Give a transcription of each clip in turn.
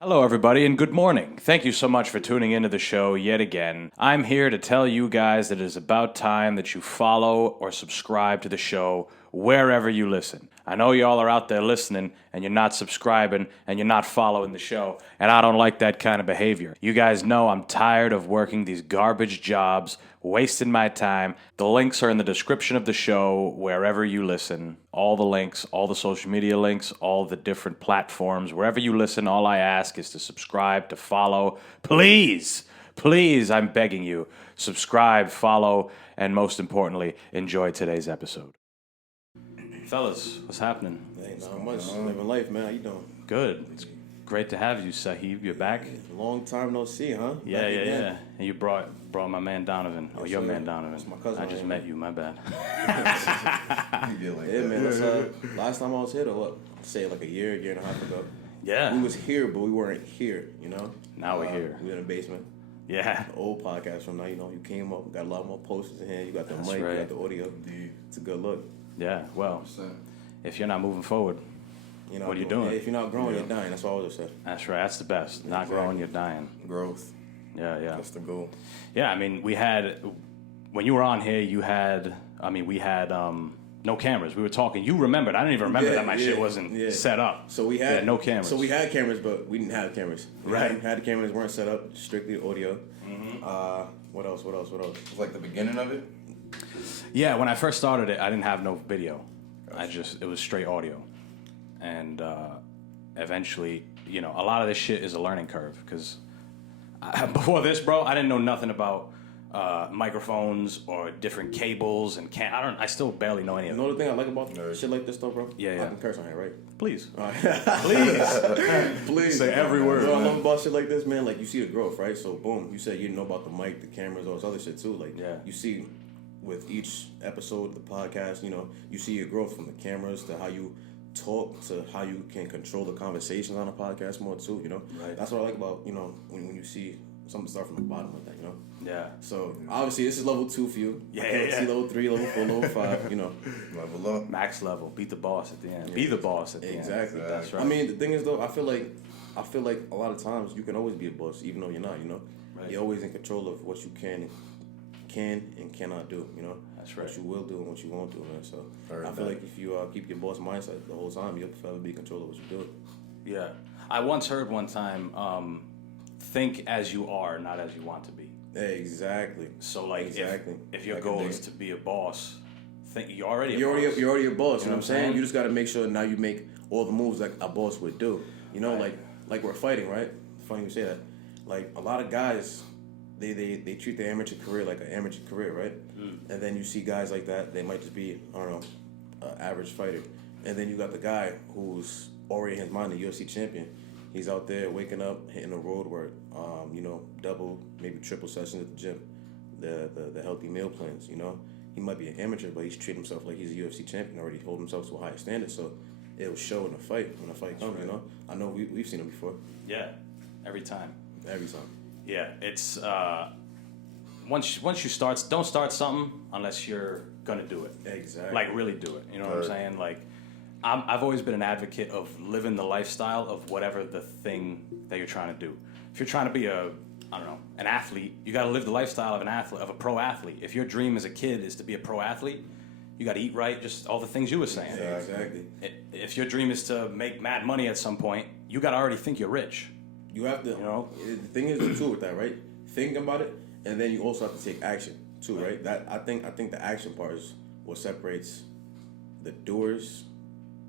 Hello, everybody, and good morning. Thank you so much for tuning into the show yet again. I'm here to tell you guys that it is about time that you follow or subscribe to the show wherever you listen. I know y'all are out there listening and you're not subscribing and you're not following the show, and I don't like that kind of behavior. You guys know I'm tired of working these garbage jobs, wasting my time. The links are in the description of the show wherever you listen. All the links, all the social media links, all the different platforms. Wherever you listen, all I ask is to subscribe, to follow. Please, please, I'm begging you, subscribe, follow, and most importantly, enjoy today's episode. Fellas, what's happening? Ain't not much. Living life, man. How you doing? Good. It's great to have you, Saheeb. You're back? Long time no see, huh? Yeah. And you brought my man Donavan. Yes, your sir. man Donavan. That's my cousin. I just met you, my bad. Yeah, man. That's, last time I was here, though, what? I'd say like a year and a half ago. Yeah. We was here, but we weren't here, you know? Now we're here. We were in the basement. Yeah. The old podcast from now, you know, you came up, got a lot more posters in here. You got the That's mic, right. you got the audio. It's a good look. Yeah, well, if you're not moving forward, You know, what are you doing? Yeah, if you're not growing, you're dying. That's what I always say. That's right. That's the best. Not Exactly. growing, you're dying. Growth. Yeah. That's the goal. Yeah, I mean, when you were on here, we had no cameras. We were talking. You remembered. I didn't even remember that my shit wasn't set up. So we had no cameras. So we had cameras, but we didn't have cameras. Right. Had the cameras, weren't set up, strictly audio. Mm-hmm. What else? It's like the beginning of it. Yeah, when I first started it, I didn't have no video. It was straight audio. And eventually, you know, a lot of this shit is a learning curve. Because before this, bro, I didn't know nothing about microphones or different cables and I still barely know any You of know it. the thing I like about shit like this, though, bro? Yeah. I can curse on here, right? Please. Please. Please. Say every word, You know what I man. love about shit like this, man? Like, you see the growth, right? So, boom, you said you know about the mic, the cameras, all this other shit, too. Like, Yeah. you see with each episode of the podcast, you know, you see your growth from the cameras to how you talk to how you can control the conversations on a podcast more, too, you know? Right. That's what I like about, you know, when you see something start from the bottom like that, you know? Yeah. So, obviously, this is level 2 for you. Yeah, I can't yeah. see level 3, level 4, level 5, you know? Level up. Max level. Beat the boss at the end. Be the boss at the Exactly. end. That's right. I mean, the thing is, though, I feel like a lot of times you can always be a boss, even though you're not. You know, Right. You're always in control of what you can and cannot do. You know, That's right. What you will do and what you won't do, man. So Heard I feel that. like if you keep your boss mindset the whole time, you'll forever be in control of what you do. Yeah. I once heard one time, think as you are, not as you want to be. Exactly. So like Exactly. if your I can goal dig is it. to be a boss, think you're already You're already a boss. You know what I'm saying? You just just got to make sure now you make all the moves like a boss would do. You know, Right. like we're fighting, right? It's funny you say that. Like a lot of guys, they treat their amateur career like an amateur career, right? And then you see guys like that. They might just be, I don't know, an average fighter. And then you got the guy who's already in his mind a UFC champion. He's out there waking up, hitting the road work, you know, double, maybe triple sessions at the gym, the healthy meal plans, you know. He might be an amateur, but he's treating himself like he's a UFC champion already, holding himself to a higher standard. So it'll show in the fight when the fight comes, you know. I know we've seen him before, Yeah. Every time. every time. Yeah. It's once you start, don't start something unless you're gonna do it. Exactly. Like really do it. You know what I'm Right. saying? Like I've always been an advocate of living the lifestyle of whatever the thing that you're trying to do. If you're trying to be an athlete, you got to live the lifestyle of an athlete, of a pro athlete. If your dream as a kid is to be a pro athlete, you got to eat right, just all the things you were saying. Yeah, exactly. If your dream is to make mad money at some point, you got to already think you're rich. You have to. You know? The thing is too with that, right? Think about it, and then you also have to take action too, right? That I think the action part is what separates the doers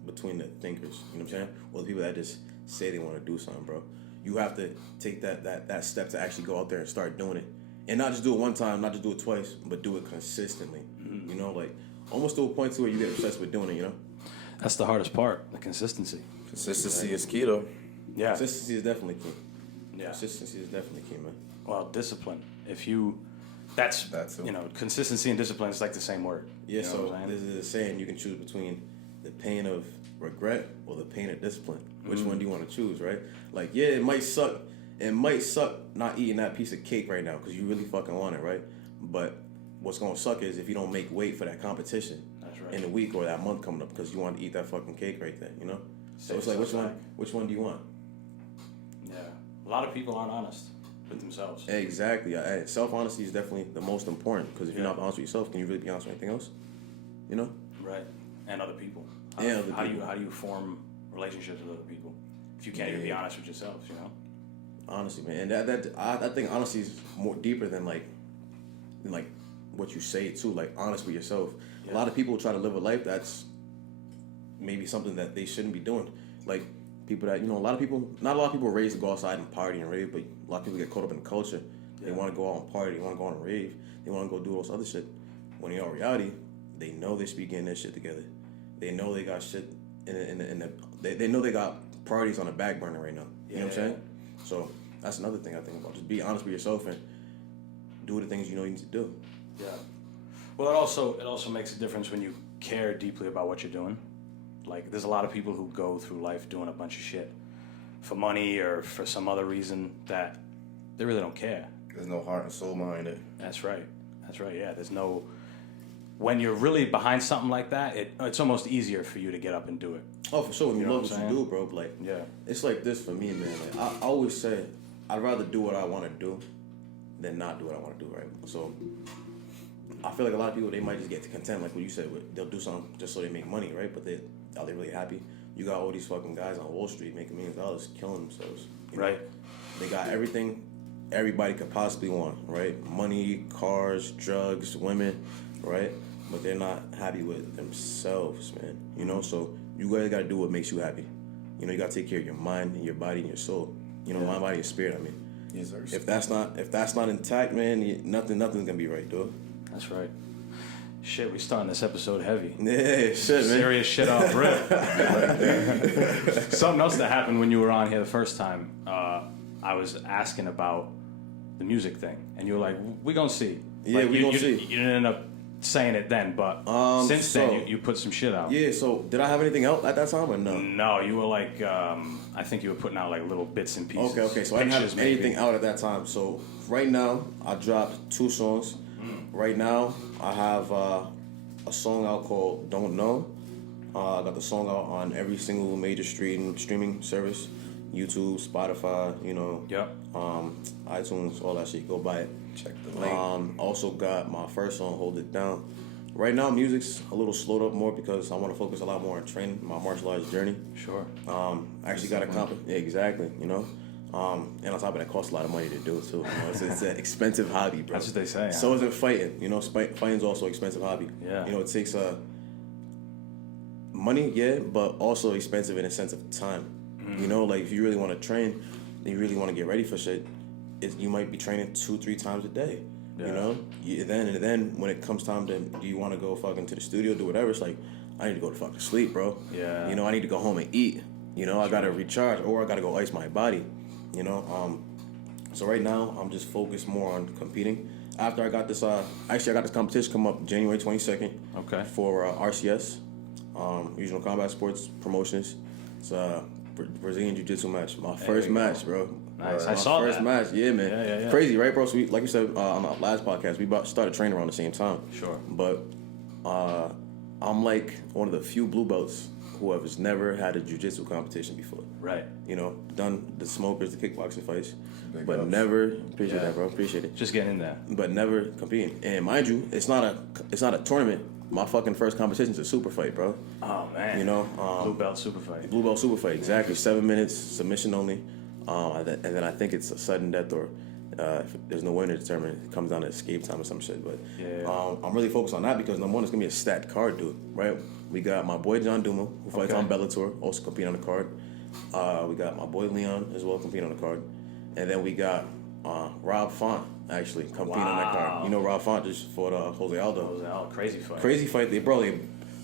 between the thinkers. You know what I'm saying? Or the people that just say they want to do something, bro. You have to take that step to actually go out there and start doing it, and not just do it one time, not just do it twice, but do it consistently. You know, like almost to a point to where you get obsessed with doing it. You know, That's the hardest part, the consistency. Consistency is key, though. Yeah. consistency is definitely key. Yeah. Consistency is definitely key, man. Well, discipline. That's too. you know, consistency and discipline is like the same word. Yeah, You know so what I'm saying? this is a saying you can choose between the pain of regret or the pain of discipline. Which one do you want to choose, right? Like, yeah, it might suck. It might suck not eating that piece of cake right now because you really fucking want it, right? But what's gonna suck is if you don't make weight for that competition That's right. in a week or that month coming up because you want to eat that fucking cake right there, you know? So it's like, which one do you want? Yeah. lot of people aren't honest with themselves. Exactly. Self-honesty is definitely the most important, because if you're not honest with yourself, can you really be honest with anything else? You know? Right. And other people. How do you form relationships with other people if you can't even be honest with yourself, you know? Honestly, man. And I think honesty is more deeper than like what you say too. Like, honest with yourself. Yeah. A lot of people try to live a life that's maybe something that they shouldn't be doing. Like, people that, not a lot of people are raised to go outside and party and rave, but a lot of people get caught up in the culture. Yeah. They want to go out and party, they want to go out and rave, they want to go do all this other shit. When in all reality, they know they're speaking their shit together. They know they got shit they know they got priorities on the back burner right now. You know what I'm saying? So that's another thing I think about. Just be honest with yourself and do the things you know you need to do. Yeah. Well, it also makes a difference when you care deeply about what you're doing. Like, there's a lot of people who go through life doing a bunch of shit for money or for some other reason that they really don't care. There's no heart and soul behind it. That's right. Yeah, there's no... When you're really behind something like that, it's almost easier for you to get up and do it. Oh, for sure. When you love what you do, bro. Like, yeah. It's like this for me, man. Like, I always say, I'd rather do what I want to do than not do what I want to do, right? So, I feel like a lot of people, they might just get content, like what you said, they'll do something just so they make money, right? But are they really happy? You got all these fucking guys on Wall Street making millions of dollars, killing themselves. Right. They got everything everybody could possibly want, right? Money, cars, drugs, women, right? But they're not happy with themselves, man. You know, so you guys gotta do what makes you happy. You know, you gotta take care of your mind and your body and your soul. You know, mind, body, and spirit. I mean, Yes, sir. if that's not intact, man, nothing's gonna be right, dude. That's right. Shit, we starting this episode heavy. Yeah, shit, man. Serious shit off rip. Something else that happened when you were on here the first time. I was asking about the music thing, and you were like, "We gonna see." Yeah, like, we gonna see. You didn't end up saying it then, but since then you put some shit out. Yeah, so did I have anything out at that time or no? No, you were like, I think you were putting out like little bits and pieces. Okay, so I didn't have anything out at that time. So right now, I dropped 2 songs. Right now, I have a song out called Don't Know. I got the song out on every single major streaming service. YouTube, Spotify, Yep. iTunes, all that shit. Go buy it. Check the link. Also got my first song, Hold It Down. Right now, music's a little slowed up more because I want to focus a lot more on training, my martial arts journey. Sure. I actually got a yeah, exactly, And on top of that, it costs a lot of money to do it too. It's an expensive hobby, bro. That's what they say. So isn't fighting. Fighting's also an expensive hobby. Yeah. It takes money, yeah, but also expensive in a sense of time. Like if you really want to train and you really want to get ready for shit, you might be training 2-3 times a day. Yeah. Then when it comes time to, do you want to go fucking to the studio, do whatever, it's like, I need to go to fucking sleep, bro. Yeah. I need to go home and eat. I gotta recharge, or I gotta go ice my body. So right now I'm just focused more on competing. After I got this, I got this competition come up January 22nd. Okay. For RCS, Regional Combat Sports Promotions. It's Brazilian Jiu-Jitsu match. My first match, bro. Nice. I saw first that. match, yeah, man. Yeah. Crazy, right, bro? So like you said on our last podcast, we started training around the same time. Sure. But I'm like one of the few blue belts who has never had a jiu-jitsu competition before. Right. Done the smokers, the kickboxing fights, Big but ups. never appreciate that, bro. Appreciate it. Just getting in there. But never competing. And mind you, it's not a tournament. My fucking first competition is a super fight, bro. Oh man. Blue belt super fight. Blue belt super fight, exactly. 7 minutes, submission only. And then I think it's a sudden death, or if there's no winner determined, it comes down to escape time or some shit. But I'm really focused on that because number one, it's gonna be a stacked card, dude. Right? We got my boy John Duma, who fights on Bellator, also competing on the card. We got my boy Leon as well, competing on the card. And then we got Rob Font actually competing on that card. Rob Font just fought Jose Aldo. Crazy fight. Crazy fight.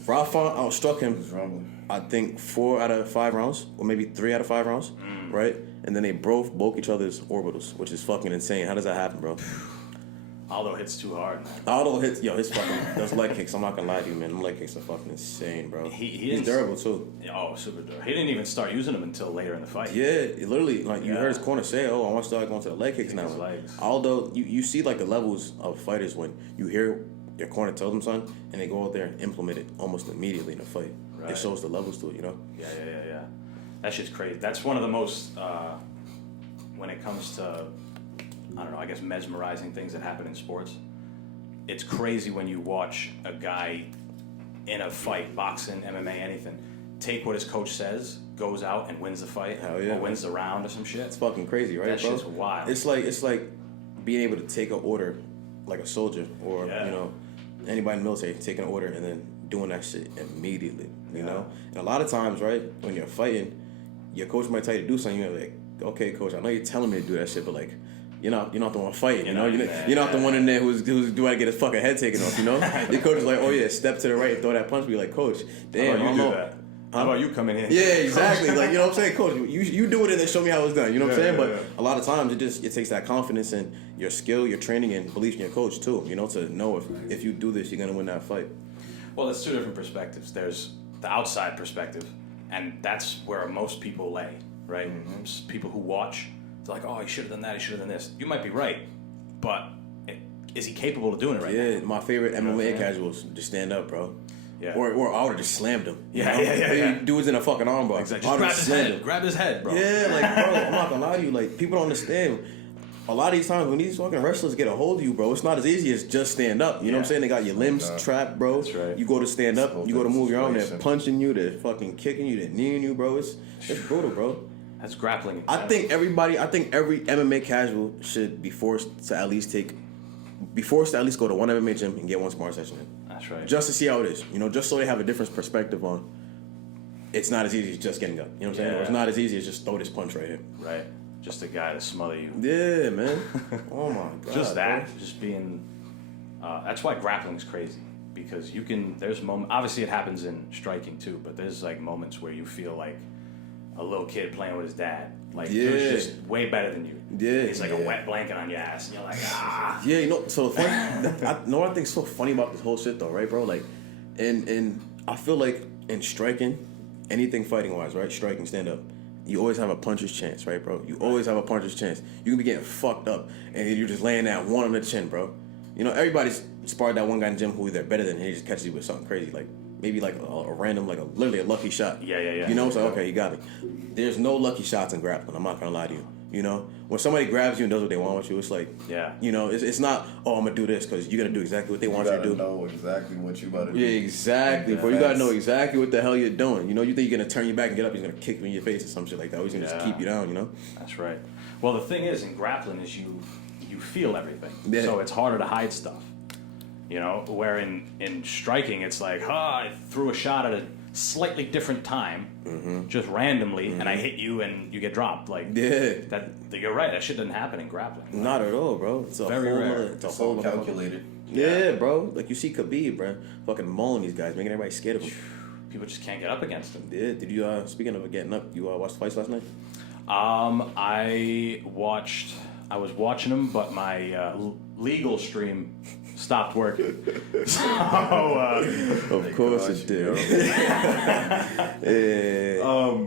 Rob Font outstruck him, I think 4 out of 5 rounds, or maybe 3 out of 5 rounds, right? And then they both broke each other's orbitals, which is fucking insane. How does that happen, bro? Aldo hits too hard, man. Aldo hits, his fucking, those leg kicks, I'm not gonna lie to you, man. Them leg kicks are fucking insane, bro. He's durable, too. Oh, super durable. He didn't even start using them until later in the fight. Yeah, it literally, you heard his corner say, I want to start going to the leg kicks now. Aldo, you see, the levels of fighters when you hear their corner tell them something, and they go out there and implement it almost immediately in a fight. Right. It shows the levels to it, Yeah. That shit's crazy. That's one of the most when it comes to, I don't know, I guess mesmerizing things that happen in sports, it's crazy when you watch a guy in a fight, boxing, MMA, anything, take what his coach says, goes out and wins the fight, Hell yeah, or wins the round or some shit. It's fucking crazy, right, That bro? shit's wild. It's like being able to take an order like a soldier, or Yeah. you know, anybody in the military taking an order and then doing that shit immediately. You know, and a lot of times, right, when you're fighting, your coach might tell you to do something. You're like, okay, coach, I know you're telling me to do that shit, but like, you're not the one fighting. You know, you're not the one in there who's doing to get his fucking head taken off. You know, your coach is like, oh yeah, step to the right and throw that punch. Be like, coach, damn, How I about don't you do know. that? How about you coming in? Yeah, exactly. Like, you know what I'm saying, coach, you do it and then show me how it's done. You know what I'm saying? Yeah, But yeah. a lot of times it takes that confidence in your skill, your training, and belief in your coach too. You know, to know if you do this, you're gonna win that fight. Well, there's two different perspectives. There's the outside perspective, and that's where most people lay, right? People who watch, they're like, oh, he should have done that, he should have done this. You might be right, but is he capable of doing it right now? Yeah, my favorite know what I'm MMA saying? casuals, just stand up, bro. Yeah. Or I would have just slammed him. You know? Yeah. Dudes in a fucking armbar. Exactly. I Just would've grab his slammed head. him. Grab his head, bro. Yeah, like, bro, I'm not gonna lie to you. Like, people don't understand. A lot of these times when these fucking wrestlers get a hold of you, bro, it's not as easy as just stand up. You know what I'm Yeah. saying? They got your limbs No. trapped, bro. That's right. You go to stand up, It's you go to move your arm, they're situation. punching you, they're fucking kicking you, they're kneeing you, bro. It's brutal, bro. That's grappling. I think every MMA casual should be forced to at least go to one MMA gym and get one sparring session in. That's right. Just to see how it is, you know, just so they have a different perspective on. It's not as easy as just getting up. You know what I'm saying? Or it's not as easy as just throw this punch right here. Right. Just a guy to smother you. Yeah, man. Oh my god. Just that. bro. Just being. That's why grappling's crazy, because you can. There's moments. Obviously, it happens in striking too, but there's like moments where you feel like a little kid playing with his dad. Like, Yeah. dude's just way better than you. Yeah. He's like a wet blanket on your ass, and you're like, ah. Yeah, you know. So funny. Know what I think's so funny about this whole shit though, right, bro? Like, and I feel like in striking, anything fighting wise, right? Striking, stand up. You always have a puncher's chance, right, bro? You always have a puncher's chance. You can be getting fucked up, and you're just laying that one on the chin, bro. You know, everybody's sparred that one guy in the gym who they're better than, and he just catches you with something crazy, like maybe like a random, like literally a lucky shot. Yeah. You know, so okay, you got me. There's no lucky shots in grappling. I'm not gonna lie to you. You know, when somebody grabs you and does what they want with you, it's like, Yeah. you know, it's not, oh, I'm gonna do this because you're gonna do exactly what they want you to gotta do. know exactly what you about to do. Yeah, exactly, Yeah, bro. You gotta facts. know exactly what the hell you're doing. You know, you think you're gonna turn your back and get up, he's gonna kick you in your face or some shit like that. Or he's gonna just Yeah. keep you down, you know? That's right. Well, the thing is, in grappling, is you feel everything, Yeah. so it's harder to hide stuff. You know, where in striking, it's like, I threw a shot at a slightly different time, just randomly, and I hit you and you get dropped. Like, Yeah. that. You're right. That shit doesn't happen in grappling. Not at all, bro. It's a Very whole rare. other, it's a It's whole all other- calculated. Yeah, bro. Like you see Khabib, bro, fucking mauling these guys, making everybody scared of him. People just can't get up against him. Yeah. Did you? Speaking of getting up, you watched the fights last night? I was watching them, but my legal stream stopped working. So, Of course gosh, it did. Yeah.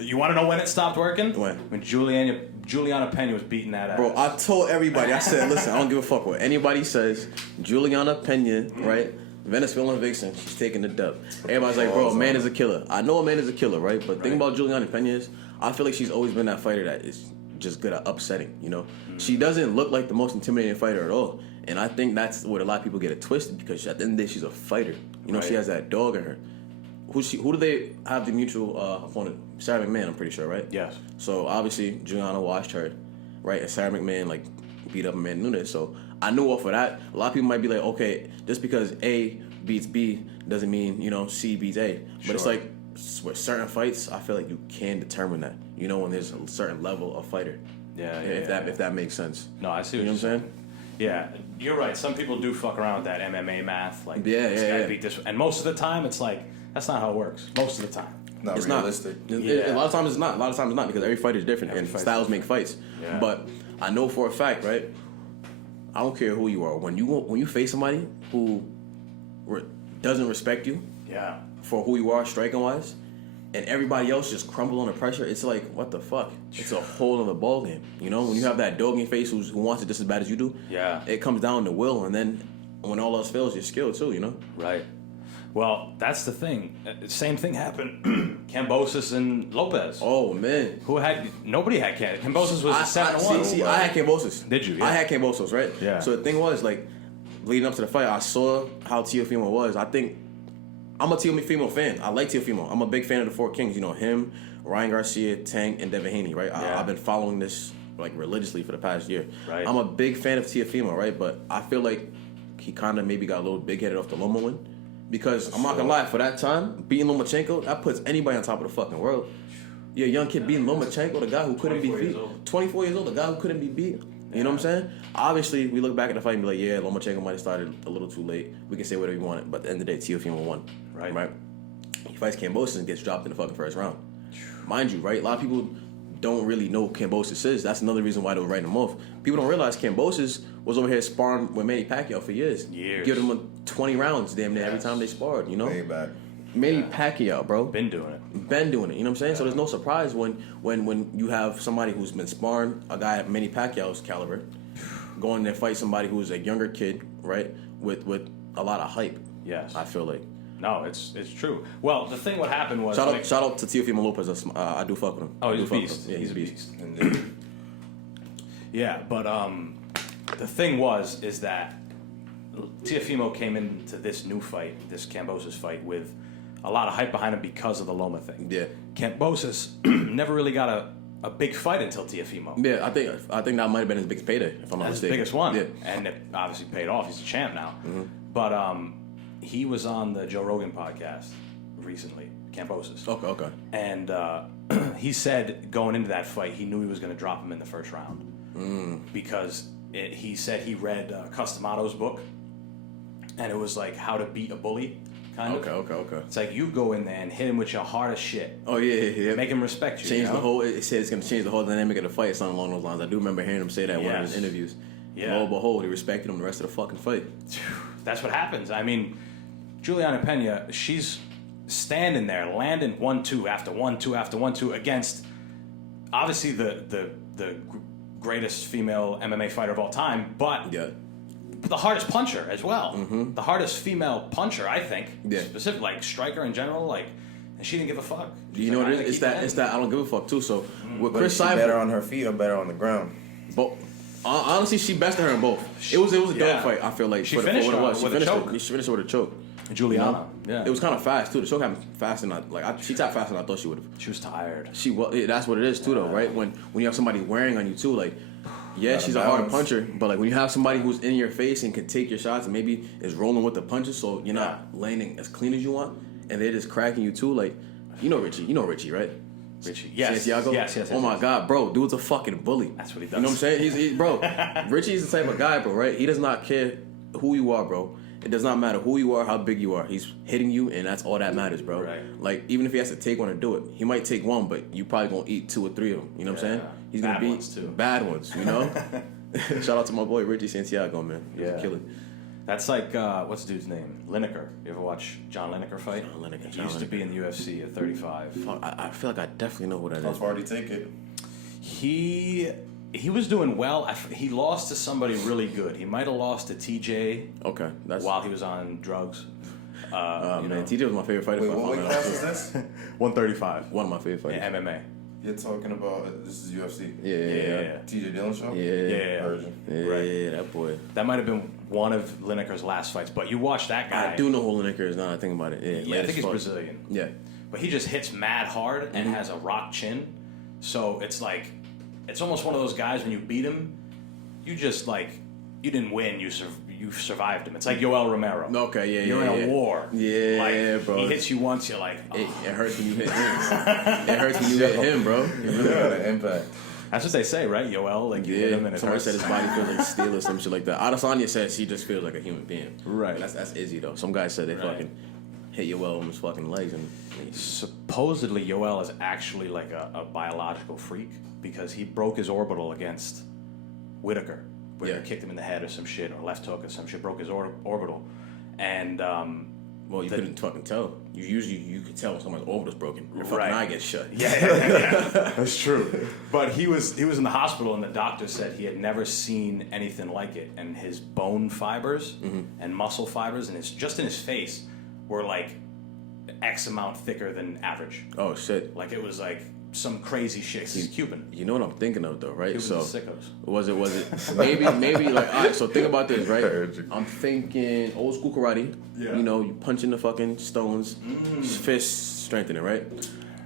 you want to know when it stopped working? When? Juliana Pena was beating that ass. Bro, I told everybody, I said, listen, I don't give a fuck what anybody says. Juliana Pena, right? Venezuelan vixen, she's taking the dub. Everybody's like, bro, a man is a killer. I know a man is a killer, right? But the thing about Juliana Pena is, I feel like she's always been that fighter that is just good at upsetting, you know? She doesn't look like the most intimidating fighter at all. And I think that's what a lot of people get it twisted, because at the end of the day, she's a fighter. You know, she Right. has that dog in her. Who do they have the mutual opponent? Sarah McMahon, I'm pretty sure, right? Yes. So obviously Juliana watched her, right? And Sarah McMahon like beat up Amanda Nunes. So I knew off of that. A lot of people might be like, okay, just because A beats B doesn't mean, you know, C beats A. But it's Sure. like with certain fights, I feel like you can determine that. You know, when there's a certain level of fighter. Yeah. If that makes sense. No, I see You what know you're what I'm saying? Yeah, you're right. Some people do fuck around with that MMA math. Like, Yeah, this yeah, guy yeah. beat this. And most of the time, it's like, that's not how it works. Most of the time. Not It's realistic. not. Yeah. A lot of times it's not. A lot of times it's not, because every fighter is different Every and fight's styles make fights. Yeah. But I know for a fact, right? I don't care who you are. When you face somebody who doesn't respect you Yeah. for who you are striking wise, and everybody else just crumble under pressure, it's like, what the fuck? It's a whole other ball game. You know, when you have that dog in your face who wants it just as bad as you do, Yeah. it comes down to will, and then when all else fails, your skill too. You know. Right. Well, that's the thing. Same thing happened. Kambosos and Lopez. Oh man, Nobody had Kambosos was 7-1. See, I had Kambosos. Did you? Yeah. I had Kambosos, right? Yeah. So the thing was, like, leading up to the fight, I saw how Teofimo was. I think I'm a Teofimo fan. I like Teofimo. I'm a big fan of the Four Kings. You know him, Ryan Garcia, Tank, and Devin Haney, right? Yeah. I've been following this like religiously for the past year. Right. I'm a big fan of Teofimo, right? But I feel like he kind of maybe got a little big-headed off the Loma win. Because I'm not gonna lie, for that time, beating Lomachenko, that puts anybody on top of the fucking world. You're a young kid beating Lomachenko, the guy who couldn't be beat. 24 years old, the guy who couldn't be beat. You know what I'm saying? Obviously, we look back at the fight and be like, yeah, Lomachenko might have started a little too late. We can say whatever we wanted, but at the end of the day, Teofimo won. Right? He fights Kambosos and gets dropped in the fucking first round. Mind you, right? A lot of people don't really know who Kambosos is. That's another reason why they were writing him off. People don't realize Kambosos was over here sparring with Manny Pacquiao for years. Giving him 20 rounds damn near every time they sparred, you know? Way back. Manny Pacquiao, bro. Been doing it, you know what I'm saying? So there's no surprise when you have somebody who's been sparring, a guy at Manny Pacquiao's caliber, going there fight somebody who's a younger kid, right? With a lot of hype. Yes. I feel like. No, it's true. Well, the thing what happened was... Shout out to Teofimo Lopez. I do fuck with him. Oh, he's a beast. Yeah, he's a beast. Indeed. Yeah, but the thing is that Teofimo came into this new fight, this Kambosos fight, with a lot of hype behind him because of the Loma thing. Yeah. Kambosos never really got a big fight until Teofimo. Yeah, I think that might have been his biggest payday, if I'm not That's his mistaken. biggest one. Yeah. And it obviously paid off. He's a champ now. Mm-hmm. But he was on the Joe Rogan podcast recently, Kambosos. Okay. And he said going into that fight, he knew he was going to drop him in the first round. Because he said he read Customato's book, and it was like how to beat a bully, kind of. Okay. It's like you go in there and hit him with your hardest shit. Oh, yeah. Make him respect you. Change you know? the whole. It said it's going to change the whole dynamic of the fight, something along those lines. I do remember hearing him say that in one of his interviews. Yeah. Lo and behold, he respected him the rest of the fucking fight. That's what happens. I mean, Juliana Pena, she's standing there, landing 1-2 after 1-2 after 1-2 against obviously the greatest female MMA fighter of all time, but the hardest puncher as well. Mm-hmm. The hardest female puncher, I think. Yeah. Specific, like striker in general, like, and she didn't give a fuck. You know what it is? It's that I don't give a fuck too. So with But Chris is she Cypher, better on her feet or better on the ground? but honestly, she bested her in both. It was a dog fight. I feel like She for what finished it her was. with a choke. She finished her with a choke. Juliana, yeah. It was kind of fast too. The choke happened faster than she tapped faster than I thought she would have. She was tired. That's what it is too, though, right? When you have somebody wearing on you too, like, yeah, she's a hard puncher, but like when you have somebody who's in your face and can take your shots and maybe is rolling with the punches, so you're not landing as clean as you want, and they're just cracking you too, like, you know Richie, right? Richie, yes. Santiago? Yes. Oh my God, bro, dude's a fucking bully. That's what he does. You know what I'm saying? He's bro. Richie is the type of guy, bro, right? He does not care who you are, bro. It does not matter who you are, how big you are. He's hitting you, and that's all that matters, bro. Right. Like, even if he has to take one to do it, he might take one, but you probably gonna eat 2 or 3 of them. You know what I'm saying? He's gonna Bad beat ones, too. bad ones. You know. Shout out to my boy Richie Santiago, man. He was a killer. That's like, what's the dude's name? Lineker. You ever watch John Lineker fight? John Lineker. He used to be in the UFC at 35. Fuck, I feel like I definitely know who that How is. far did he take it? He was doing well. He lost to somebody really good. He might have lost to TJ Okay, that's while he was on drugs. man. TJ was my favorite fighter. Wait, if I what found weight out. class is this? 135. One of my favorite In fighters. MMA. You're talking about, this is UFC? Yeah. TJ Dillon show? Yeah. Version. Yeah, that boy. That might have been one of Lineker's last fights, but you watch that guy. I do know who Lineker is now. I think about it. Yeah, Yeah, I think he's Brazilian. Yeah. But he just hits mad hard and has a rock chin. So it's like, it's almost one of those guys when you beat him, you just like, you didn't win, you survived him. It's like Yoel Romero. Okay, yeah, You're in a war. Yeah, like, bro. He hits you once, you're like, oh. It hurts when you hit him. It hurts when you hit him, bro. It really Yeah, hurts. the impact. That's what they say, right? Yoel, like you hit him and it Somebody hurts. said his body feels like steel or some shit like that. Adesanya says he just feels like a human being. Right. That's Izzy though. Some guys said they fucking hit Yoel on his fucking legs and. Supposedly Yoel is actually like a biological freak because he broke his orbital against Whitaker. Whitaker kicked him in the head or some shit, or left hook or some shit, broke his orbital. And well, you couldn't fucking tell. You could tell when someone's orbital's broken. Your fucking eye gets shut. Yeah. That's true. But he was in the hospital, and the doctor said he had never seen anything like it. And his bone fibers and muscle fibers, and just in his face, were like X amount thicker than average. Oh shit. Like it was like some crazy shit. He's Cuban. You know what I'm thinking of though, right? Cubans are sickos. Was it maybe like all right, so think about this, right? I'm thinking old school karate. Yeah. You know, you punching the fucking stones, fist strengthening, right?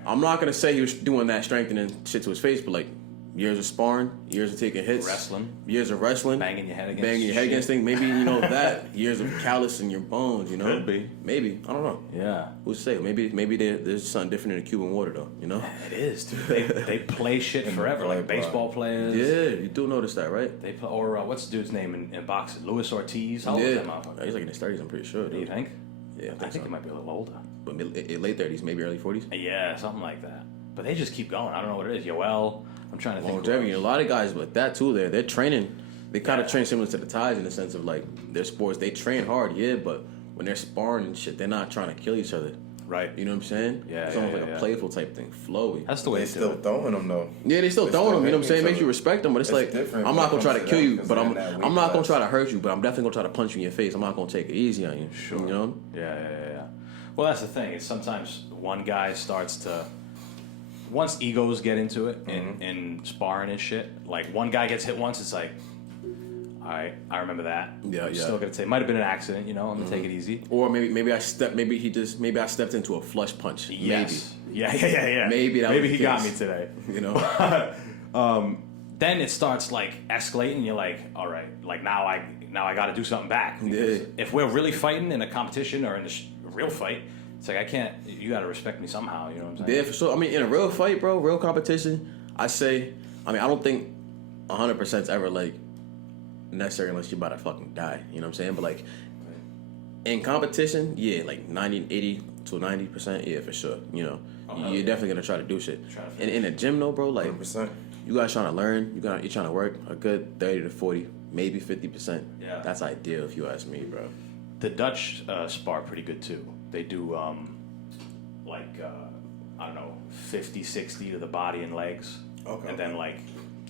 I'm not gonna say he was doing that strengthening shit to his face, but like years of sparring, years of taking hits, years of wrestling, banging your head against things. Maybe that years of callus in your bones. You know, Could be. Maybe I don't know. Yeah. Who's to say? Maybe there's something different in the Cuban water though. You know. It is, dude. They play shit forever, like baseball players. Yeah, you do notice that, right? They play, or what's the dude's name in boxing? Luis Ortiz. How old is that motherfucker? He's like in his 30s. I'm pretty sure. Do you think? Yeah, I think he might be a little older. But late 30s, maybe early 40s. Yeah, something like that. But they just keep going. I don't know what it is. Yoel. I'm trying to think. Longevity. A lot of guys like that too. They're training. They kind of train similar to the Thais in the sense of like their sports. They train hard, yeah, but when they're sparring and shit, they're not trying to kill each other. Right. You know what I'm saying? Yeah. It's almost like a playful type thing, flowy. That's the way They still throwing them though. Yeah, they still throwing them. You know what I'm saying? Makes you respect them, but it's like different I'm when not it gonna try to comes kill to you, that, but 'cause I'm they're in that I'm weight not gonna class. try to hurt you, but I'm definitely gonna try to punch you in your face. I'm not gonna take it easy on you. Sure. You know? Yeah. Well, that's the thing. It's sometimes one guy starts to. Once egos get into it in sparring and shit, like one guy gets hit once, it's like, all right, I remember that. Yeah, I'm still gonna take. Might have been an accident, you know. I'm gonna take it easy. Or maybe I stepped into a flush punch. Yes. Yeah. Maybe that was Maybe the he got case. me today. Maybe, you know. Then it starts like escalating. You're like, all right, like now I got to do something back. Because Yeah. if we're really fighting in a competition or in a real fight, it's like I can't. You got to respect me somehow. You know what I'm saying? Yeah, for sure. I mean, in a real fight, bro, real competition, I don't think 100% is ever like necessary unless you're about to fucking die. You know what I'm saying? But like in competition, yeah, like 80 to 90%, yeah, for sure. You know, you're definitely gonna try to do shit. And in the gym, though, bro, like 100%. you guys trying to learn, you're trying to work a good 30 to 40, maybe 50%. Yeah. That's ideal if you ask me, bro. The Dutch spar pretty good too. They do I don't know, 50, 60 to the body and legs. Okay. And then like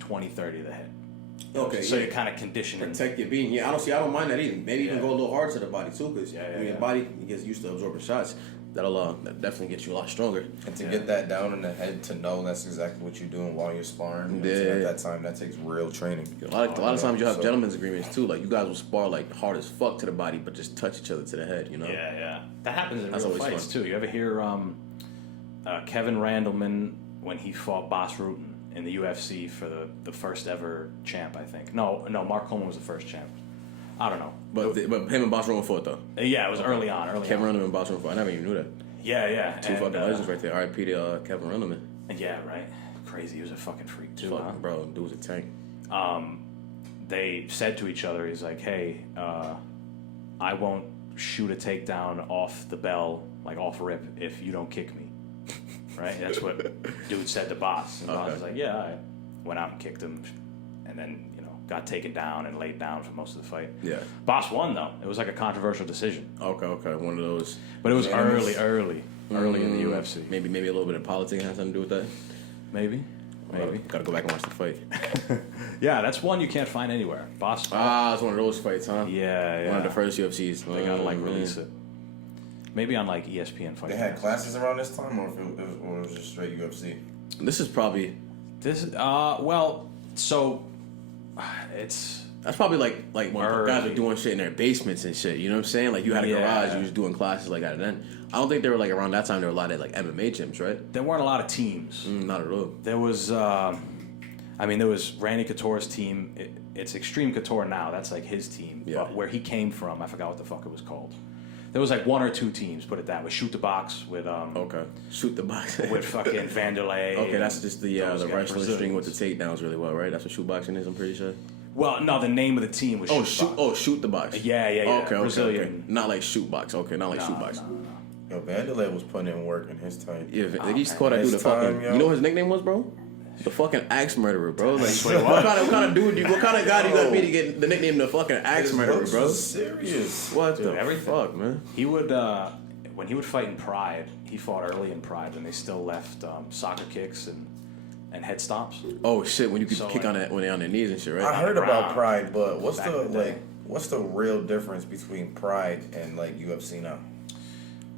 20, 30 to the head. Okay, So yeah. you're kind of conditioning. Protect your being. Yeah, I don't mind that either. Maybe even Yeah. go a little hard to the body too, because Yeah, when your yeah. body gets used to absorbing shots, that definitely gets you a lot stronger. And to get that down in the head, to know that's exactly what you're doing while you're sparring, you know what I'm saying? Yeah. At that time, that takes real training. A lot of times you have So- gentlemen's agreements too. Like you guys will spar like hard as fuck to the body, but just touch each other to the head. You know? Yeah. That happens in That's real always fights fun. too. You ever hear Kevin Randleman when he fought Boss Rutan in the UFC for the first ever champ, I think. No, Mark Coleman was the first champ. I don't know. But him and Boss Rowan fought though. Yeah, it was early on. Kevin Randleman and Boss Rowan fought. I never even knew that. Yeah. Two fucking legends right there. R.I.P. to Kevin Randleman. Yeah, right. Crazy. He was a fucking freak too, Fucking huh? bro, dude was a tank. They said to each other, he's like, hey, I won't shoot a takedown off the bell, like off rip, if you don't kick me. Right? That's what dude said to Boss. And Boss Okay. was like, yeah, I went out and kicked him, and then, got taken down and laid down for most of the fight. Yeah. Boss won, though. It was like a controversial decision. Okay. One of those. But it was Unanimous. early in the UFC. Maybe a little bit of politics has something to do with that. Maybe. Gotta go back and watch the fight. Yeah, that's one you can't find anywhere. Boss. It's one of those fights, huh? Yeah. One of the first UFCs. They gotta man. release it. Maybe on like ESPN Fight. They had classes around this time, or it was just straight UFC? This is probably This is that's probably like when guys are doing shit in their basements and shit. You know what I'm saying? Like you had a garage, you was doing classes like that. And then I don't think they were like around that time. There were a lot of like MMA gyms, right? there weren't a lot of teams. Not at all. There was, there was Randy Couture's team. It's Extreme Couture now. That's like his team. Yeah. But where he came from, I forgot what the fuck it was called. There was like one or two teams. Put it that way. Shoot the Box with Okay. Shoot the box. with fucking Vanderlei. Okay, that's just the those guys, wrestling string with the Brazilians. takedowns really well, right? That's what shootboxing is. I'm pretty sure. Well, no, the name of the team was Shoot Box. Shoot the box. Yeah. Okay, Brazilian. okay. Not like shoot box. Okay, not like No, shoot box. no. Yo, Vanderlei was putting in work in his time. Yeah, Oh, he used to call that man. dude the His time, fucking. yo. You know what his nickname was, bro? The fucking axe murderer, bro. Like, Wait, what? what kind of dude? What kind of guy do you gotta be to get the nickname the fucking axe His murderer, looks bro? was serious. What Dude, the everything. fuck, man? He would when he would fight in Pride. He fought early in Pride when they still left soccer kicks and head stomps. Oh shit! When you could So, kick like- on that when they're on their knees and shit, right? I heard ground. about Pride, but Back in the day. what's the real difference between Pride and like UFC now?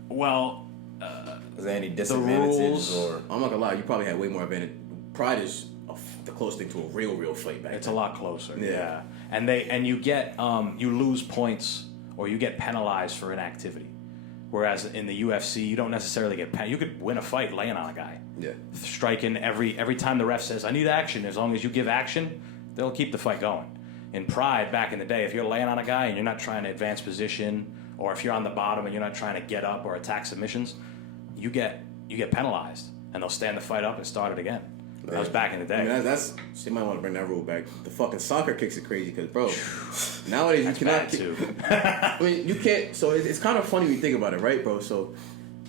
Well, is there any disadvantages rules- or? I'm not gonna lie, you probably had way more advantage. Pride is the closest thing to a real fight back it's then. a lot closer. Yeah. Yeah. And you get you lose points or you get penalized for inactivity. Whereas in the UFC, you don't necessarily get you could win a fight laying on a guy. Yeah. Striking every time the ref says, I need action, as long as you give action, they'll keep the fight going. In Pride, back in the day, if you're laying on a guy and you're not trying to advance position, or if you're on the bottom and you're not trying to get up or attack submissions, you get penalized. And they'll stand the fight up and start it again. That was back in the day. I mean, that's she might want to bring that rule back. The fucking soccer kicks are crazy because, bro, nowadays you cannot bad, too. I mean, you can't. So it's kind of funny when you think about it, right, bro? So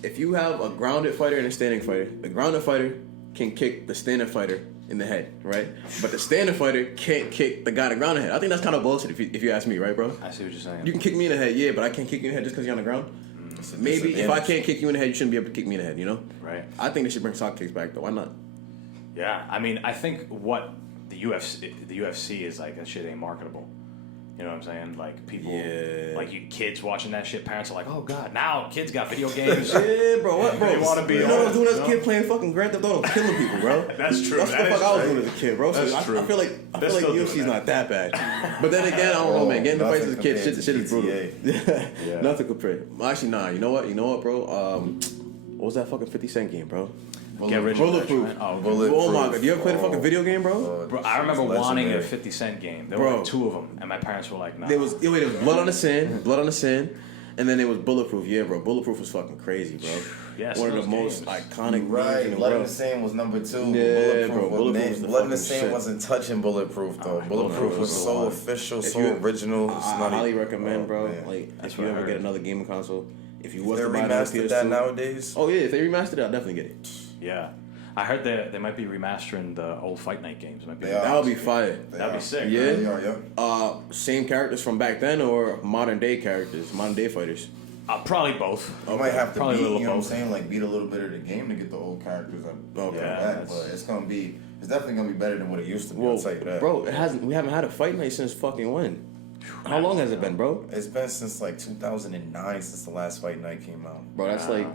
if you have a grounded fighter and a standing fighter, the grounded fighter can kick the standing fighter in the head, right? But the standing fighter can't kick the guy that grounded head. I think that's kind of bullshit if you ask me, right, bro? I see what you're saying. You can kick me in the head, yeah, but I can't kick you in the head just because you're on the ground. Maybe if I can't kick you in the head, you shouldn't be able to kick me in the head, you know? Right. I think they should bring soccer kicks back, though. Why not? Yeah, I mean, I think what the UFC is like, that shit ain't marketable. You know what I'm saying? Like people, like you kids watching that shit. Parents are like, "Oh God, now kids got video games." Yeah, bro. What, bro? They want to be. You know what I was doing as a kid, playing fucking Grand Theft Auto, killing people, bro. That's true. That's what the fuck I was doing as a kid, bro. So That's true. I feel like They're still doing UFC's that. not that bad. But then again, I don't know, man. Getting the fights as a kid, shit is brutal. Yeah. Nothing compared. Actually, nah. You know what, bro? What was that fucking 50 Cent game, bro? Get rich or die Bulletproof. trying. Oh, Bulletproof. Oh my god, you ever played a fucking video game, bro? Bro, I remember wanting a legendary. 50 Cent game. There Bro. were like 2 of them, and my parents were like, "No." There was Blood on the Sand, and then it was Bulletproof. Yeah, bro. Bulletproof was fucking crazy, bro. Yes, One of the those most games. iconic games in Right, the Blood in world. the Sand was number 2. Yeah, bro, Bulletproof Bulletproof was the Blood in the fucking Sand shit. wasn't touching Bulletproof though. Bulletproof was so one. official, If so you- original. It's I not highly even- recommend, oh, bro. man. Like, That's if you what I ever heard. get another gaming console, if you If was they to buy another remastered that PS2, nowadays. oh yeah, if they remastered it, I'll definitely get it. Yeah, I heard they might be remastering the old Fight Night games. It might be They are. That would be fire. That'd be sick. Yeah. They are, yeah. Same characters from back then or modern day characters, modern day fighters. Probably both. You might have to Probably a beat, little you know what I'm both. saying, like beat a little bit of the game to get the old characters up. Okay. Back, that's- but it's definitely gonna be better than what it used to be. I'll tell you that. Bro, we haven't had a fight night since fucking when? How long has it been, bro? It's been since like 2009 since the last Fight Night came out. Bro, that's like,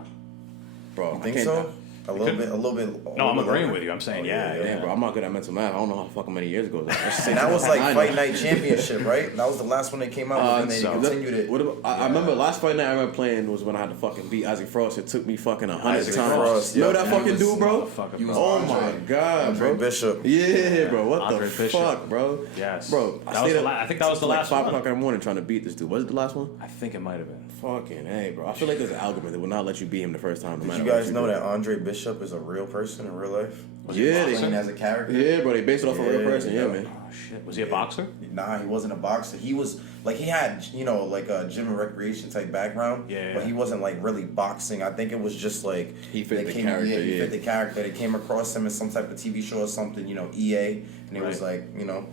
bro, You I think can't. so? A little bit. No, I'm agreeing with you. I'm saying, yeah. Damn, bro, I'm not good at mental math. I don't know how fucking many years ago. And that was like Fight Night Championship, right? That was the last one that came out, and then they continued it. What about, I remember last fight night I remember playing was when I had to fucking beat Isaac Frost. It took me fucking 100 Isaac times. Frost, You know yeah. that fucking dude, bro? He was Oh Andre. my god, Andre bro. Bishop. Yeah, bro. What Andre the Bishop. fuck, bro? Yes. Bro, That was the I think that was the like last 5 one. o'clock in the morning trying to beat this dude. Was it the last one? I think it might have been. Fucking hey, bro. I feel like there's an algorithm that will not let you beat him the first time. No Did matter you what guys know do. that Andre Bishop is a real person in real life? Yeah, Playing they, as a character? yeah, bro. They based it off a real Yeah, person. Yeah, yeah. man. Oh shit. Was he a boxer? Nah, he wasn't a boxer. He was like he had like a gym and recreation type background. Yeah. But he wasn't like really boxing. I think it was just like He fit they the character, he yeah. fit the character. They came across him in some type of TV show or something. EA, and it was Right. like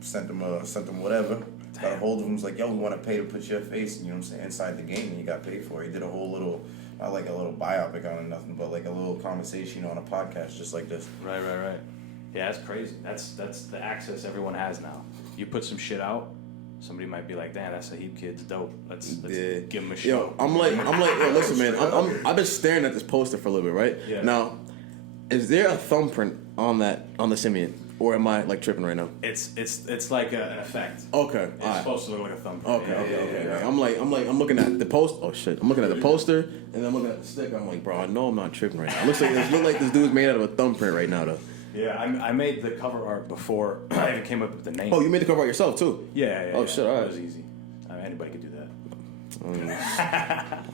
sent him whatever. Got a hold of him. Was like, yo, we want to pay to put your face, inside the game, and he got paid for it. He did a whole little. Not like a little biopic on nothing, but like a little conversation on a podcast just like this. Right. Yeah, that's crazy. That's the access everyone has now. You put some shit out, somebody might be like, "Damn, that Saheeb kid's dope. Let's Yeah. give him a show." Yo, I'm like, yo, listen, man. I've been staring at this poster for a little bit, right? Yeah. Now, is there a thumbprint on the Simian, or am I like tripping right now? It's like an effect. Okay, It's all right. supposed to look like a thumbprint. Okay. Yeah. I'm looking at the post. Oh shit! I'm looking at the poster, and then I'm looking at the sticker. I'm like, bro, I know I'm not tripping right now. It looks like this dude's made out of a thumbprint right now, though. Yeah, I made the cover art before I even came up with the name. Oh, you made the cover art yourself too? Yeah. Oh, shit, all right. It was easy. Anybody could do that.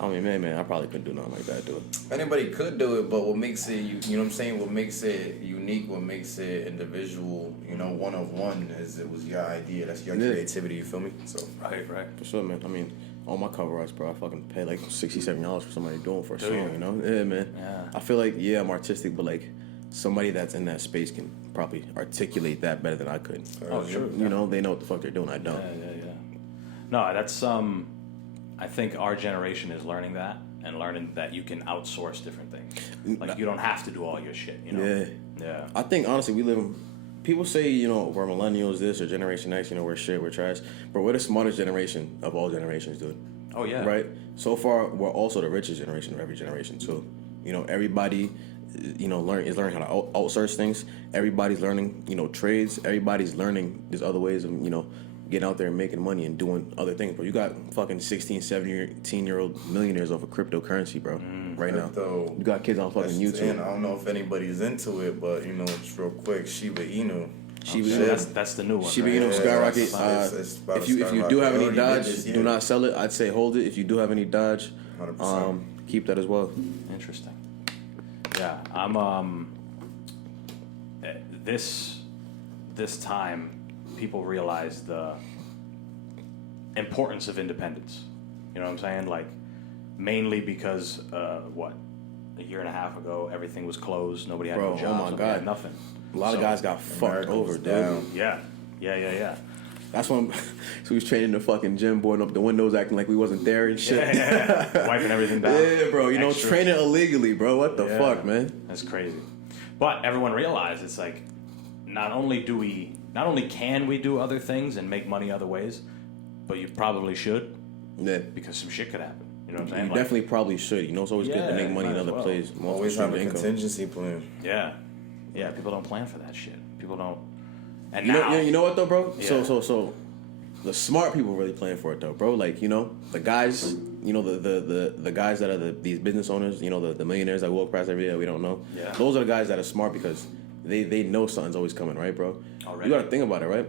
I mean, man, I probably couldn't do nothing like that, dude. Anybody could do it, but what makes it, you know what I'm saying? What makes it unique, what makes it individual, one of one, is it was your idea. That's your Yeah. creativity. You feel me? So Right. For sure, man. I mean, all my cover arts, bro, I fucking pay like $60-70 for somebody doing for a Do song, you? you know? Yeah, man. Yeah. I feel like, yeah, I'm artistic, but like somebody that's in that space can probably articulate that better than I could. Oh, sure. You know, they know what the fuck they're doing. I don't. Yeah. No, that's I think our generation is learning that and learning that you can outsource different things. Like you don't have to do all your shit. Yeah. I think honestly, people say, we're millennials, this or Generation X, we're shit, we're trash. But we're the smartest generation of all generations, dude. Oh, yeah. Right? So far, we're also the richest generation of every generation, too. You know, everybody, is learning how to outsource things. Everybody's learning, trades. Everybody's learning there's other ways of, getting out there and making money and doing other things. But you got fucking 16, 17-year-old millionaires off of cryptocurrency, bro, right now. You got kids on fucking YouTube. And I don't know if anybody's into it, but, just real quick, Shiba Inu. That's the new one. Shiba Inu skyrocket. If you do have any Dodge, do not sell it. I'd say hold it. If you do have any Dodge, 100%. Keep that as well. Interesting. Yeah, I'm this time people realize the importance of independence. You know what I'm saying? Like, mainly because a year and a half ago everything was closed. Nobody had no jobs. Oh my God, had nothing. A lot of guys got fucked over, dude. Yeah. That's when so we was training the fucking gym, boarding up the windows, acting like we wasn't there and shit. Yeah. Wiping everything down. Yeah, bro. Training illegally, bro. What the fuck, man? That's crazy. But everyone realized it's like, not only can we do other things and make money other ways, but you probably should. Yeah. Because some shit could happen. You know what I'm saying? You definitely probably should. It's always good to make money in other places. Always have a contingency plan. Yeah. Yeah, people don't plan for that shit. People don't. And you know what though, bro? Yeah. So the smart people really plan for it though, bro. Like, the guys, the guys that are these business owners, the millionaires that walk past every day that we don't know. Yeah. Those are the guys that are smart because they know something's always coming, right, bro? Already. You gotta think about it, right?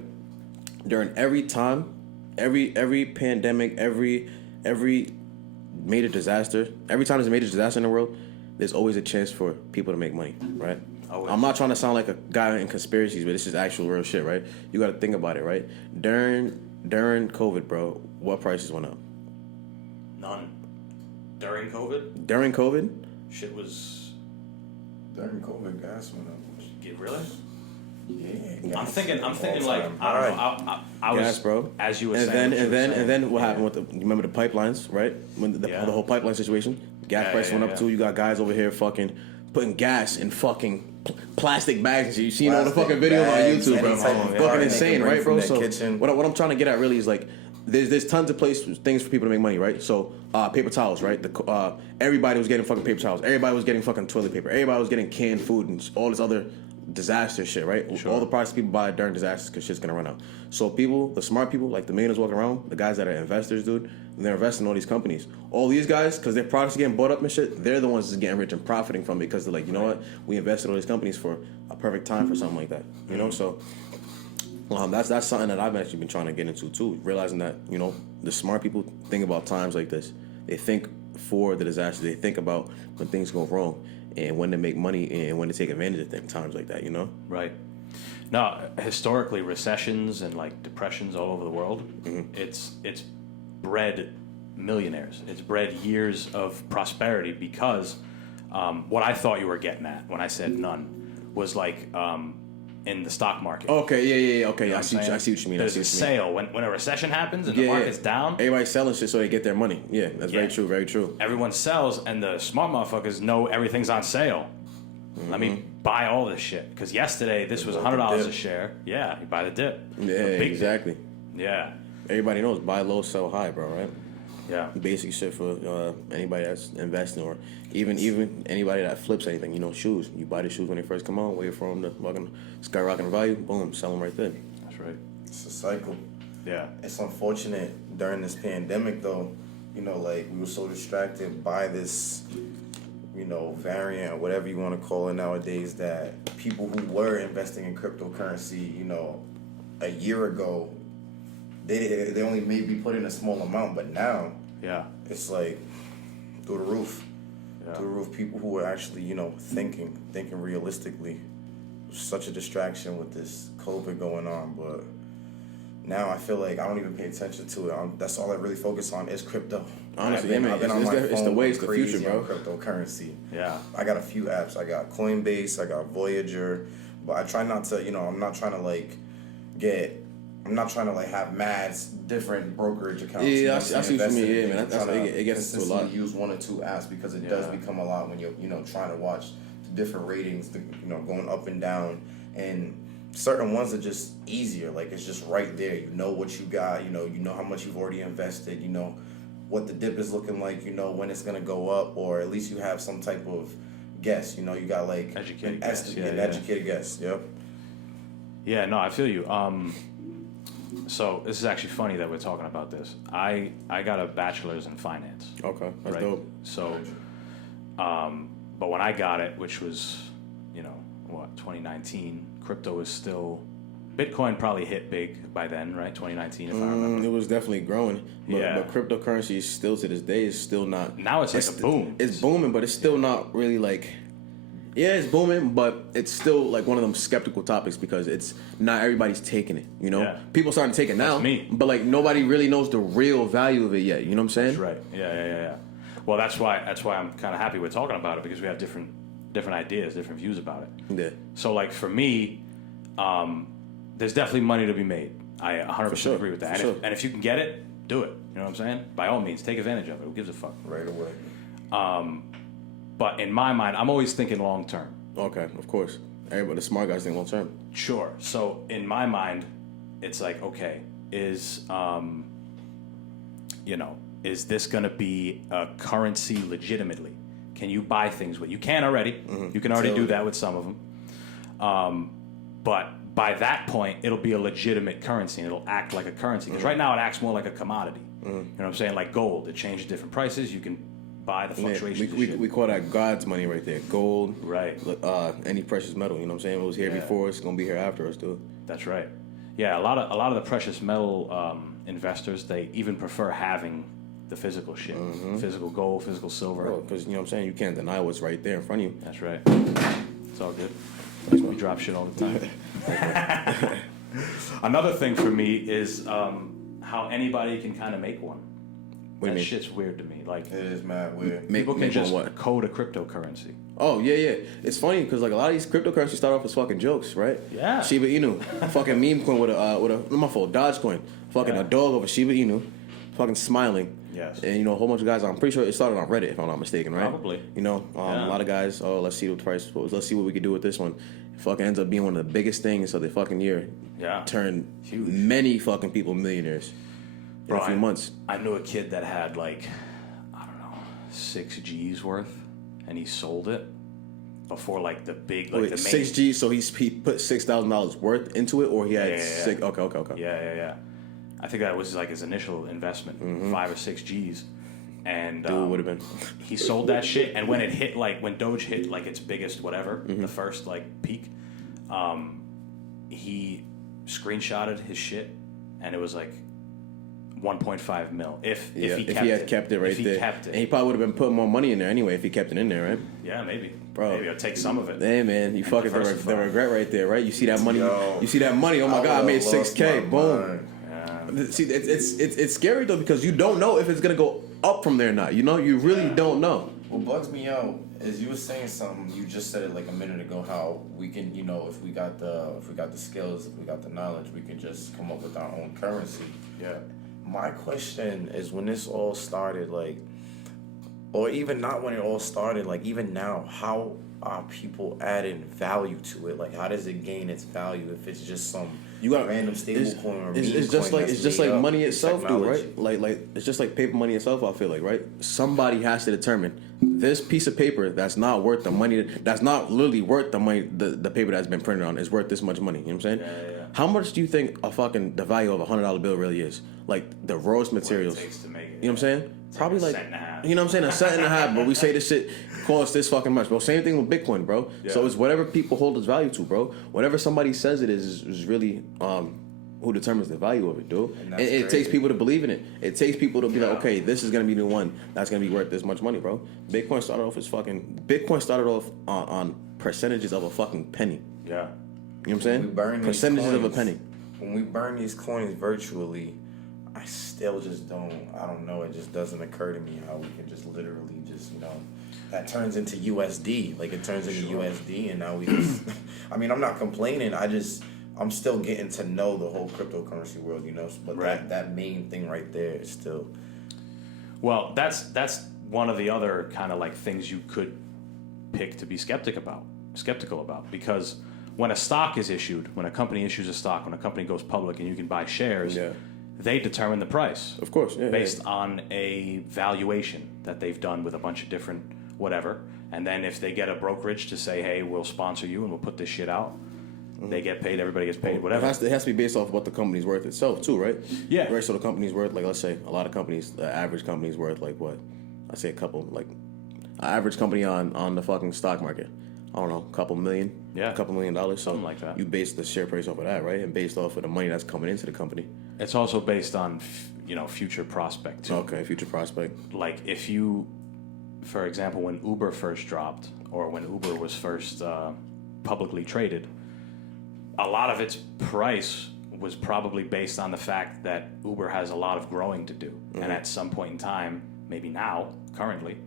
During every time, every pandemic, every major disaster, every time there's a major disaster in the world, there's always a chance for people to make money, right? Always. I'm not trying to sound like a guy in conspiracies, but this is actual real shit, right? You got to think about it, right? During COVID, bro, what prices went up? None. During COVID? During COVID? Shit was... During COVID, gas went up. Really? Yeah. I'm thinking like, I don't know. I was, gas, bro. As you were and saying. And then what happened with you remember the pipelines, right? When the whole pipeline situation, gas price went up too. You got guys over here fucking putting gas in fucking plastic bags and shit. You seen all the fucking videos on YouTube, bro. Fucking insane, right, bro? So what I'm trying to get at really is like, there's tons of things for people to make money, right? So paper towels, right? Everybody was getting fucking paper towels. Everybody was getting fucking toilet paper. Everybody was getting canned food and all this other disaster shit, right? Sure. All the products people buy during disasters because shit's gonna run out. So the smart people, like the millionaires walking around, the guys that are investors, dude, they're investing in all these companies. All these guys, because their products are getting bought up and shit, they're the ones that's getting rich and profiting from it because they're like, you know what? We invested in all these companies for a perfect time for something like that. You know, so that's something that I've actually been trying to get into too. Realizing that, the smart people think about times like this. They think for the disaster. They think about when things go wrong and when to make money and when to take advantage of times like that, Right. Now, historically, recessions and like depressions all over the world, it's bred millionaires. It's bred years of prosperity because what I thought you were getting at when I said none was like in the stock market. Okay, yeah. Okay, You know I see what you mean. There's a sale. When a recession happens and the market's down, everybody's selling shit so they get their money. Yeah, that's very true, very true. Everyone sells, and the smart motherfuckers know everything's on sale. Let me buy all this shit. Because yesterday, this was $100 a share. Yeah, you buy the dip. Yeah, exactly. Dip. Yeah. Everybody knows buy low, sell high, bro, right? Yeah. Basic shit for anybody that's investing or even anybody that flips anything. Shoes. You buy the shoes when they first come out, wait for them to fucking skyrocket in value, boom, sell them right there. That's right. It's a cycle. Yeah. It's unfortunate during this pandemic, though, like we were so distracted by this, variant or whatever you want to call it nowadays, that people who were investing in cryptocurrency, a year ago, they only maybe put in a small amount, but now it's like through the roof. Yeah. Through the roof, people who are actually, thinking realistically. Such a distraction with this COVID going on, but now I feel like I don't even pay attention to it. That's all I really focus on is crypto. Honestly, it's the way, it's the future, bro. Cryptocurrency. Yeah. I got a few apps. I got Coinbase. I got Voyager, but I try not to. I'm not trying to have mad different brokerage accounts. Yeah, I see what you mean. Yeah, man. It gets to a lot. Use one or two apps because it does become a lot when you're trying to watch the different ratings, going up and down, and certain ones are just easier. Like it's just right there. You know what you got. You know how much you've already invested. what the dip is looking like. You know when it's gonna go up, or at least you have some type of guess. You know, you got like Educated an guess, estimate, yeah, an yeah. educated guess. Yep. Yeah, no, I feel you. So this is actually funny that we're talking about this. I got a bachelor's in finance. Okay, that's right? dope. So, but when I got it, which was, 2019, crypto was still, Bitcoin probably hit big by then, right? 2019, if I remember. It was definitely growing, but, Yeah. but cryptocurrency is still to this day is still not. Now it's like a boom. It's booming, but it's still not really like. Yeah, it's booming, but it's still like one of them skeptical topics because it's not everybody's taking it. You know, Yeah. people starting to take it now, That's me. but like nobody really knows the real value of it yet. You know what I'm saying? That's right. Yeah. Well, that's why I'm kind of happy we're talking about it because we have different ideas, different views about it. Yeah. So, like for me, there's definitely money to be made. I 100% sure, agree with that. for And, sure. and if you can get it, do it. You know what I'm saying? By all means, take advantage of it. Who gives a fuck? Right away. But in my mind, I'm always thinking long term. Okay, of course. Everybody, the smart guys think long term. Sure. So in my mind, it's like, okay, is this going to be a currency legitimately? Can you buy things with? You can already. Mm-hmm. You can already do that with some of them. But by that point, it'll be a legitimate currency and it'll act like a currency. Because right now it acts more like a commodity. You know what I'm saying? Like gold. It changes different prices. You can buy the fluctuations. Yeah, we call that God's money right there. Gold, Right. Any precious metal. You know what I'm saying? It was here Yeah. before. It's gonna be here after us too. That's right. Yeah, a lot of the precious metal investors, they even prefer having the physical shit, physical gold, physical silver. Because you know what I'm saying? You can't deny what's right there in front of you. That's right. It's all good. We drop shit all the time. Another thing for me is how anybody can kind of make one. What do you That mean? shit's weird to me. Like It is mad weird. Make- people can make one just what? code a cryptocurrency. Oh yeah. It's funny because like a lot of these cryptocurrencies start off as fucking jokes, right? Yeah. Shiba Inu, fucking meme coin with a my fault, Dogecoin, fucking Yeah. a dog over Shiba Inu, fucking smiling. Yes. And a whole bunch of guys. I'm pretty sure it started on Reddit if I'm not mistaken, right? Probably. A lot of guys. Oh, let's see what the price was. Let's see what we can do with this one. It fucking ends up being one of the biggest things of the fucking year. Yeah. Turned Huge. many fucking people millionaires in Bro, a few months. I knew a kid that had like, I don't know, 6 G's worth, and he sold it before like the big, like Wait, the main. 6G. So he put $6,000 worth into it, or he had Yeah. six. Okay. Yeah. I think that was like his initial investment, 5 or 6 G's. And Dude would have been. he sold that shit, and when it hit, like when Doge hit like its biggest whatever, the first like peak, he screenshotted his shit, and it was like 1.5 mil. If he had kept it right if he there, kept it. and he probably would have been putting more money in there anyway if he kept it in there, right? Yeah, maybe. Bro. Maybe I'll take some of it. Hey man, you fucking diversify. the regret right there, right? You see that money? Yo, you see that money? Oh my god, I made would've lost $6K. my Boom. mind. See, it's scary though because you don't know if it's gonna go up from there or not. You know, you really don't know. What bugs me out is you were saying something. You just said it like a minute ago. How we can, if we got the skills, if we got the knowledge, we can just come up with our own currency. Yeah. My question is, when this all started, like, or even not when it all started, like even now, how are people adding value to it? Like, how does it gain its value if it's just some random stable coin or it's meme just coin like that's it's just made like up money with itself, dude, technology? right? Like it's just like paper money itself. I feel like, right? Somebody has to determine this piece of paper that's not worth the money. That's not literally worth the money. The paper that's been printed on is worth this much money. You know what I'm saying? Yeah. How much do you think the value of $100 bill really is? Like the rawest materials. What it takes to make it. You know what I'm saying? Probably like a like, cent and a half. you know what I'm saying, a cent and a half. But we say this shit costs this fucking much, bro. Same thing with Bitcoin, bro. Yeah. So it's whatever people hold its value to, bro. Whatever somebody says it is really who determines the value of it, dude. And It, that's it takes crazy. people to believe in it. It takes people to be Yeah. like, okay, this is gonna be the one that's gonna be worth this much money, bro. Bitcoin started off on percentages of a fucking penny. Yeah. You know what I'm We saying? burn these Percentages of a coins. penny. When we burn these coins virtually, I still just I don't know, it just doesn't occur to me how we can just literally just, that turns into USD. Like, it turns into USD, and now we just, I mean, I'm not complaining, I'm still getting to know the whole cryptocurrency world, but Right. that main thing right there is still. Well, that's one of the other kind of like things you could pick to be skeptical about, because when a stock is issued, when a company issues a stock, when a company goes public and you can buy shares, Yeah. they determine the price. Of course, yeah. Based on a valuation that they've done with a bunch of different whatever. And then if they get a brokerage to say, hey, we'll sponsor you and we'll put this shit out, they get paid, everybody gets paid, whatever. It has to be based off what the company's worth itself, too, right? Yeah. Right, so the company's worth, like, let's say, a lot of companies, the average company's worth, like, what? I say a couple, like, an average company on the fucking stock market. I don't know, a couple million? Yeah. A couple $1 million. So something like that. You base the share price off of that, right? And based off of the money that's coming into the company. It's also based on, future prospect, too. Okay, future prospect. Like, if you, for example, when Uber first dropped, or when Uber was first publicly traded, a lot of its price was probably based on the fact that Uber has a lot of growing to do. Mm-hmm. And at some point in time, maybe now, currently,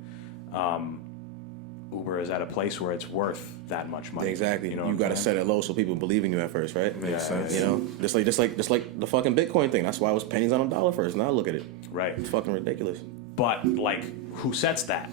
Uber is at a place where it's worth that much money. Exactly. You got to set it low so people believe in you at first, right? Makes sense. Just like the fucking Bitcoin thing. That's why it was pennies on a dollar first. Now look at it. Right. It's fucking ridiculous. But like, who sets that?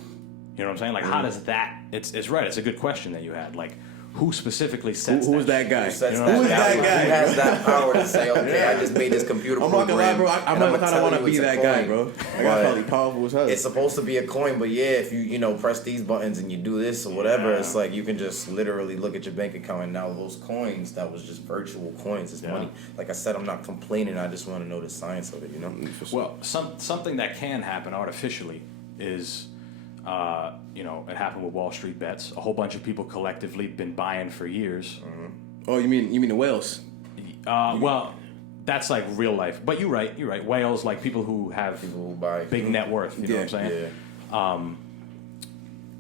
You know what I'm saying? Like, how does that? It's right. It's a good question that you had. Like, who specifically sets? Who's that guy? Who is that guy? Who has that power to say, okay, I just made this computer program. I'm not gonna lie, bro. I might kind of want to be that guy, bro. I got probably powerful as hell. It's supposed to be a coin, but yeah, if you press these buttons and you do this or whatever, it's like you can just literally look at your bank account and now those coins that was just virtual coins is money. Like I said, I'm not complaining. I just want to know the science of it. Well, something that can happen artificially is. It happened with Wall Street bets. A whole bunch of people collectively been buying for years. Mm-hmm. Oh, you mean the whales? Well, that's like real life. But you're right. Whales, like people who buy big net worth. You know what I'm saying? Yeah.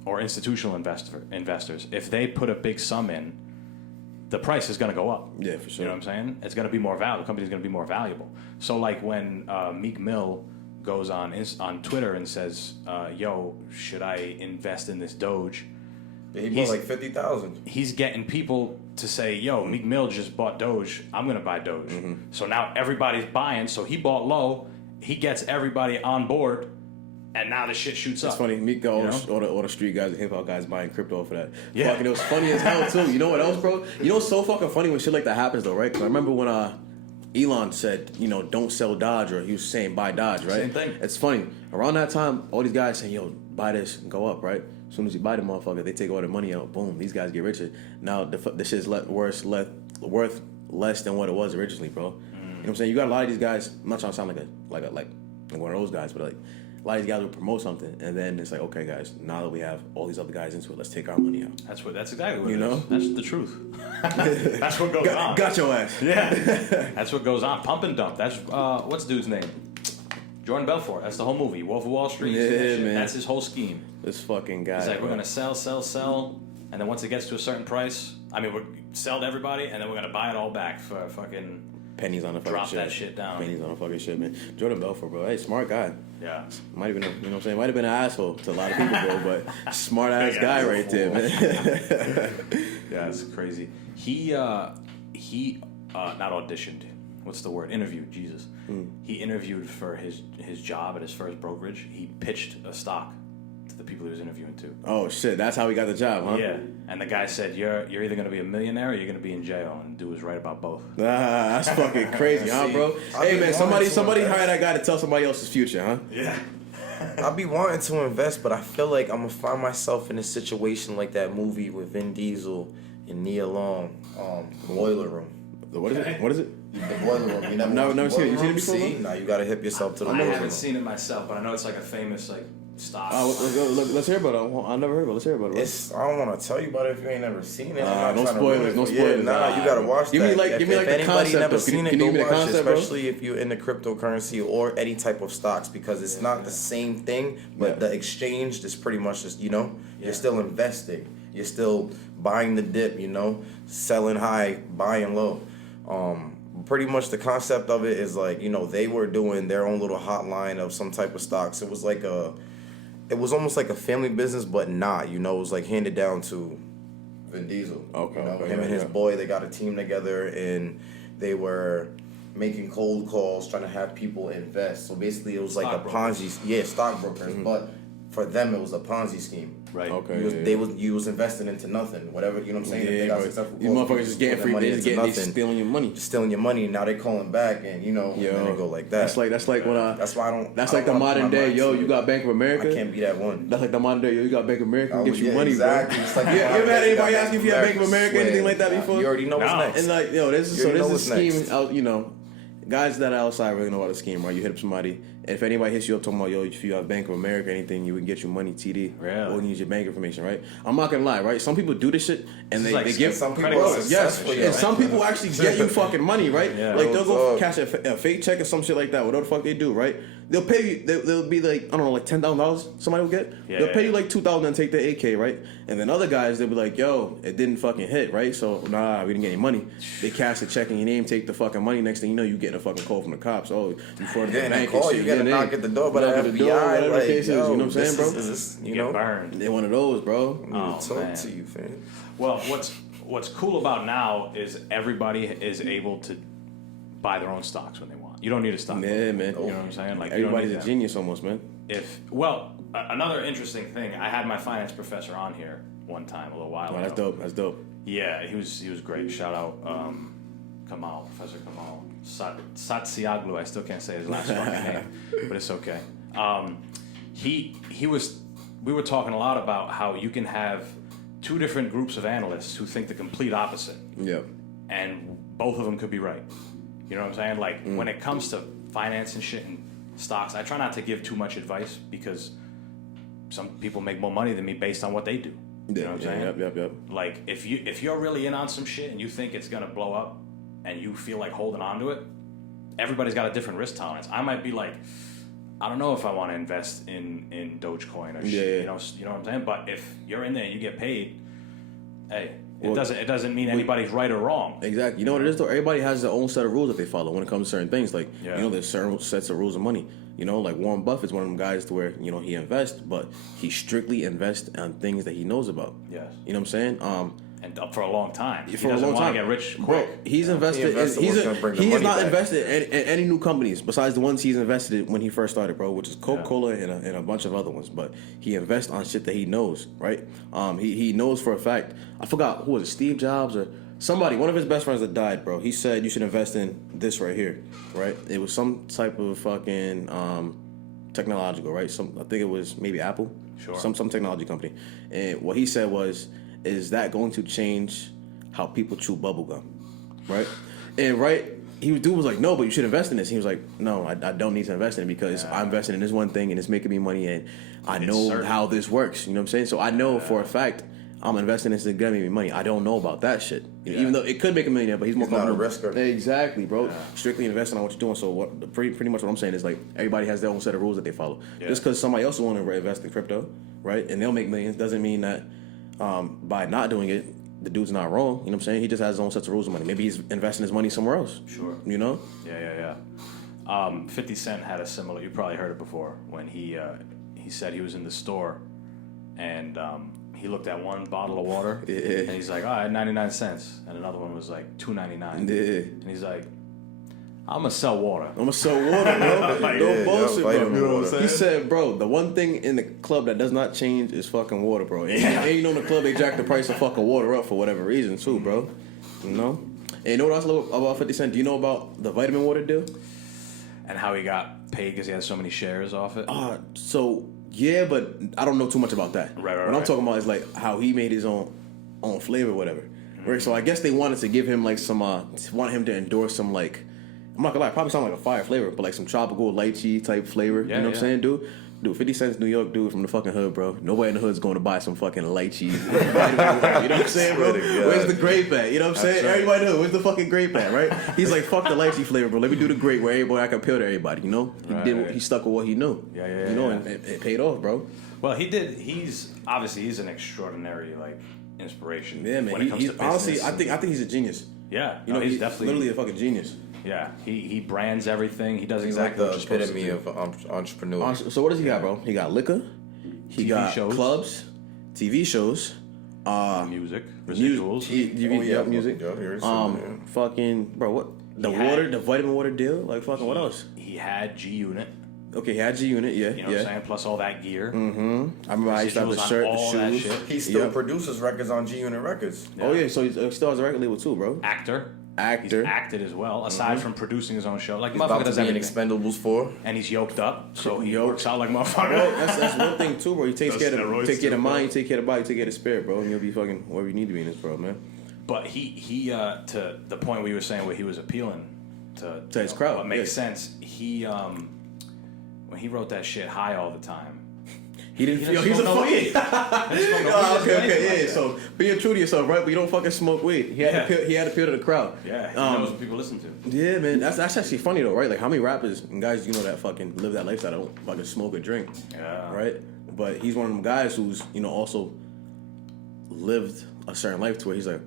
Or institutional investors. If they put a big sum in, the price is going to go up. Yeah, for sure. You know what I'm saying? It's going to be more valuable. The company's going to be more valuable. So like when Meek Mill goes on Twitter and says, yo, should I invest in this Doge? He bought like 50,000. He's getting people to say, yo, Meek Mill just bought Doge. I'm going to buy Doge. Mm-hmm. So now everybody's buying. So he bought low. He gets everybody on board. And now the shit shoots up. It's funny. Meek got all the street guys and hip hop guys buying crypto for that. Yeah. Fucking, it was funny as hell, too. You know what else, bro? You know what's so fucking funny when shit like that happens, though, right? Because I remember when Elon said, don't sell Dodge, or he was saying buy Dodge, right? Same thing. It's funny. Around that time, all these guys saying, yo, buy this and go up, right? As soon as you buy the motherfucker, they take all their money out. Boom, these guys get richer. Now the shit's worth less than what it was originally, bro. You know what I'm saying? You got a lot of these guys. I'm not trying to sound like one of those guys, but like a lot of these guys will promote something, and then it's like, okay, guys, now that we have all these other guys into it, let's take our money out. That's exactly what it is. That's the truth. That's what goes on. Got your ass. Yeah, that's what goes on. Pump and dump. That's what's the dude's name? Jordan Belfort. That's the whole movie. Wolf of Wall Street. Yeah, man. That's his whole scheme. This fucking guy. He's like, we're gonna sell, and then once it gets to a certain price, we'll sell to everybody, and then we're gonna buy it all back for fucking pennies on the fucking drop shit. That shit down. Pennies on the fucking shit, man. Jordan Belfort, bro. Hey, smart guy. Yeah. Might have been, you know what I'm saying? Might have been an asshole to a lot of people, bro, but smart ass guy right there, man. Yeah, it's crazy. He not auditioned. What's the word? Interviewed. Jesus. He interviewed for his job at his first brokerage. He pitched a stock to the people he was interviewing to. Oh shit! That's how he got the job, huh? Yeah. And the guy said, "You're either gonna be a millionaire or you're gonna be in jail." And the dude was right about both. That's fucking crazy, huh, bro? Hey man, somebody hire that guy to tell somebody else's future, huh? Yeah. I'll be wanting to invest, but I feel like I'm gonna find myself in a situation like that movie with Vin Diesel and Nia Long, Boiler Room. What is it? What is it? The Boiler Room. You never seen it. You seen it before? See? Nah, you gotta hip yourself to the I Boiler haven't Room. seen it myself, but I know it's like a famous stock. Let's hear about it. I never heard about it. Let's hear about it. I don't want to tell you about it if you ain't never seen it. No spoilers. No spoilers. Nah, you gotta watch that. Give me like the concept. Never seen it, go watch it, bro? especially if you're in the cryptocurrency or any type of stocks, because it's not the same thing. But the exchange is pretty much just you're still investing. You're still buying the dip. Selling high, buying low. Pretty much the concept of it is like, they were doing their own little hotline of some type of stocks. It was like it was almost like a family business, but not, it was like handed down to Vin Diesel. Okay. Him and his boy, they got a team together and they were making cold calls, trying to have people invest. So basically it was like a Ponzi, stockbrokers, but for them it was a Ponzi scheme. Right. Okay. You was investing into nothing. Whatever, you know what I'm saying? If they got successful, These motherfuckers just getting free. They just getting stealing your money. Just stealing your money. And now they calling back, and and then they go like that. That's like when That's why I don't. That's like the modern day. Yo, you got Bank of America. I can't be that one. That's like the modern day. Yo, you got Bank of America. Get you money, exactly. bro. It's like you ever had anybody ask you if you had Bank of America, anything like that before? You already know what's next. And like, this is a scheme out. Guys that are outside really know about the scheme, right? You hit up somebody. If anybody hits you up talking about, yo, if you have Bank of America or anything, you can get you money, TD. Really? Or you need your bank information, right? I'm not gonna lie, right? Some people do this shit and they give some people and some people actually get you fucking money, right? Yeah. Like they'll go cash a fake check or some shit like that. Whatever the fuck they do, right? They'll pay you. They'll be like, I don't know, like $10,000. Somebody will get. They'll pay you like $2,000 and take the AK, right? And then other guys, they'll be like, yo, it didn't fucking hit, right? So nah, we didn't get any money. They cash the check in your name, take the fucking money. Next thing you know, you getting a fucking call from the cops. Oh, you frauded the bank. Call, you gotta knock at the door, but the FBI, whatever the case is, you know what I'm saying, bro? You get burned. They're one of those, bro. Talk to you, fam. Well, what's cool about now is everybody is able to buy their own stocks when they want. You don't need a stock. Yeah, man. You know what I'm saying? Like everybody's a genius almost, man. Another interesting thing, I had my finance professor on here one time a little while ago. That's dope. Yeah, he was great. Shout out Kamal, Professor Kamal Satsiaglu. I still can't say his last fucking name, but it's okay. We were talking a lot about how you can have two different groups of analysts who think the complete opposite. Yeah. And both of them could be right. You know what I'm saying? Like when it comes to finance and shit and stocks, I try not to give too much advice because some people make more money than me based on what they do. You know what I'm saying? Yep. Like if you're really in on some shit and you think it's gonna blow up and you feel like holding on to it, everybody's got a different risk tolerance. I might be like, I don't know if I want to invest in Dogecoin or shit. You know what I'm saying? But if you're in there and you get paid, hey, it doesn't mean anybody's right or wrong. Exactly. You know what it is though? Everybody has their own set of rules that they follow when it comes to certain things. Like there's certain sets of rules of money. Like Warren Buffett's one of them guys to where he invests, but he strictly invests on things that he knows about. Yes. You know what I'm saying? And for a long time. He doesn't want to get rich quick. Bro, he's invested. He has not invested in any new companies besides the ones he's invested in when he first started, bro, which is Coca-Cola and a bunch of other ones. But he invests on shit that he knows, right? He knows for a fact. I forgot who was it, Steve Jobs or somebody. One of his best friends that died, bro. He said you should invest in this right here, right? It was some type of fucking technological, right? I think it was maybe Apple, some technology company. And what he said was, is that going to change how people chew bubblegum, right? And dude was like, no, but you should invest in this. He was like, no, I don't need to invest in it because I'm investing in this one thing and it's making me money and I know how this works. You know what I'm saying? So I know for a fact I'm investing in this and gonna make me money. I don't know about that shit. Even though it could make a millionaire, but he's more not a risker. Exactly, bro. Strictly investing on what you're doing. So pretty much what I'm saying is like everybody has their own set of rules that they follow. Just because somebody else want to invest in crypto, right, and they'll make millions doesn't mean that by not doing it, the dude's not wrong. You know what I'm saying? He just has his own sets of rules of money. Maybe he's investing his money somewhere else. Sure. You know? Yeah. 50 Cent had a similar. You probably heard it before when he said he was in the store and he looked at one bottle of water and he's like, I had 99 cents, and another one was like $2.99. And he's like, I'm gonna sell water. Bro. No bullshit, bro. You know what I'm saying? He said, bro, the one thing in the club that does not change is fucking water, bro. And in the club, they jack the price of fucking water up for whatever reason, too, bro. You know? And you know what else about 50 Cent? Do you know about the vitamin water deal? And how he got paid because he had so many shares off it? Yeah, but I don't know too much about that. Right. What I'm talking about is like how he made his own flavor, or whatever. Right. So I guess they wanted to give him like some, want him to endorse some like, I'm not gonna lie, probably sound like a fire flavor, but like some tropical lychee type flavor. You know what I'm saying, dude? Dude, 50 Cent's New York dude from the fucking hood, bro. Nobody in the hood's going to buy some fucking lychee. You know what I'm saying, bro? Where's the grape at? You know what I'm saying? Everybody in the hood, where's the fucking grape at, right? He's like, fuck the lychee flavor, bro. Let me do the grape where I can appeal to everybody, you know? He stuck with what he knew. You know, and it paid off, bro. Well, he did. He's an extraordinary like inspiration. Yeah, man. When it comes to honestly, I think he's a genius. Yeah, you know, he's definitely literally a fucking genius. Yeah, he brands everything. He does exactly like what you're supposed to the do. epitome of entrepreneur. So what does he got, bro? He got liquor. He got shows. Clubs, TV shows, music, residuals. Music. Fucking bro, what? The vitamin water deal. Like fucking what else? He had G Unit. Okay, he had G-Unit, yeah. You know what I'm saying? Plus all that gear. Mm-hmm. I remember I used to have the Residuals on shirt, all the that shoes. shit. He still produces records on G-Unit Records. Oh yeah, so he still has a record label too, bro. Actor. Actor. He's acted as well, aside from producing his own show. Like, He's motherfucker about to does be in everything. Expendables 4. And he's yoked up, so he Yoked. works out like motherfucker. Bro, that's one thing too, bro. You take Does care of steroids take care too, of the bro. mind, you take care of the body, you take care of the spirit, bro, and you'll be fucking wherever you need to be in this world, man. But he to the point we were saying where he was appealing to his crowd, what makes yeah. sense. He when he wrote that shit high all the time. He didn't feel He he's a doesn't fucking. smoke no weed. Oh, okay, Anything yeah. like that. So being true to yourself, right? But you don't fucking smoke weed. He had to appeal to the crowd. Yeah, he knows what people listen to. Yeah, man, that's actually funny though, right? Like how many rappers and guys you know that fucking live that lifestyle don't fucking smoke or drink, Yeah. right? But he's one of them guys who's also lived a certain life to where he's like,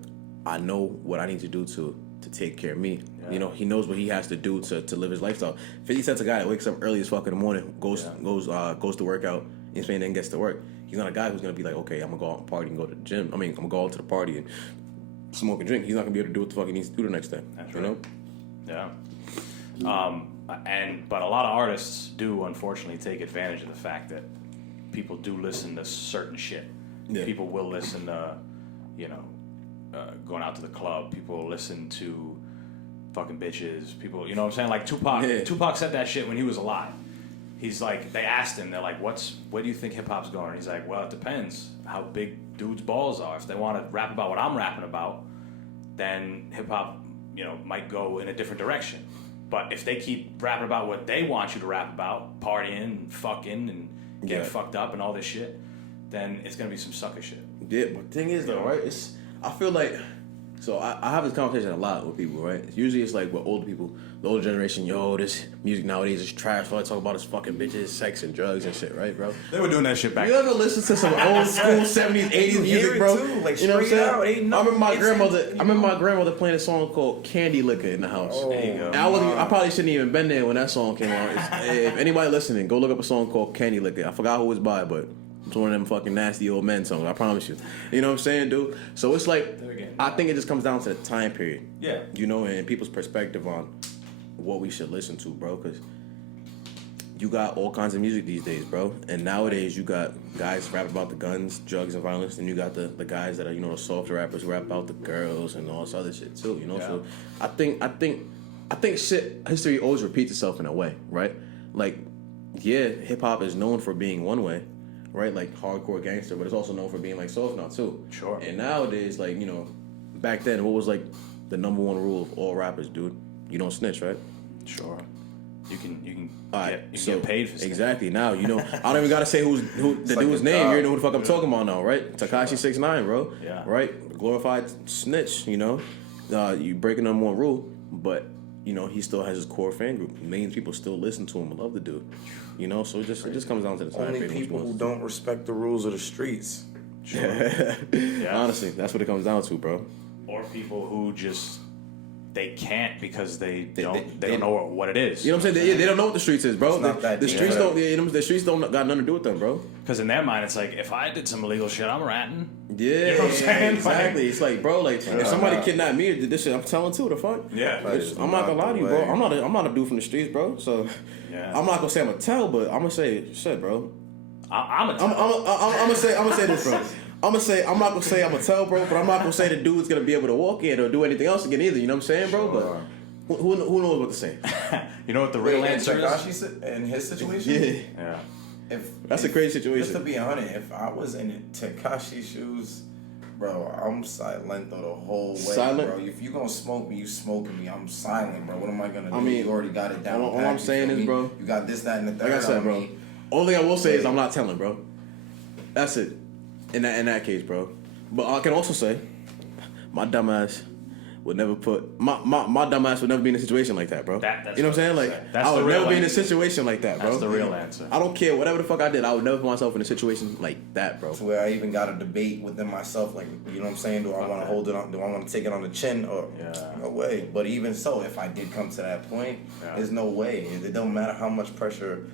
I know what I need to do to take care of me. Yeah. He knows what he has to do to live his lifestyle. 50 Cent's a guy that wakes up early as fuck in the morning, goes to work out, and then gets to work. He's not a guy who's gonna be like, okay, I'm gonna go out and party and go to the gym. I'm gonna go out to the party and smoke and drink. He's not gonna be able to do what the fuck he needs to do the next day. That's you right. know? Yeah. But a lot of artists do unfortunately take advantage of the fact that people do listen to certain shit. Yeah. People will listen to, going out to the club. People will listen to fucking bitches. People, you know what I'm saying? Like Tupac. Yeah. Tupac said that shit when he was alive. He's like, they asked him, they're like, where do you think hip hop's going? And he's like, well, it depends how big dudes' balls are. If they want to rap about what I'm rapping about, then hip hop, might go in a different direction. But if they keep rapping about what they want you to rap about, partying and fucking and getting fucked up and all this shit, then it's gonna be some sucker shit. Yeah, but the thing is though, right? I feel like, so I have this conversation a lot with people, right? Usually it's like with older people, the older generation, this music nowadays is trash. All I talk about is fucking bitches, sex, and drugs and shit, right, bro? They were doing that shit back You ever listen to some old school 70s, 80s music, bro? Too, like, you know what I'm straight saying? out, ain't I remember my nothing grandmother playing a song called Candy Liquor in the house. Oh, There you go. And I probably shouldn't even been there when that song came on. If anybody listening, go look up a song called Candy Liquor. I forgot who it was by, but it's one of them fucking nasty old men songs, I promise you. You know what I'm saying, dude? So it's like, I think it just comes down to the time period. Yeah. And people's perspective on what we should listen to, bro. Because you got all kinds of music these days, bro. And nowadays you got guys rap about the guns, drugs, and violence. And you got the guys that are, the soft rappers who rap about the girls and all this other shit too, Yeah. So I think history always repeats itself in a way, right? Like, yeah, hip hop is known for being one way, right? Like hardcore gangster, but it's also known for being like soft now too. Sure. And nowadays, like, back then, what was like the number one rule of all rappers, dude? You don't snitch, right? Sure. You can All right, get paid for stuff. exactly. Now I don't even gotta say who the like dude's a name. job. You know who the fuck I'm talking about now, right? Tekashi 6ix9ine, bro. Yeah. Right. Glorified snitch. You breaking number one rule, but he still has his core fan group. Millions of people still listen to him and love the dude. So it just comes down to the time Only period. people who don't respect the rules of the streets. Yeah. Honestly, that's what it comes down to, bro. Or people who just they can't because they don't know what it is. You know what I'm saying? They don't know what the streets is, bro. It's not that The deep. streets don't. The streets don't got nothing to do with them, bro. Because in their mind, it's like, if I did some illegal shit, I'm ratting. Yeah, You know what I'm saying? exactly. It's like, bro, like if somebody kidnapped me or did this shit, I'm telling too. The fuck? Yeah. Bitch, I'm not gonna lie to you, bro. I'm not a dude from the streets, bro. So Yeah. I'm not gonna say I'm a tell, but I'm gonna say shit, bro. I'm I'm gonna say this, bro. I'm not gonna say I'm a tell, bro, but I'm not gonna say the dude's gonna be able to walk in or do anything else again either. You know what I'm saying, bro? Sure. But who knows what to say? You know what the real answer is? Tekashi in his situation? Yeah, Yeah. that's a crazy Just to situation. be honest, if I was in Tekashi's shoes, bro, I'm silent the whole way, Silent? bro. If you gonna smoke me, you smoking me. I'm silent, bro. What am I gonna do? I mean, You already got it down. all pat, I'm you saying feel is, me? bro, you got this, that, and the third. Like I said, on bro. me. Only thing I will say is I'm not telling, bro. That's it. In that case, bro. But I can also say, my dumbass would never put my dumbass would never be in a situation like that, bro. That's you know what I'm saying? what I'm Like saying. That's I the would real never be in a answer. situation like that, bro. That's the real answer. I don't care whatever the fuck I did. I would never put myself in a situation like that, bro. To where I even got a debate within myself, like, you know what I'm saying? Do I want to hold it on? Do I want to take it on the chin? Or Yeah. no way. But even so, if I did come to that point, there's no way. It don't matter how much pressure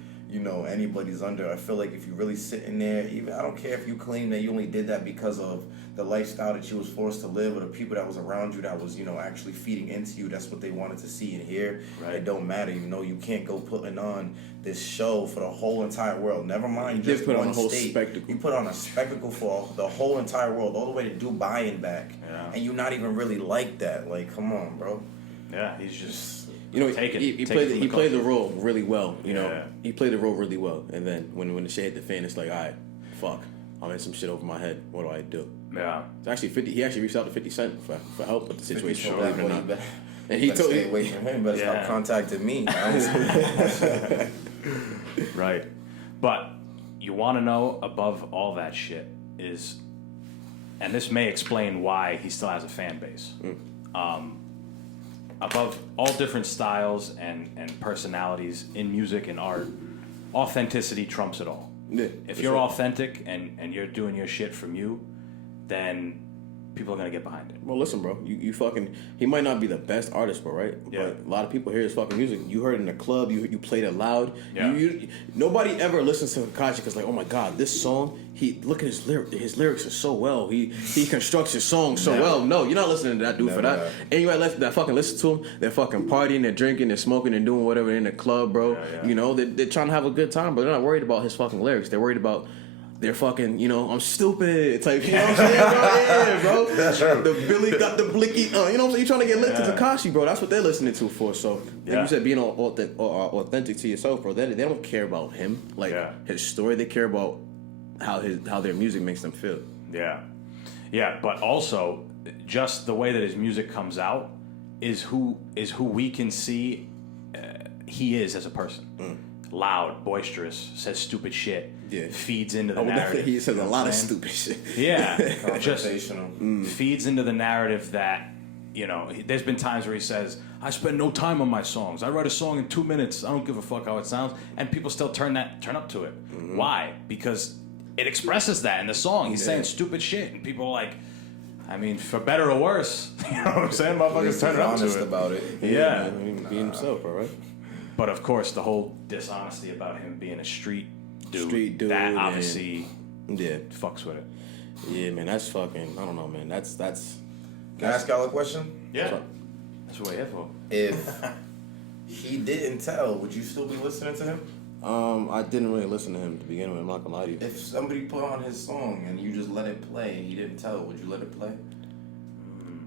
anybody's under. I feel like if you really sit in there, even I don't care if you claim that you only did that because of the lifestyle that you was forced to live, or the people that was around you that was, actually feeding into you. That's what they wanted to see and hear. Right. It don't matter, you can't go putting on this show for the whole entire world. Never mind just put one on a whole state. spectacle. You put on a spectacle for the whole entire world, all the way to Dubai and back. Yeah. And you're not even really like that. Like, come on, bro. Yeah, he's just He played the role really well. He played the role really well. And then when the shit hit the fan, it's like, all right, fuck, I'm in some shit over my head. What do I do? Yeah. It's actually He actually reached out to 50 Cent for help with the situation. Sure, believe it or boy, not. And he told stay away from him, but stop contacting me. Right. But you want to know above all that shit is, and this may explain why he still has a fan base. Above all different styles and personalities in music and art, authenticity trumps it all. Yeah, if you're authentic and you're doing your shit from you, then people are gonna get behind it. Well, listen, bro. You fucking. He might not be the best artist, bro, right? Yeah. But a lot of people hear his fucking music. You heard it in the club. You played it loud. Yeah. Nobody ever listens to Tekashi because, like, oh my god, this song. Look at his lyrics. His lyrics are so well. He constructs his songs so well. No, you're not listening to that dude for that. Anybody that fucking listen to him, they're fucking partying, they're drinking, they're smoking, and doing whatever in the club, bro. Yeah. They're trying to have a good time, but they're not worried about his fucking lyrics. They're worried about. They're fucking, I'm stupid type, you know what I'm saying, bro? Yeah, bro. That's right. The Billy got the blicky, you know what I'm saying? You're trying to get lit to Tekashi, bro. That's what they're listening to for. So, like you said, being authentic to yourself, bro. They don't care about him, like his story. They care about how their music makes them feel. Yeah, yeah. But also, just the way that his music comes out is who we can see he is as a person. Loud, boisterous, says stupid shit, feeds into the narrative. He says a lot of stupid shit. Yeah, just Confrontational. feeds into the narrative that, there's been times where he says, I spend no time on my songs. I write a song in 2 minutes. I don't give a fuck how it sounds. And people still turn up to it. Why? Because it expresses that in the song. He's saying stupid shit. And people are like, I mean, for better or worse, you know what I'm saying? Motherfuckers turn up to honest it. about it. Yeah. Be himself, all right? But of course, the whole dishonesty about him being a street dude that obviously fucks with it. Yeah, man, that's fucking. I don't know, man. That's. Can I ask y'all a question? Yeah, that's what we're here for. If he didn't tell, would you still be listening to him? I didn't really listen to him to begin with. I'm not gonna lie to you. If somebody put on his song and you just let it play and he didn't tell, would you let it play?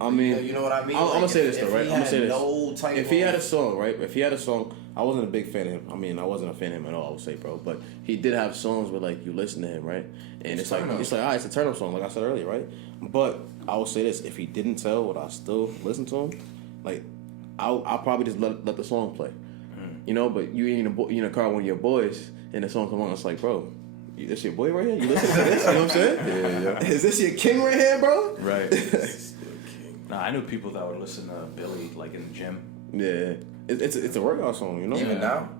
I mean, you know what I mean? I'm gonna say this though, right? I'm gonna say this. If he had a song, right? If he had a song, I wasn't a big fan of him. I mean, I wasn't a fan of him at all, I would say, bro. But he did have songs where, like, you listen to him, right? And it's like, all right, it's a turn-up song, like I said earlier, right? But I will say this: if he didn't tell, would I still listen to him? Like, I'll probably just let the song play, But you in a car with your boys, and the song come on, it's like, bro. This your boy right here? You listen to this? You know what I'm saying? Yeah. Is this your king right here, bro? Right. Nah, I knew people that would listen to Billy, like, in the gym. Yeah. It's a workout song, Even now?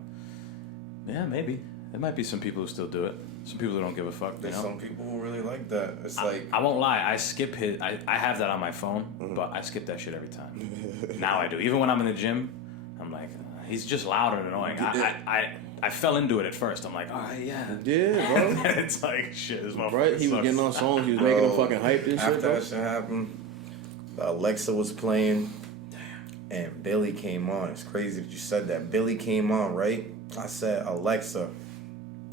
Yeah, maybe. There might be some people who still do it. Some people who don't give a fuck. There's some people who really like that. It's like... I won't lie. I skip his... I have that on my phone, but I skip that shit every time. Now I do. Even when I'm in the gym, I'm like, he's just loud and annoying. I fell into it at first. I'm like, all right, yeah. Yeah, bro. And it's like, shit, this motherfucker Right? He was sucks. getting on songs. He was making them fucking hype and shit, After bro. that shit happened, Alexa was playing, and Billy came on. It's crazy that you said that. Billy came on, right? I said, Alexa,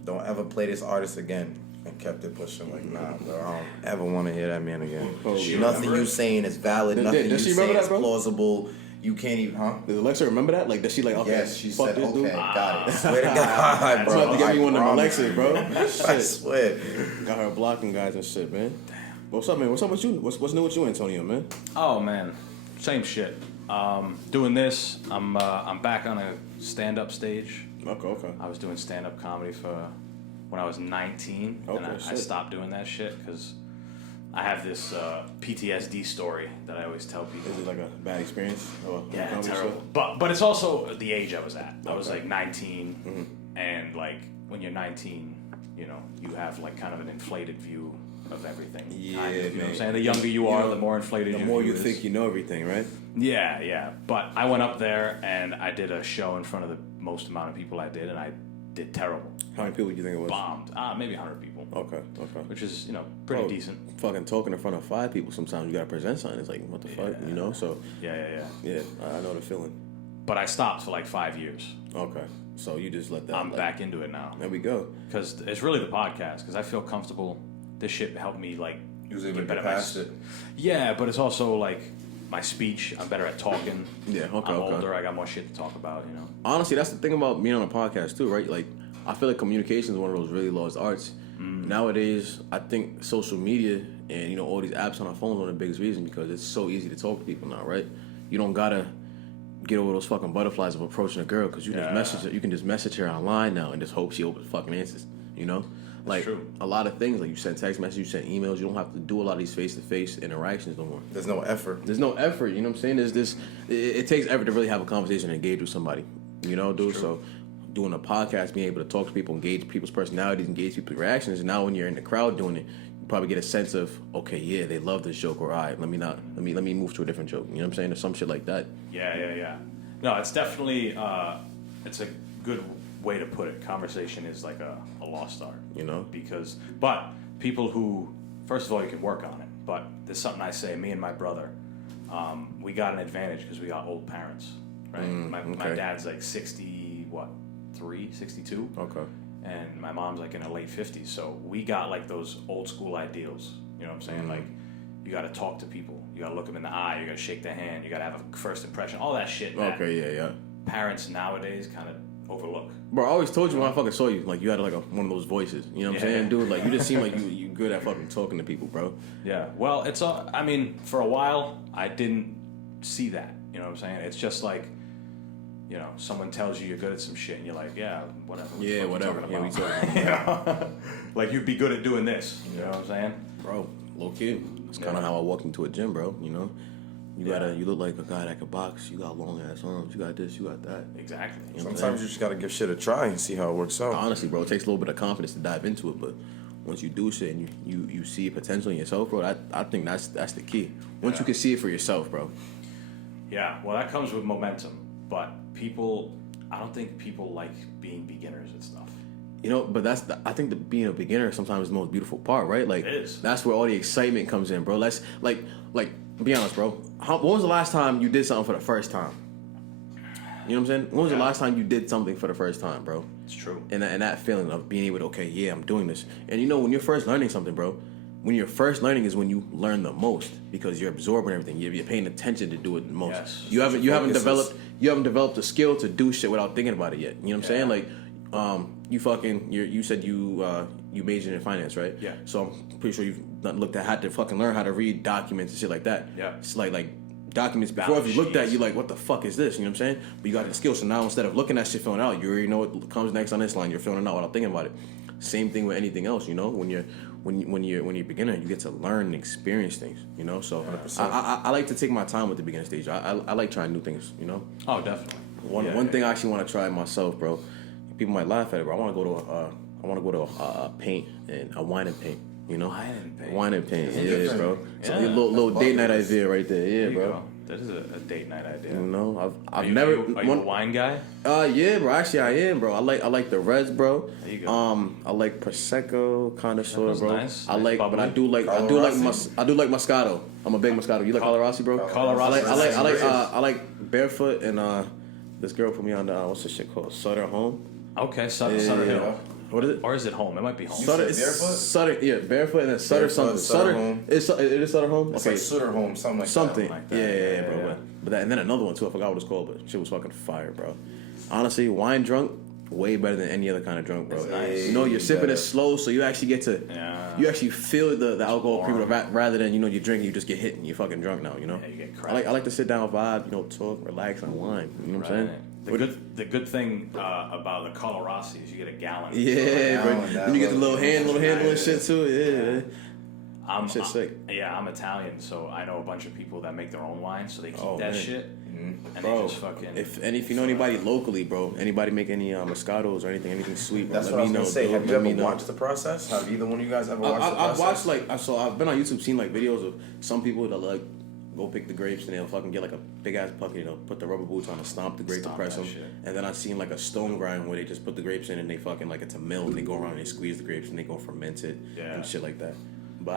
don't ever play this artist again. And kept it pushing like, nah, bro, I don't ever want to hear that man again. Nothing you saying is valid. Nothing you saying is plausible. You can't even, huh? Does Alexa remember that? Like, does she like, okay, yes, she fuck said, this okay, dude? got it. Swear to God, bro. I'm about to get me one of them promise Alexas, you. bro. I swear. Got her blocking guys and shit, man. Damn. What's up, man? What's up with you? What's new with you, Antonio, man? Oh, man. Same shit. Doing this. I'm back on a stand-up stage. Okay. I was doing stand-up comedy for when I was 19, and I stopped doing that shit because I have this PTSD story that I always tell people. Is it like a bad experience? Yeah, terrible. But it's also the age I was at. I was like 19, and like when you're 19, you have like kind of an inflated view of everything. Yeah, kind of, you know what I'm saying? The You younger you are, the more inflated the your more view you is. think you know everything, right? Yeah. But I went up there and I did a show in front of the most amount of people I did, and I did terrible. How many people do you think it was? Bombed. Maybe 100 people. Okay. Which is, pretty decent. Fucking talking in front of 5 people sometimes you gotta present something. It's like, what the fuck, So Yeah, I know the feeling. But I stopped for like 5 years. Okay. So you just let that. I'm back into it now. There we go. Because it's really the podcast. Because I feel comfortable. This shit helped me like. Usually get better past it. Yeah, but it's also like my speech. I'm better at talking. Yeah. Okay. I'm older. I got more shit to talk about. Honestly, that's the thing about being on a podcast too, right? Like, I feel like communication is one of those really lost arts. Nowadays, I think social media and all these apps on our phones are one of the biggest reasons because it's so easy to talk to people now, right? You don't gotta get over those fucking butterflies of approaching a girl because you can just message her online now and just hope she opens fucking answers. Like true. A lot of things, like you send text messages, you send emails. You don't have to do a lot of these face-to-face interactions no more. There's no effort. You know what I'm saying? There's this. It takes effort to really have a conversation and engage with somebody. Dude. So doing a podcast, being able to talk to people, engage people's personalities, engage people's reactions. And now when you're in the crowd doing it, you probably get a sense of, okay, yeah, they love this joke, or all right, let me move to a different joke. You know what I'm saying? Or some shit like that. Yeah. No, it's definitely it's a good way to put it. Conversation is like a lost art. But people who, first of all, you can work on it. But there's something I say. Me and my brother, we got an advantage because we got old parents. Right. My dad's like 62. Okay. And my mom's like in her late 50s. So we got like those old school ideals. You know what I'm saying? Like, you got to talk to people. You got to look them in the eye. You got to shake their hand. You got to have a first impression. All that shit. Okay, yeah. Parents nowadays kind of overlook. Bro, I always told you when I fucking saw you, like you had like one of those voices. You know what I'm saying, dude? Like you just seem like you good at fucking talking to people, bro. Yeah. Well, it's I mean, for a while I didn't see that. You know what I'm saying? It's just like, someone tells you you're good at some shit, and you're like, yeah, whatever. Yeah, whatever. Yeah, we talking. Like you'd be good at doing this. You know what I'm saying? Bro, low key. That's kind of how I walked into a gym, bro. You look like a guy that can box. You got long ass arms. You got this. You got that. Exactly. Sometimes you just gotta give shit a try and see how it works out. Honestly, bro, it takes a little bit of confidence to dive into it, but once you do shit and you see potential in yourself, bro, I think that's the key. Once you can see it for yourself, bro. Yeah. Well, that comes with momentum, but I don't think people like being beginners and stuff. But I think that being a beginner sometimes is the most beautiful part, right? Like, it is. That's where all the excitement comes in, bro. Let's like be honest, bro. When was the last time you did something for the first time? You know what I'm saying? When was the last time you did something for the first time, bro? It's true. And that feeling of being able to, okay, yeah, I'm doing this. And when you're first learning something, bro, when you're first learning is when you learn the most because you're absorbing everything. You're paying attention to do it the most. Yes. You haven't developed a skill to do shit without thinking about it yet. You know what I'm saying? Like, you said you majored in finance, right? Yeah. So I'm pretty sure you've had to fucking learn how to read documents and shit like that. Yeah. It's like documents before, if you looked at, you're like, what the fuck is this? You know what I'm saying? But you got the skill. So now instead of looking at shit filling out, you already know what comes next on this line. You're filling it out without thinking about it. Same thing with anything else. When you're a beginner, you get to learn and experience things. So I like to take my time with the beginner stage. I like trying new things. Oh, definitely. One thing I actually want to try myself, bro. People might laugh at it, but I want to go to a paint and a wine and paint. Wine and paint. Yeah, bro. It's a little date night idea right there. Yeah, bro. Go. That is a date night idea. I've never. Are you a wine guy? Yeah, bro. Actually, I am, bro. I like the reds, bro. There you go. I like prosecco, kind of sort of, bro. Nice. But I do like Moscato. I'm a big Moscato. You like Colorasi, bro? Colorasi. I like Barefoot and this girl put me on what's this shit called? Sutter Home. Okay, Sutter Hill. What is it? Or is it Home? It might be Home. Barefoot, and then Sutter something. Sutter Home. It is Sutter Home? It's like Sutter Home, something like that. Yeah, bro. Yeah. But and then another one too, I forgot what it's called, but shit was fucking fire, bro. Honestly, wine drunk, way better than any other kind of drunk, bro. It's nice. You're sipping it slow, so you actually get to, you actually feel the alcohol creep rather than, you drink and you just get hit and you're fucking drunk now, Yeah, you get cracked. I like to sit down, vibe, talk, relax on wine. You know what I'm saying? The good thing about the Colorasi is you get a gallon. Yeah, bro. And you get the little handle and shit too. Yeah. Shit's sick. Yeah, I'm Italian, so I know a bunch of people that make their own wine, so they keep that shit. And bro, they just fucking. If you know anybody locally, bro, anybody make any Moscatos or anything sweet, bro, that's what I was gonna say. Have you ever watched the process? Have either one of you guys ever watched the process? I've watched I've been on YouTube, seen like videos of some people that go pick the grapes and they'll fucking get like a big ass bucket and they'll put the rubber boots on and stomp the grapes and press them. Shit. And then I seen like a stone grind where they just put the grapes in and they fucking like it's a mill and they go around and they squeeze the grapes and they go ferment it and shit like that. But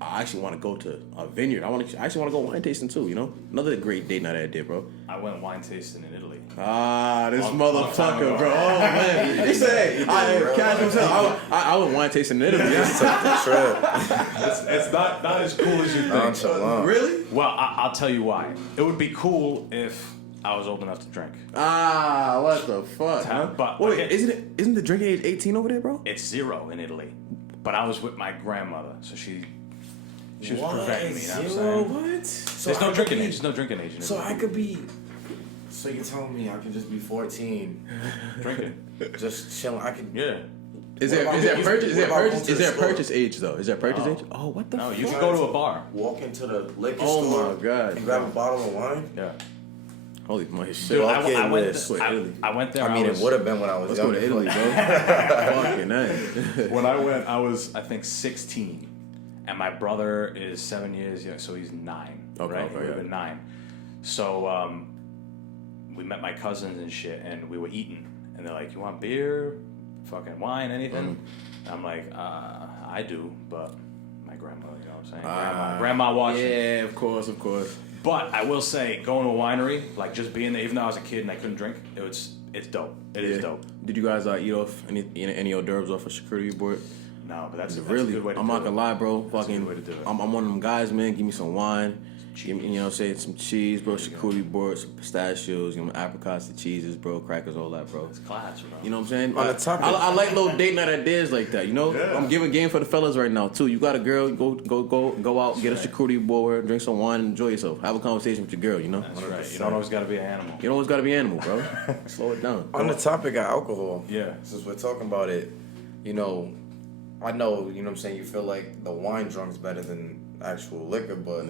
I actually want to go to a vineyard. I actually want to go wine tasting too. You know, another great date night I did, bro. I went wine tasting in Italy. This motherfucker, bro. Oh man, he said, I went wine tasting in Italy. It's not as cool as you think. Really? Well, I'll tell you why. It would be cool if I was old enough to drink. What the fuck? Huh? But wait, isn't the drinking age 18 over there, bro? It's 0 in Italy. But I was with my grandmother, so she was protecting me. You know what I'm saying? What? So there's no drinking age. There's no drinking age in Italy. So I could be. So you're telling me I could just be 14, drinking, just chilling? I could. Yeah. Is there a purchase age though? Is there a purchase age? Oh, what the? No, fuck? you can go to a bar. Walk into the liquor store. Oh my god! And grab a bottle of wine. Yeah. Holy my shit! Dude, I went there. I mean, it would have been when I was young. Let's go to Italy, bro. Fucking nice. When I went, I was I think 16, and my brother is 7 years young, so he's 9. Okay, right? okay, He would have been 9. So we met my cousins and shit, and we were eating, and they're like, "You want beer, fucking wine, anything?" And I'm like, "I do," but my grandmother, you know what I'm saying? Grandma watching. Yeah, of course. But I will say, going to a winery, like just being there, even though I was a kid and I couldn't drink, it's dope. It is dope. Did you guys eat off any hors d'oeuvres off a charcuterie board? No, but that's really a good way to I'm do not it. gonna lie, bro. That's a Fucking, good way to do it. I'm one of them guys, man. Give me some wine. Give me, you know, say some cheese, bro. Charcuterie board, some pistachios, you know, apricots, the cheeses, bro, crackers, all that, bro. It's class, bro. You know what I'm saying? On the topic, I like little date night ideas like that. You know, I'm giving game for the fellas right now too. You got a girl, go out, get a charcuterie board, drink some wine, and enjoy yourself. Have a conversation with your girl. You know, That's right. You don't always got to be an animal. you don't always got to be animal, bro. Slow it down. On the topic of alcohol, Yeah. since we're talking about it, you know, I know, you know what I'm saying, you feel like the wine drunk's better than actual liquor, but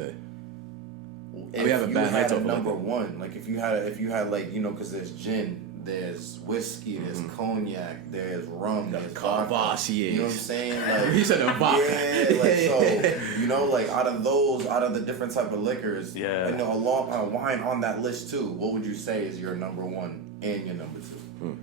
if We have a you bad had night a over number liquor. one, like if you had like, you know, because there's gin, there's whiskey, there's cognac, there's rum, there's vodka. Cavassier. You know what I'm saying? Like, He said the vodka. Yeah, like so, you know, like out of the different type of liquors, Yeah. and a wine on that list too. What would you say is your number one and your number two?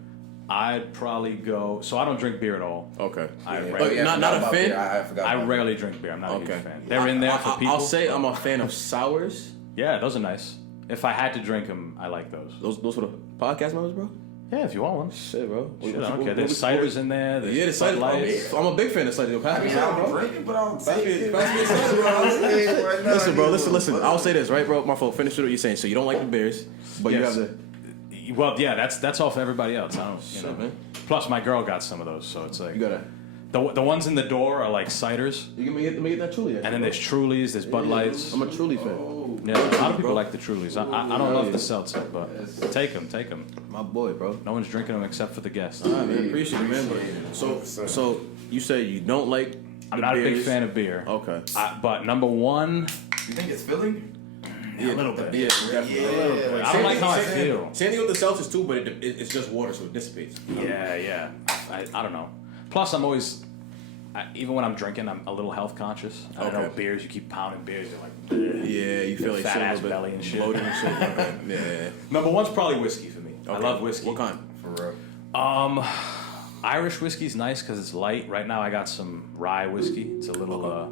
I'd probably go. So I don't drink beer at all. Okay. I Yeah. rarely, yeah, I not forgot a about fan? beer. I forgot. I about rarely drink beer. I'm not a Okay. huge fan. They're in there for people. I'll say I'm a fan of sours. Yeah, those are nice. If I had to drink them, I like those. Those for the podcast members, bro. Yeah, if you want one. Shit, bro. Shit, I don't care. There's ciders in there. There's Yeah, the cider. Bud Lights. I'm a big fan of cider. Pass me I some, don't bro. drink it, but I'll take it. Listen, bro. Listen. I'll say this, right, bro? My fault. Finish with what you're saying. So you don't like the beers, but you Yes. have the. Well, yeah, that's all for everybody else. I don't, you know. Shit, man. Plus, my girl got some of those, so it's like You gotta. the ones in the door are like ciders, You let me get that Truly. and then there's Trulies, there's Bud Lights. I'm a Truly fan. Yeah, a lot of people like the Trulies. I don't love the seltzer, but take them. My boy, bro. No one's drinking them except for the guests. All right, man. Appreciate it, man. So you say you don't like. I'm the not a big beers. fan of beer. Okay. But number one, You think it's filling? a little bit. Yeah, definitely. I don't like how I feel. Same thing with the seltzers too, but it's just water, so it dissipates. Yeah. I don't know. Plus, I'm always, even when I'm drinking, I'm a little health conscious. I don't know, Okay. beers, you keep pounding beers, you're like, Yeah, you feel like Fat shit a ass little bit belly and shit. bloated and shit. Okay. Yeah. Number one's probably whiskey for me. I Okay. love whiskey. What kind? For real. Irish whiskey's nice because it's light. Right now, I got some rye whiskey. It's a little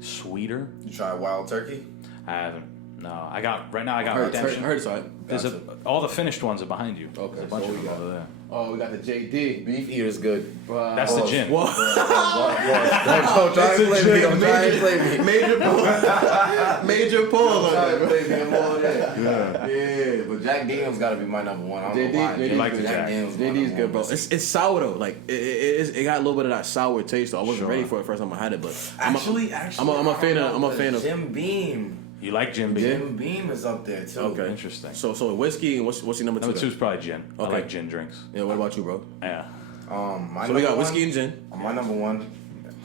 sweeter. You try Wild Turkey? I haven't. No, I got Redemption. I heard it's all right. There's all the finished ones are behind you. Okay, There's a bunch so of we them got- over there. Oh, we got the JD. Beef Eater's good. That's the gin. Don't try and play me. Don't try and play me. Major pull. Major pull. Don't try and play me. I'm all there. Yeah, but Jack Daniels got to be my number one. I don't know why. JD like the Jack. Daniels. JD's good, bro. It's sour though. Like it got a little bit of that sour taste. So I wasn't Sure. ready for it first time I had it, but I'm a fan of. Jim Beam. You like Jim Beam? Jim Beam is up there too. Okay. Interesting. So whiskey and what's your number two? Number two is probably gin. I Okay. like gin drinks. Yeah. What about you, bro? Yeah. My So we got number whiskey one- and gin. My number one.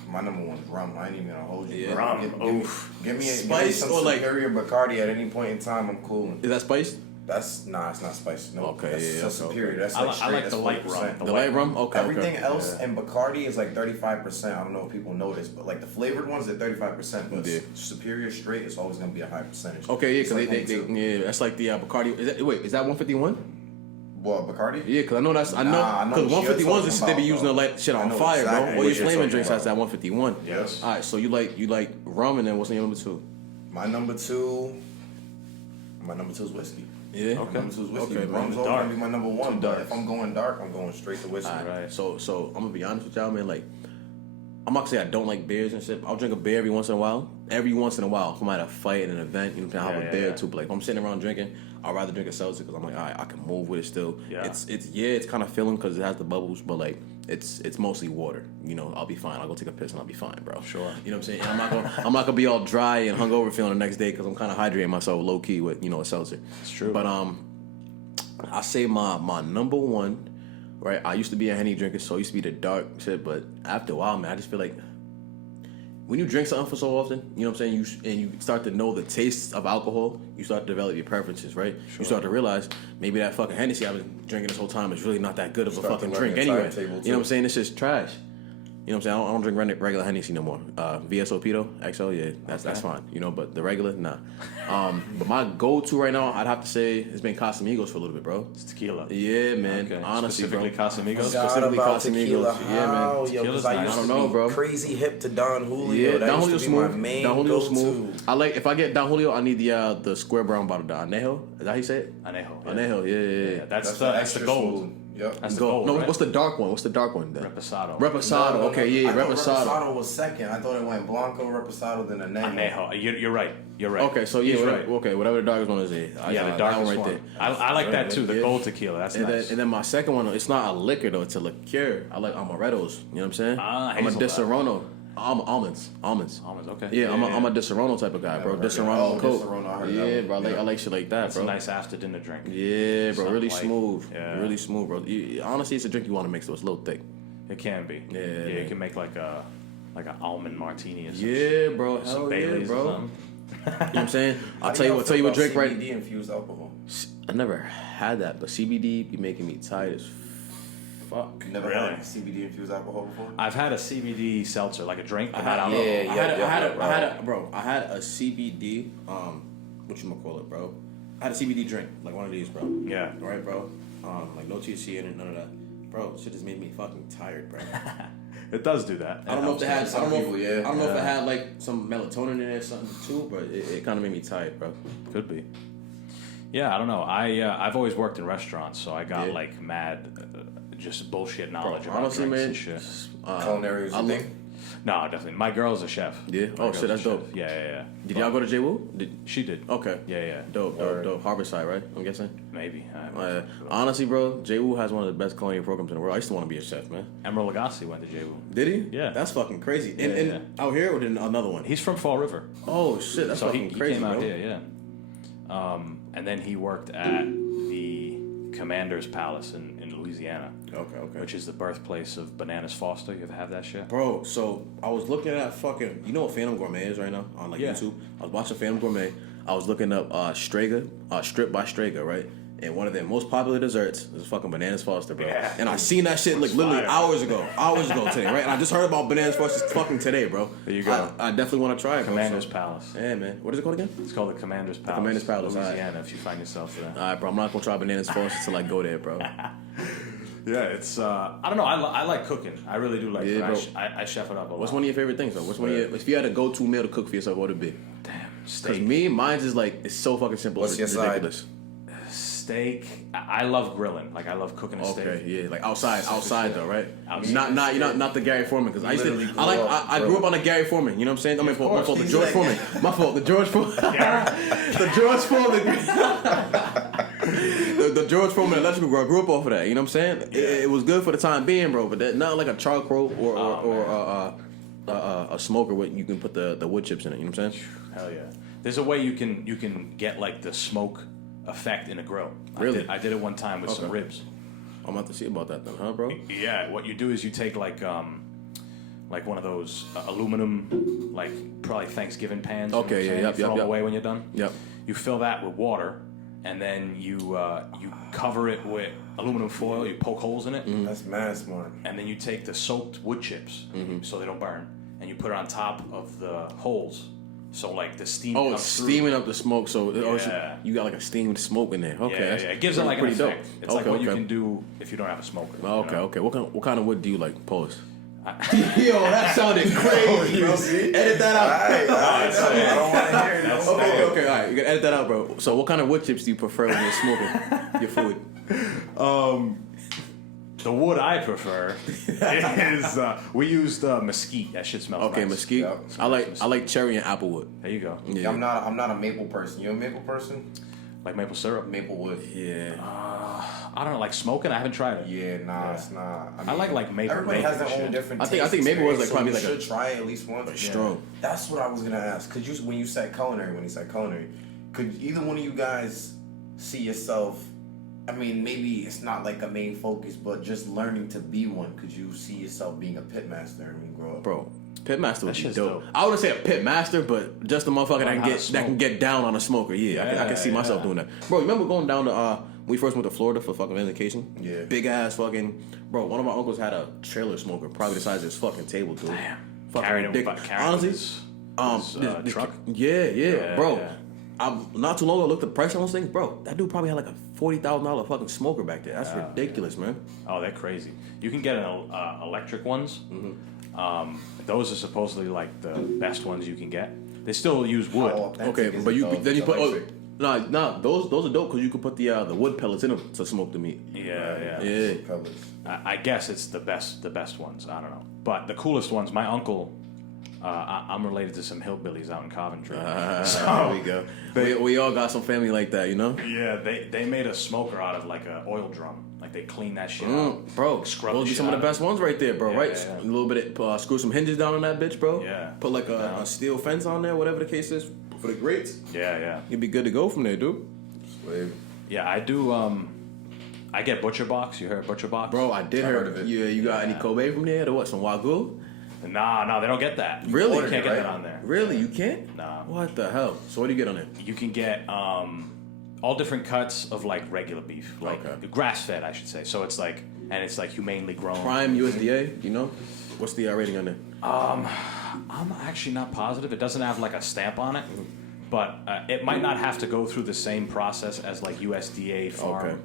My number one is rum. I ain't even gonna hold you. Yeah. Rum. Give me Spiced some or like- Superior Bacardi at any point in time. I'm cool. Is that spiced? That's it's not spicy. No, Okay, that's yeah, superior. okay. That's I like like the light 40%. rum. The light rum? Okay. Everything okay. else in Bacardi is like 35%. I don't know if people know this, but like the flavored ones are 35%. But Yeah. superior straight is always gonna be a high percentage. Okay, yeah, It's because like they that's like the Bacardi. Is that 151? What, Bacardi? Yeah, because I know because what you're 151s is they be talking using to about, light shit I on know fire, exactly bro. All what your you're flaming talking drinks about. has that 151. Yes. All right, so you like rum, and then what's your number two? My number two is whiskey. Yeah. My number two is whiskey. Okay, man. Rum's always gonna be my number one. Two But darks. if I'm going dark, I'm going straight to whiskey. Right. So I'm gonna be honest with y'all, man. Like, I'm not gonna say I don't like beers and shit. I'll drink a beer every once in a while. Every once in a while, if I'm at a fight at an event, you know, I'll have a beer too. But like, if I'm sitting around drinking, I'd rather drink a seltzer because I'm like, all right, I can move with it still. Yeah. It's kind of filling because it has the bubbles, but like, it's mostly water. You know, I'll be fine. I'll go take a piss and I'll be fine, bro. Sure. You know what I'm saying? And I'm not gonna be all dry and hungover feeling the next day because I'm kind of hydrating myself low key with a seltzer. It's true. But I say my number one, right? I used to be a Henny drinker, so I used to be the dark shit. But after a while, man, I just feel like when you drink something for so often, you know what I'm saying, you start to know the taste of alcohol, you start to develop your preferences, right? Sure. You start to realize maybe that fucking Hennessy I've been drinking this whole time is really not that good of a fucking drink anyway. You know what I'm saying? It's just trash. You know what I'm saying? I don't drink regular Hennessy no more. VSOP though, XO, yeah, that's fine. You know, but the regular, nah. But my go-to right now, I'd have to say, it's been Casamigos for a little bit, bro. It's tequila. Yeah, man. Okay. Honestly, Specifically bro. Casamigos? Specifically Casamigos. Yeah, man. Tequila's I nice. used I to don't know, be bro. crazy hip to Don Julio. Yeah, that Don used Julio to be my smooth. main Don Julio go-to. smooth. I like if I get Don Julio, I need the square brown bottle, the Anejo. Is that how you say it? Anejo. Anejo, yeah. That's the the extra gold. smooth. Yep. That's the Go. gold. No, right? what's the dark one? Then? Reposado. Reposado. Okay, yeah, I thought Reposado. Reposado was second. I thought it went Blanco, Reposado, then Anejo. Anejo. You're right. You're right. Okay, so yeah, He's whatever, right. okay, whatever the darkest one is. Yeah, the that darkest right one. there. I like that too. The Yeah. gold tequila. That's And nice. then my second one, it's not a liquor though, it's a liqueur. I like amarettos. You know what I'm saying? I'm a hazelnut. Disaronno. Almonds. Almonds. Okay. Yeah, I'm a Disaronno type of guy, bro. Disaronno and Coke. Disaronno, I heard that Yeah, one. bro. I like shit like that, That's bro. a nice after dinner drink. Yeah, bro. Something Really light. smooth. Yeah. Really smooth, bro. Honestly, it's a drink you want to mix, so it's a little thick. It can be. Yeah, You man. can make like an almond martini or something. Yeah, bro. Some Hell yeah, Baileys or bro. something. You know what I'm saying? How I'll do tell you y'all what. feel Tell you what about drink right. CBD infused alcohol. I never had that, but CBD be making me tired as fuck. You never Really? had CBD infused alcohol before? I've had a CBD seltzer, like a drink. But I had, not yeah, alcohol. I had a CBD. Whatchamacallit, bro? I had a CBD drink, like one of these, bro. Yeah. Right, bro. Like no THC in it, none of that. Bro, shit just made me fucking tired, bro. It does do that. I don't know if it had. I don't know. people, yeah. I don't know if it had like some melatonin in it or something too, but it kind of made me tired, bro. Could be. Yeah, I don't know. I've always worked in restaurants, so I got Yeah. like mad, just bullshit knowledge Bro, about honestly, drinks man. and shit. Culinary is I your look- thing? No, definitely. My girl's a chef. Yeah? My Oh, girl's shit, a that's chef. dope. Yeah. Did y'all go to J Woo? She did. Okay. Yeah. Dope. Harborside, right? I'm guessing. Maybe. Honestly, bro, J Woo has one of the best culinary programs in the world. I used to want to be a chef, man. Emeril Lagasse went to J-Woo. Did he? Yeah. That's fucking crazy. And, Yeah, and out here or did another one? He's from Fall River. Oh shit, that's So fucking he crazy, came out bro. here, yeah. And then he worked at the Commander's Palace in Louisiana, Okay. which is the birthplace of Bananas Foster. You ever have that shit? Bro, so I was looking at fucking. You know what Phantom Gourmet is right now on like Yeah. YouTube. I was watching Phantom Gourmet. I was looking up Strega, Strip by Strega, right? And one of their most popular desserts is fucking Bananas Foster, bro. Yeah. And I seen that shit like literally fire. hours ago today, right? And I just heard about Bananas Foster fucking today, bro. There you go. I definitely want to try it, bro. Commander's So- Palace. Yeah, man. What is it called again? It's called the Commander's Palace. Commander's Palace, Louisiana, if you find yourself there. All right, bro. I'm not gonna try Bananas Foster till I go there, bro. Yeah, it's I don't know. I like cooking. I really do like. Yeah, cooking. bro. I chef it up a lot. What's one of your favorite things, though? What's one of your, if you had a go-to meal to cook for yourself, what would it be? Damn, Cause steak. me, mine's is like it's so fucking simple. What's it's your side? ridiculous. Steak. I love grilling. Like I love cooking a steak. Okay, yeah, like outside though, right? Outside. Not the Gary Foreman because I used to. Literally I grew up on the Gary Foreman. You know what I'm saying? I mean, my fault, the He's George like- Foreman. My fault, the George Foreman. The George Foreman. The George Foreman electrical grill. I grew up off of that. You know what I'm saying? It was good for the time being, bro. But that, not like a charcoal or a smoker where you can put the wood chips in it. You know what I'm saying? Hell yeah. There's a way you can get like the smoke effect in a grill. Really? I did it one time with some Okay. ribs. I'm about to see about that then, huh, bro? Yeah, what you do is you take like one of those aluminum, like probably Thanksgiving pans. Okay, you know what I'm yeah, saying? yep, You throw yep, them yep. away when you're done. Yep. You fill that with water, and then you cover it with aluminum foil. You poke holes in it, That's mad smart. and then you take the soaked wood chips so they don't burn, and you put it on top of the holes. So like the steam. Oh, comes it's through. steaming up the smoke, so Yeah. you got like a steamed smoke in there. Okay, Yeah, it gives it like an pretty dope. effect. It's like what you can do if you don't have a smoker. Okay, you know? okay. What kind of wood do you like? Pause. Yo, that sounded crazy, bro. Edit that out. I don't want to hear it. Okay, all right. You can edit that out, bro. So, what kind of wood chips do you prefer when you're smoking your food? The wood I prefer is we used mesquite. That shit smells Okay, nice. mesquite. Yep. I like cherry and applewood. There you go. Yeah. I'm not a maple person. You a maple person? Like maple syrup. Maple wood. Yeah. I don't know, like smoking. I haven't tried it. Yeah, nah, it's not. I like maple. Everybody maple has their shit. own different. I think taste maple was, experience, like, probably so like you a- should try it at least once. Strong. That's what I was gonna ask. Could you, when you said culinary, could either one of you guys see yourself? I mean, maybe it's not like a main focus, but just learning to be one. Could you see yourself being a pit master when you grow up? Bro, pitmaster would be shit's dope. dope. I wouldn't say a pitmaster, but just a motherfucker Learn how to that can get down on a smoker. Yeah, I can see myself Yeah. doing that. Bro, remember going down to when we first went to Florida for fucking vacation? Yeah. Big ass fucking bro. One of my uncles had a trailer smoker, probably the size of his fucking table, dude. Damn. Fucking Carried him. ridiculous. Carried Honestly, his truck. Yeah, bro. yeah. I'm not too long ago. I looked at the price on those things, bro. That dude probably had like a $40,000 fucking smoker back there. That's ridiculous, man. Oh, they're crazy. You can get electric ones. Those are supposedly like the best ones you can get. They still use wood. How authentic Okay, is but it, you though? then you It's put electric. nah those are dope because you could put the wood pellets in them to smoke the meat. Yeah. Yeah. Pellets. I guess it's the best ones. I don't know, but the coolest ones. My uncle, I'm related to some hillbillies out in Coventry. There we go. We all got some family like that, you know. Yeah, they made a smoker out of like a oil drum. Like they clean that shit out. Bro, Scrub those the be shit some of the out best ones right there, bro. Yeah, right, yeah. a little bit. Screw some hinges down on that bitch, bro. Yeah. Put like a steel fence on there, whatever the case is, for the grates. Yeah. You'd be good to go from there, dude. Slave. Yeah, I do. I get butcher box. You heard butcher box? Bro, I did heard heard of it. Yeah, you got any Kobe from there? Or what? Some Wagyu? Nah, they don't get that. Really? You can't get Right? that on there. Really? You can't? Nah. What the hell? So what do you get on there? You can get all different cuts of like regular beef, like Okay. grass fed, I should say. So it's like, and it's like humanely grown. Prime USDA? You know? What's the rating on there? I'm actually not positive. It doesn't have like a stamp on it, but it might not have to go through the same process as like USDA farm, Okay.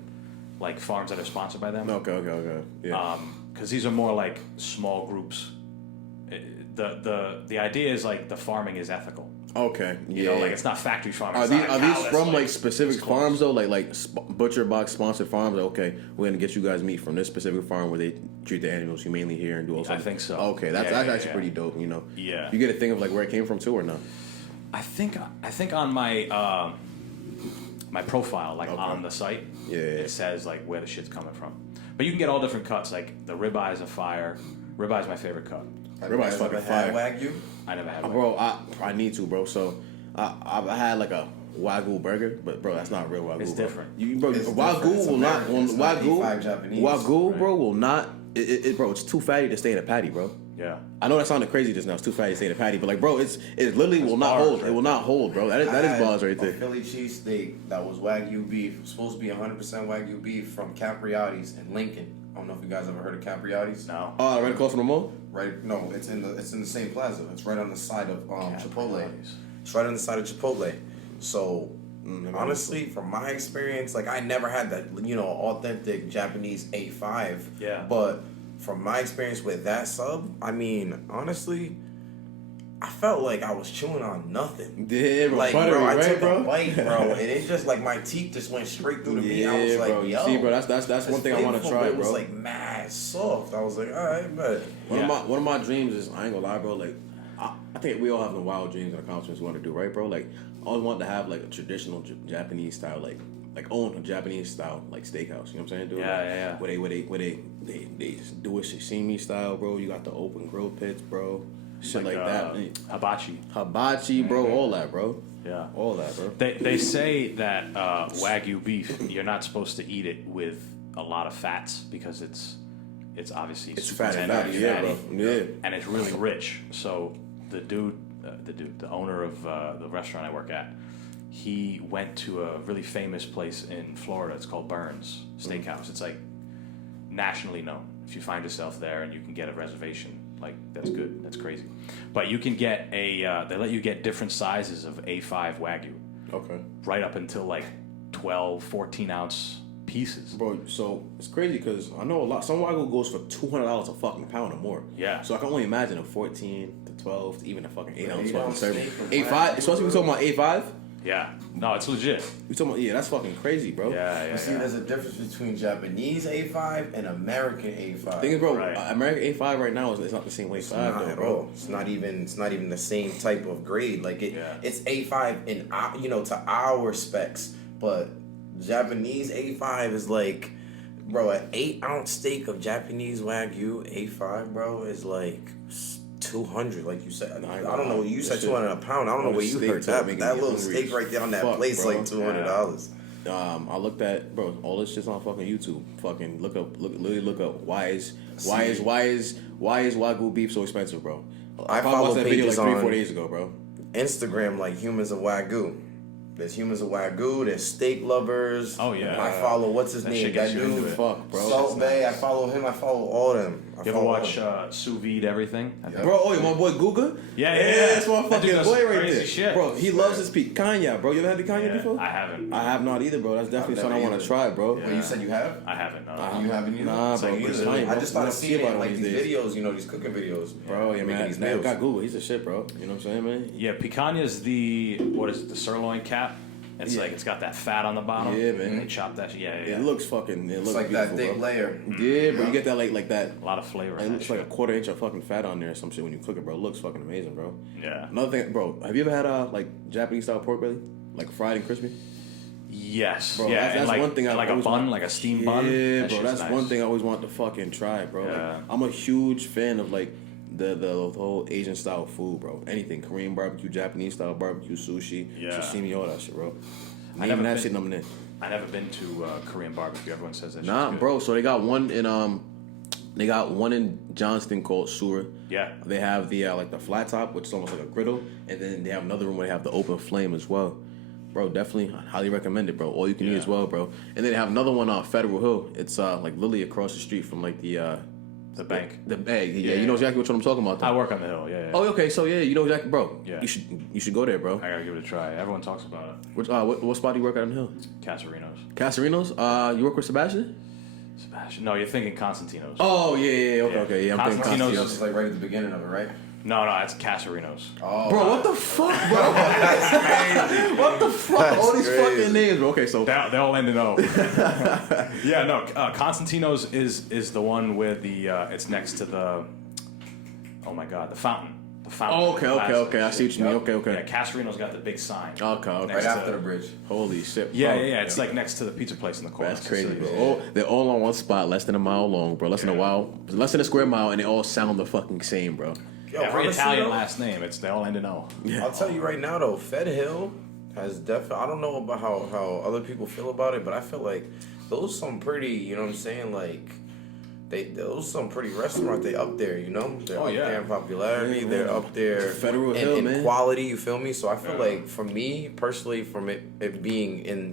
like farms that are sponsored by them. Okay. Yeah. Because these are more like small groups. The idea is like the farming is ethical. Okay. You Yeah. know, like it's not factory farming. Are It's these not a are cow these that's, from like specific it's close. farms though? Like butcher box sponsored farms? Like, okay, we're gonna get you guys meat from this specific farm where they treat the animals humanely here and do all. I think so. Okay, that's Yeah, actually yeah. pretty dope. You know. Yeah. You get a thing of like where it came from too, or not? I think on my my profile, like on the site, Yeah. it says like where the shit's coming from. But you can get all different cuts. Like the ribeye is a fire. Ribeye is my favorite cut. Everybody's fucking Ever had fire. Wagyu? I never had one. Bro, I need to, bro. So I had like a Wagyu burger, but bro, that's not real Wagyu. It's bro. different. Bro, It's Wagyu different. It's will not. American. It's not Wagyu, A5 Japanese, Wagyu, bro, will not. Bro, it's too fatty to stay in a patty, bro. Yeah. I know that sounded crazy just now. It's too fatty to stay in a patty, but like, bro, it literally will not bars hold. right It will not hold, bro. That is I had bars right a there. Philly cheesesteak that was Wagyu beef. It was supposed to be 100% Wagyu beef from Capriati's in Lincoln. I don't know if you guys ever heard of Capriati's. No. Oh, right across from the mall. Right? No, it's in the same plaza. It's right on the side of Chipotle. Capriati's. It's right on the side of Chipotle. So honestly, from my experience, like I never had that, authentic Japanese A5. Yeah. But from my experience with that sub, I mean, honestly, I felt like I was chewing on nothing. Yeah, bro. Like, Buttery, bro, I right, took bro? a bite, bro, and it just like my teeth just went straight through the meat. I was like, bro. yo. See, bro, that's one thing I want to flavorful, try, but It bro. was like mad soft. I was like, all right, bet. One of my dreams is, I ain't gonna lie, bro. Like, I think we all have the wild dreams and accomplishments we want to do, right, bro? Like, I always want to have like a traditional Japanese style, like own a Japanese style like steakhouse. You know what I'm saying, dude? Yeah, Like, yeah. Where they do it sashimi style, bro. You got the open grill pits, bro. Shit like that. Hibachi. Hibachi, bro. All that, bro. Yeah. All that, bro. They say that Wagyu beef, you're not supposed to eat it with a lot of fats because it's obviously It's super fatty, tender fatty, and yeah, fatty, bro. Yeah. and it's really rich. So the owner of the restaurant I work at, he went to a really famous place in Florida. It's called Burns Steakhouse. It's like nationally known. If you find yourself there and you can get a reservation, like that's good. That's crazy. But you can get they let you get different sizes of A5 Wagyu. Okay. Right up until like 12, 14 ounce pieces. Bro, so it's crazy because I know a lot. Some Wagyu goes for $200 a fucking pound or more. Yeah. So I can only imagine a 14 to 12 to even a fucking 8 ounce 8 fucking ounce serving. steak from A5, especially when we're talking about A5. Yeah. No, it's legit. We talking about, yeah, that's fucking crazy, bro. Yeah, You see, there's a difference between Japanese A5 and American A5. Thing is, bro, Right. American A5 right now is not the same way It's 5 not though, at bro. all. It's not even the same type of grade. Like it's A5 in to our specs, but Japanese A5 is like, bro, an 8 ounce steak of Japanese Wagyu A5, bro, is like 200, like you said. I don't know. You said 200 a pound. I don't know where you heard that. But that little steak right there on that place, like $200. I looked at, bro, all this shit's on fucking YouTube. Fucking look up why is Wagyu beef so expensive, bro? I probably follow watched that video pages like 3-4 on days ago, bro. Instagram, like Humans of Wagyu. There's Humans of Wagyu. There's steak lovers. Oh, yeah. I follow what's his That name? shit gets That you into dude. it. Fuck, bro. Salt Bay. I follow him. I follow all them. You ever watch Sous Vide Everything? Bro, oh, my boy Guga? Yeah. That's my That dude fucking does boy right crazy there. shit. Bro, he loves his picanha, bro. You ever had picanha before? I haven't. I have not either, bro. That's definitely I've something I never want to either. try, bro. Yeah. Wait, you said you have? I haven't. No. You haven't either? Nah, bro, Same it's either. fine, bro. I just started We don't see seeing it about in like it these these days. videos, these cooking videos. Bro, yeah, making man. these I meals. got Guga. He's the shit, bro. You know what I'm saying, man? Yeah, picanha's the sirloin cap. It's like it's got that fat on the bottom. Yeah, man. They chop that shit. Yeah. It looks fucking. It It's looks like beautiful, that thick bro. layer. Yeah, bro. You get that like that. A lot of flavor. It in looks that like a shit. 1/4 inch of fucking fat on there or some shit when you cook it, bro. It looks fucking amazing, bro. Yeah. Another thing, bro. Have you ever had like Japanese style pork belly, like fried and crispy? Yes. Bro, yeah. that's like, one thing I like a always bun, want- like a steamed bun. Yeah, That bro. shit's That's nice. one thing I always want to fucking try, bro. Yeah. Like, I'm a huge fan of like the whole Asian style food, bro. Anything Korean barbecue, Japanese style barbecue, sushi, Yeah. sashimi, all that shit, bro. I Even never that been- shit, I'm in. I never been to Korean barbecue. Everyone says that. Nah, shit's good. bro. So they got one in Johnston called Sura. Yeah. They have the like the flat top, which is almost like a griddle, and then they have another room where they have the open flame as well. Bro, definitely highly recommend it, bro. All you can eat as well, bro. And then they have another one on Federal Hill. It's like literally across the street from like the bank. The bank. Yeah, Yeah. you know exactly what I'm talking about. Though. I work on the hill. Yeah. Oh, okay. So yeah, you know exactly, bro. Yeah. You should go there, bro. I gotta give it a try. Everyone talks about it. Which what spot do you work at on the hill? Casarinos. Casarinos. You work with Sebastian? Sebastian. No, you're thinking Constantino's. Oh yeah. Yeah. Okay. Yeah, I'm thinking Constantino's. It's like right at the beginning of it, right? No, it's Casarinos. Oh, Bro, what the fuck, bro? What the fuck? All these crazy. fucking names, bro. Okay, so They all end in O. Yeah, no. Constantino's is the one where the it's next to the. Oh my God, the fountain. The fountain. Oh, okay. I see what you mean. Okay. Yeah, Casarino's got the big sign. Okay. right Next after to- the bridge. Holy shit. Yeah, bro. yeah. It's like next to the pizza place in the corner. That's crazy, bro. Sicilian. They're all on one spot, less than a mile long, bro. Less than a square mile, and they all sound the fucking same, bro. Yo, Every honestly, Italian though, last name, they all end in O. I'll tell you right now though, Fed Hill has definitely. I don't know about how other people feel about it, but I feel like those some pretty. You know what I'm saying? Like those some pretty restaurants. They up there. You know, they're up there in popularity. Yeah, they're man. up there Federal Hill, in man. quality. You feel me? So I feel like for me personally, from it being in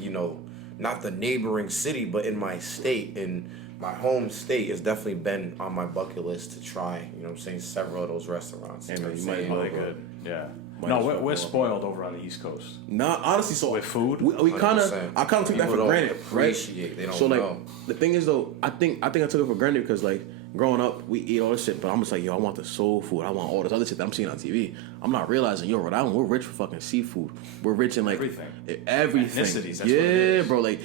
not the neighboring city, but in my state in my home state has definitely been on my bucket list to try, you know what I'm saying, several of those restaurants. Hey, You know man, what you I'm might saying? know Really good. Yeah. Might No, as well we're go. spoiled over on the East Coast. Nah, honestly, so With food? we kind of 100%. I kind of took that People for don't granted, right? appreciate, they don't so like know. the thing is though, I think I took it for granted because like growing up we eat all this shit, but I'm just like yo, I want the soul food, I want all this other shit that I'm seeing on TV. I'm not realizing yo, Rhode Island, we're rich for fucking seafood. We're rich in like Everything. everything. Ethnicities, that's what yeah, it is. bro, like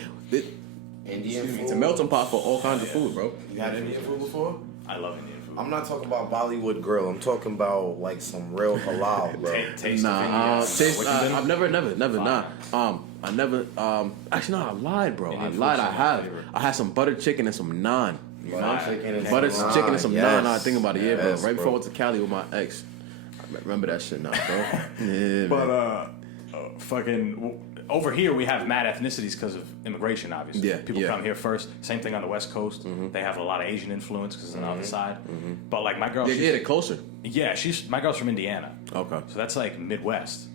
Indian food. it's a melting pot for all kinds of food, bro. You had Indian food before? I love Indian food. I'm not talking about Bollywood grill. I'm talking about like some real halal, bro. Taste Nah, of India. Wickedon? I've never. I never. Actually, no, I lied, bro. Indian I lied. food's I my have. favorite. I had some butter chicken and some naan. You know? Butter chicken and Butter some chicken and naan, some yes. naan. Now I think about it, yeah, bro. Yes, Right before I bro. went to Cali with my ex. I remember that shit now, bro. Yeah, But man. over here we have mad ethnicities because of immigration. Obviously, Yeah, people yeah. come here first. Same thing on the West Coast. They have a lot of Asian influence because they're on the side. But like my girl, Yeah, they're closer. my girl's from Indiana. Okay. So that's like Midwest.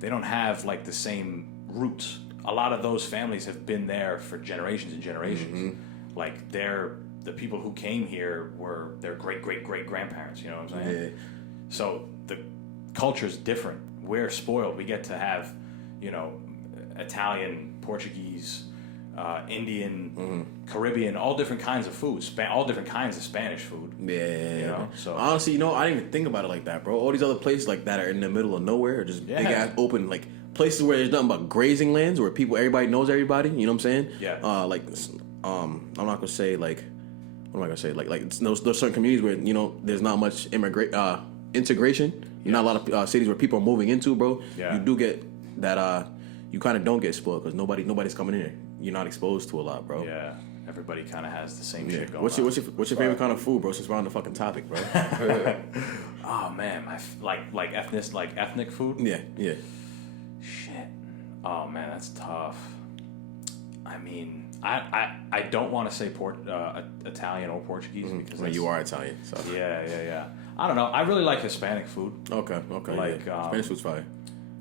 They don't have like the same roots. A lot of those families have been there for generations and generations. Like the people who came here were their great grandparents. You know what I'm saying? Yeah. So the culture's different. We're spoiled. We get to have, you know, Italian, Portuguese, Indian, Caribbean, all different kinds of food, all different kinds of Spanish food. Yeah, you know. So honestly, you know, I didn't even think about it like that, bro. All these other places like that are in the middle of nowhere, just big ass open like places where there's nothing but grazing lands where everybody knows everybody. You know what I'm saying? Yeah. I'm not gonna say like, what am I gonna say? Like there's certain communities where, you know, there's not much integration. Not a lot of cities where people are moving into, bro. Yeah. You do get that. You kind of don't get spoiled because nobody's coming in here. You're not exposed to a lot, bro. Yeah. Everybody kind of has the same shit going What's on. your favorite kind of food, bro? Since we're on the fucking topic, bro. Oh man, like ethnic food. Yeah. Shit. Oh man, that's tough. I mean, I don't want to say Italian or Portuguese because You are Italian, so yeah. I don't know. I really like Hispanic food. Okay. Like, Spanish food's fire.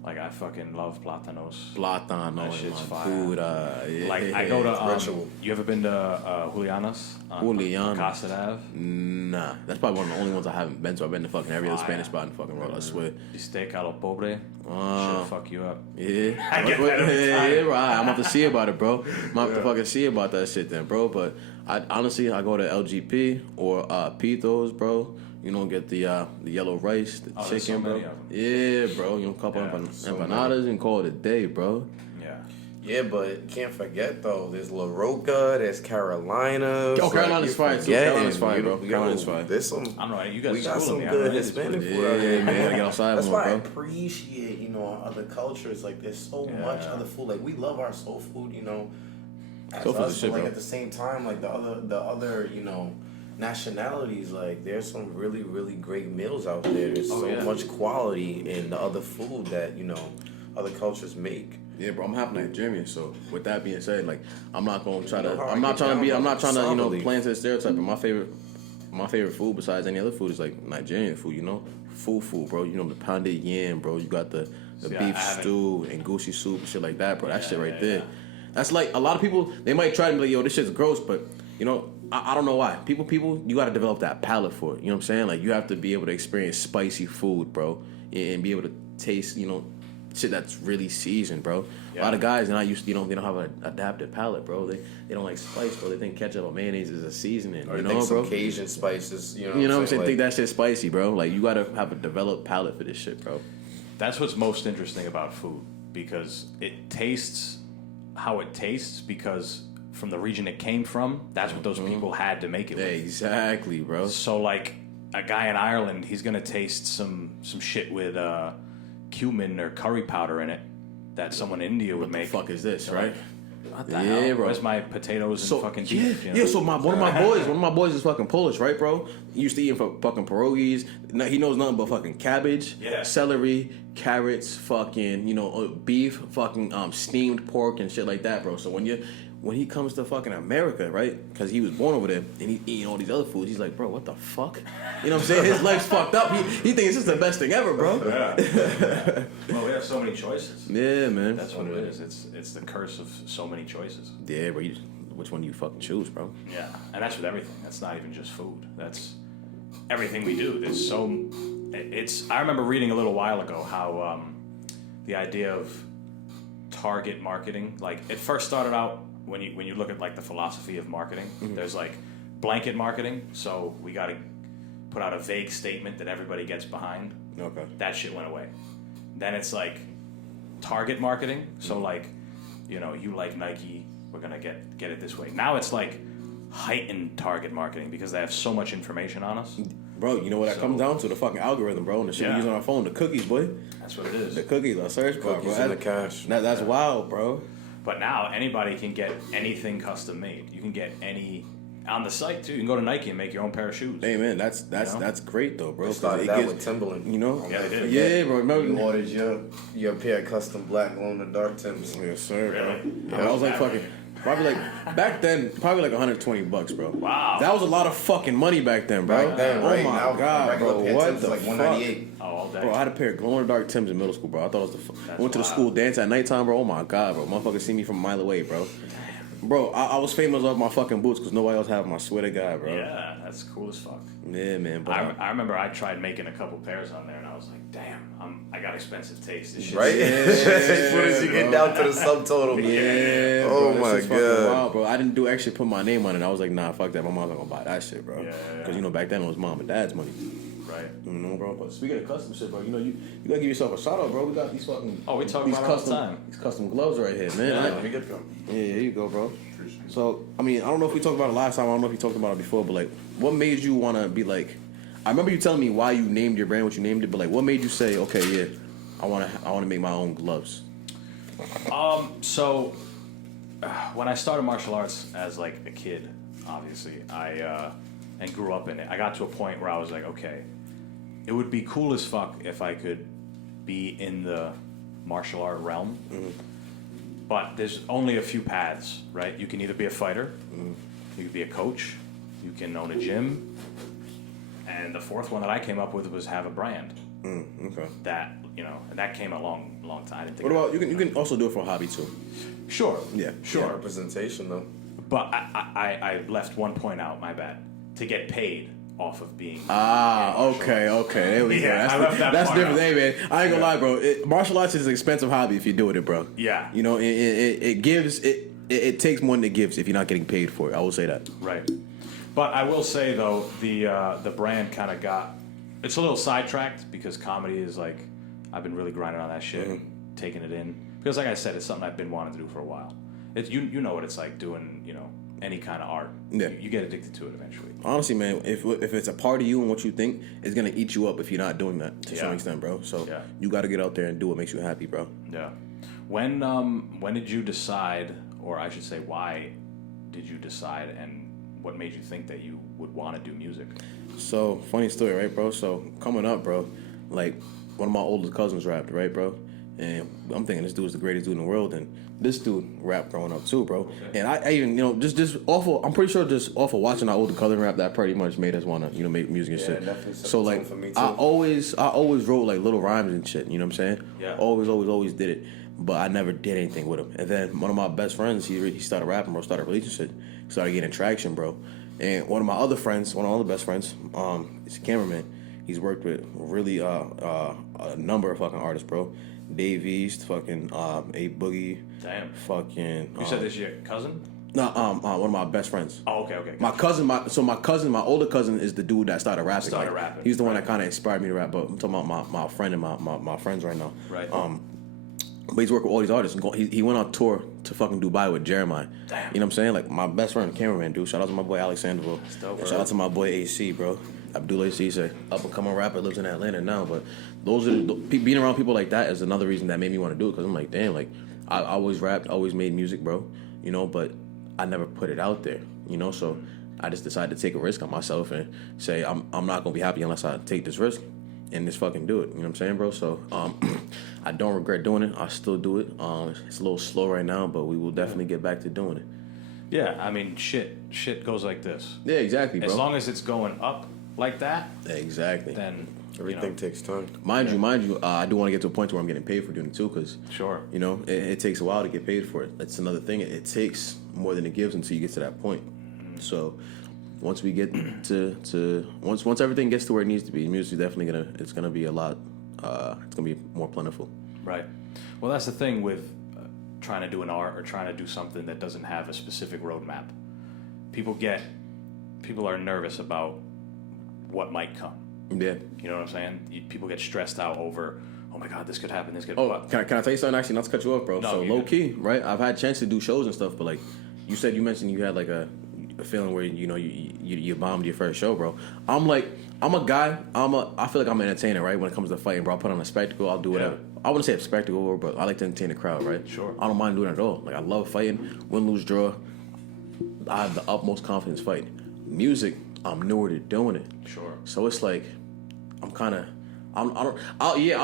Like I fucking love platanos. That shit's fire. food. Yeah. Like I go to you ever been to Juliana's on Casa Ave? Nah, that's probably one of the only ones I haven't been to. I've been to fucking every other Spanish spot in the fucking world. I swear. Steak a lo pobre. Shit'll fuck you up. Yeah, I get that every time. yeah, right. I'm about to see about it, bro. I'm about to fucking see about that shit then, bro. But I honestly go to LGP or Pitos, bro. You know, get the yellow rice, the chicken, so bro. many of them. Yeah, bro. You know, a couple empanadas and call it a day, bro. Yeah. Yeah, but can't forget though. There's La Roca. There's Carolina. Oh, Carolina's fire too. Carolina's fire, bro. Carolina's fire. There's some. I don't know. You guys We got some me. good Hispanic food out here, man. man. Gotta get outside That's more, why I bro. appreciate, you know, other cultures. Like, there's so much other food. Like, we love our soul food, you know. As Soul food's us, the shit, but like bro. at the same time, like the other, you know, nationalities. Like, there's some really, really great meals out there. There's so much quality in the other food that, you know, other cultures make. Yeah, bro, I'm half Nigerian, so with that being said, like, I'm not gonna try to, You know how I'm I not get trying to be, down I'm not trying to, you know, solidly. play into the stereotype. But my favorite food besides any other food is like Nigerian food, you know, food, bro. You know, the pounded yam, bro. You got the beef stew and goosey soup and shit like that, bro. That shit right there. That's like a lot of people. They might try to be like, yo, this shit's gross, but you know, I don't know why. People, you got to develop that palate for it. You know what I'm saying? Like, you have to be able to experience spicy food, bro, and be able to taste, you know, shit that's really seasoned, bro. A lot of guys, and I used to, you know, they don't have an adaptive palate, bro. They don't like spice, bro. They think ketchup or mayonnaise is a seasoning. Or you they know, think bro. some Cajun spices, you know You know what I'm saying? Like, Think that shit's spicy, bro. Like, you gotta have a developed palate for this shit, bro. That's what's most interesting about food, because it tastes how it tastes because from the region it came from, that's what those people had to make it with. Exactly, bro. So like a guy in Ireland, he's gonna taste some shit with cumin or curry powder in it that someone in India would make. What the fuck is this, They're right? like, what the Yeah, hell? bro. Where's my potatoes and fucking beef? You know? Yeah, so one of my boys is fucking Polish, right, bro? He used to eat fucking pierogies. He knows nothing but fucking cabbage, celery, carrots, fucking, you know, beef, fucking steamed pork and shit like that, bro. So when he comes to fucking America, right? Because he was born over there and he's eating all these other foods, he's like, bro, what the fuck? You know what I'm saying? His life's fucked up. He thinks this is the best thing ever, bro. Yeah. Well, we have so many choices. Yeah, man. That's what it is. It's the curse of so many choices. Yeah, bro. Which one do you fucking choose, bro? Yeah, and that's with everything. That's not even just food. That's everything we do. There's so. I remember reading a little while ago how the idea of target marketing, like it first started out when you look at like the philosophy of marketing. There's like blanket marketing. So we got to put out a vague statement that everybody gets behind. Okay. That shit went away. Then it's like target marketing. So like, you know, you like Nike, we're gonna get it this way. Now it's like heightened target marketing because they have so much information on us. Bro, you know what that comes down to? The fucking algorithm, bro, and the shit we use on our phone. The cookies, boy. That's what it is. The cookies, our search bar, bro. Cookies and the cash. That's wild, bro. But now anybody can get anything custom made. You can get any on the site too. You can go to Nike and make your own pair of shoes. Hey man, that's great though, bro. They started that with Timberland. You know? Yeah, they did. Yeah, bro. Remember? You ordered your pair of custom black glow in the dark Timbs. Yes, sir, bro. Really? Yeah, I was like fucking. Probably like back then, probably like $120, bro. Wow. That was a lot of fucking money back then, bro. Back then, right? Oh my Now, god, bro. regular What Tim's the like fuck? $198. Oh, all day. Bro, I had a pair of glow-in-the-dark Timbs in middle school, bro. I thought it was I went to the school dance at nighttime, bro. Oh my god, bro. Motherfuckers see me from a mile away, bro. Bro, I was famous off my fucking boots because nobody else had them. I swear to God, bro. Yeah, that's cool as fuck. Yeah, man. But I remember I tried making a couple pairs on there, and I was like, damn, I got expensive taste. This shit's Right? As soon as you get down to the subtotal. yeah, Oh bro, my this is fucking God. wild, bro. I didn't do actually put my name on it. I was like, nah, fuck that. My mom's not gonna buy that shit, bro. Yeah. Because you know back then it was mom and dad's money. Right. You know, bro. But speaking of custom shit, bro, you know you gotta give yourself a shout out, bro. We got these fucking Oh, we talk these about it all custom the time. these custom gloves right here, man. Yeah. Let me get them. Yeah, here you go, bro. So, I mean, I don't know if we talked about it last time. I don't know if you talked about it before, but like, what made you want to be like? I remember you telling me why you named your brand, what you named it, but like, what made you say, okay, yeah, I want to make my own gloves? So when I started martial arts as like a kid, obviously, and grew up in it, I got to a point where I was like, okay, it would be cool as fuck if I could be in the martial art realm. Mm-hmm. But there's only a few paths, right? You can either be a fighter, you can be a coach, you can own a gym, and the fourth one that I came up with was have a brand. Okay. That, and that came a long time. I didn't think What about you can also do it for a hobby too. Sure. Yeah. Sure. Representation, though. But I left one point out, my bad. To get paid off of being. Okay. There we Yeah, I go. left that That's part different. out. Hey, man, I ain't gonna lie, bro. Martial arts is an expensive hobby if you do it, bro. Yeah. You know, it gives it takes more than it gives if you're not getting paid for it. I will say that. Right. But I will say though, the brand kind of it's a little sidetracked because comedy is like, I've been really grinding on that shit, taking it in. Because like I said, it's something I've been wanting to do for a while. It's you know what it's like doing, any kind of art. Yeah. You get addicted to it eventually. Honestly, man, if it's a part of you and what you think, it's gonna eat you up if you're not doing that to some Yeah. extent, bro. So Yeah. you got to get out there and do what makes you happy, bro. Yeah. When did you decide, or I should say, why did you decide, and what made you think that you would want to do music? So funny story, right, bro? So coming up, bro, like one of my oldest cousins rapped, right, bro? And I'm thinking this dude's the greatest dude in the world, and this dude rapped growing up too, bro. Okay. And I even, just awful. I'm pretty sure just off of watching our older cousin rap, that pretty much made us want to, make music and Yeah, shit. definitely set So the tone like, for me, too. I always wrote like little rhymes and shit. You know what I'm saying? Yeah. Always did it, but I never did anything with him. And then one of my best friends, he started rapping, bro. Started a relationship, started getting traction, bro. And one of my other friends, one of my other best friends, is a cameraman. He's worked with really a number of fucking artists, bro. Dave East, fucking A Boogie, Damn. fucking. You said this is your cousin? No, one of my best friends. Oh, okay. My cousin, my older cousin is the dude that started rapping. Started rapping. He's the one that kind of inspired me to rap. But I'm talking about my friend and my friends right now. Right. But he's working with all these artists. He went on tour to fucking Dubai with Jeremiah. Damn. You know what I'm saying? Like my best friend, cameraman, dude. Shout out to my boy Alexanderville. dope, And bro. shout out to my boy AC, bro. Abdul AC, a up and coming rapper, lives in Atlanta now. But those are being around people like that is another reason that made me want to do it. Because I'm like, damn, like I always rapped, always made music, bro. But I never put it out there. So I just decided to take a risk on myself and say I'm not gonna be happy unless I take this risk and just fucking do it. You know what I'm saying, bro? So I don't regret doing it. I still do it. It's a little slow right now, but we will definitely get back to doing it. Yeah, I mean, shit goes like this. Yeah, exactly, bro. As long as it's going up like that, Exactly. then Everything takes time. Mind you, I do want to get to a point where I'm getting paid for doing it too, because Sure. it takes a while to get paid for it. That's another thing. It takes more than it gives until you get to that point. So once we get once everything gets to where it needs to be, music is definitely it's gonna be a lot. It's gonna be more plentiful. Right. Well, that's the thing with trying to do an art or trying to do something that doesn't have a specific roadmap. People are nervous about what might come. Yeah. You know what I'm saying? People get stressed out over, oh my God, this could happen, this could Oh, happen. can I tell you something? Actually, not to cut you off, bro. No, So you're low good. key, right? I've had a chance to do shows and stuff, but like you mentioned you had like a feeling where you bombed your first show, bro. I'm a guy. I feel like I'm an entertainer, right? When it comes to fighting, bro, I'll put on a spectacle. I'll do whatever. Yeah. I wouldn't say a spectacle, but I like to entertain the crowd, right? Sure. I don't mind doing it at all. Like I love fighting, win, lose, draw. I have the utmost confidence fighting. Music, I'm newer to doing it. Sure. So it's like I'll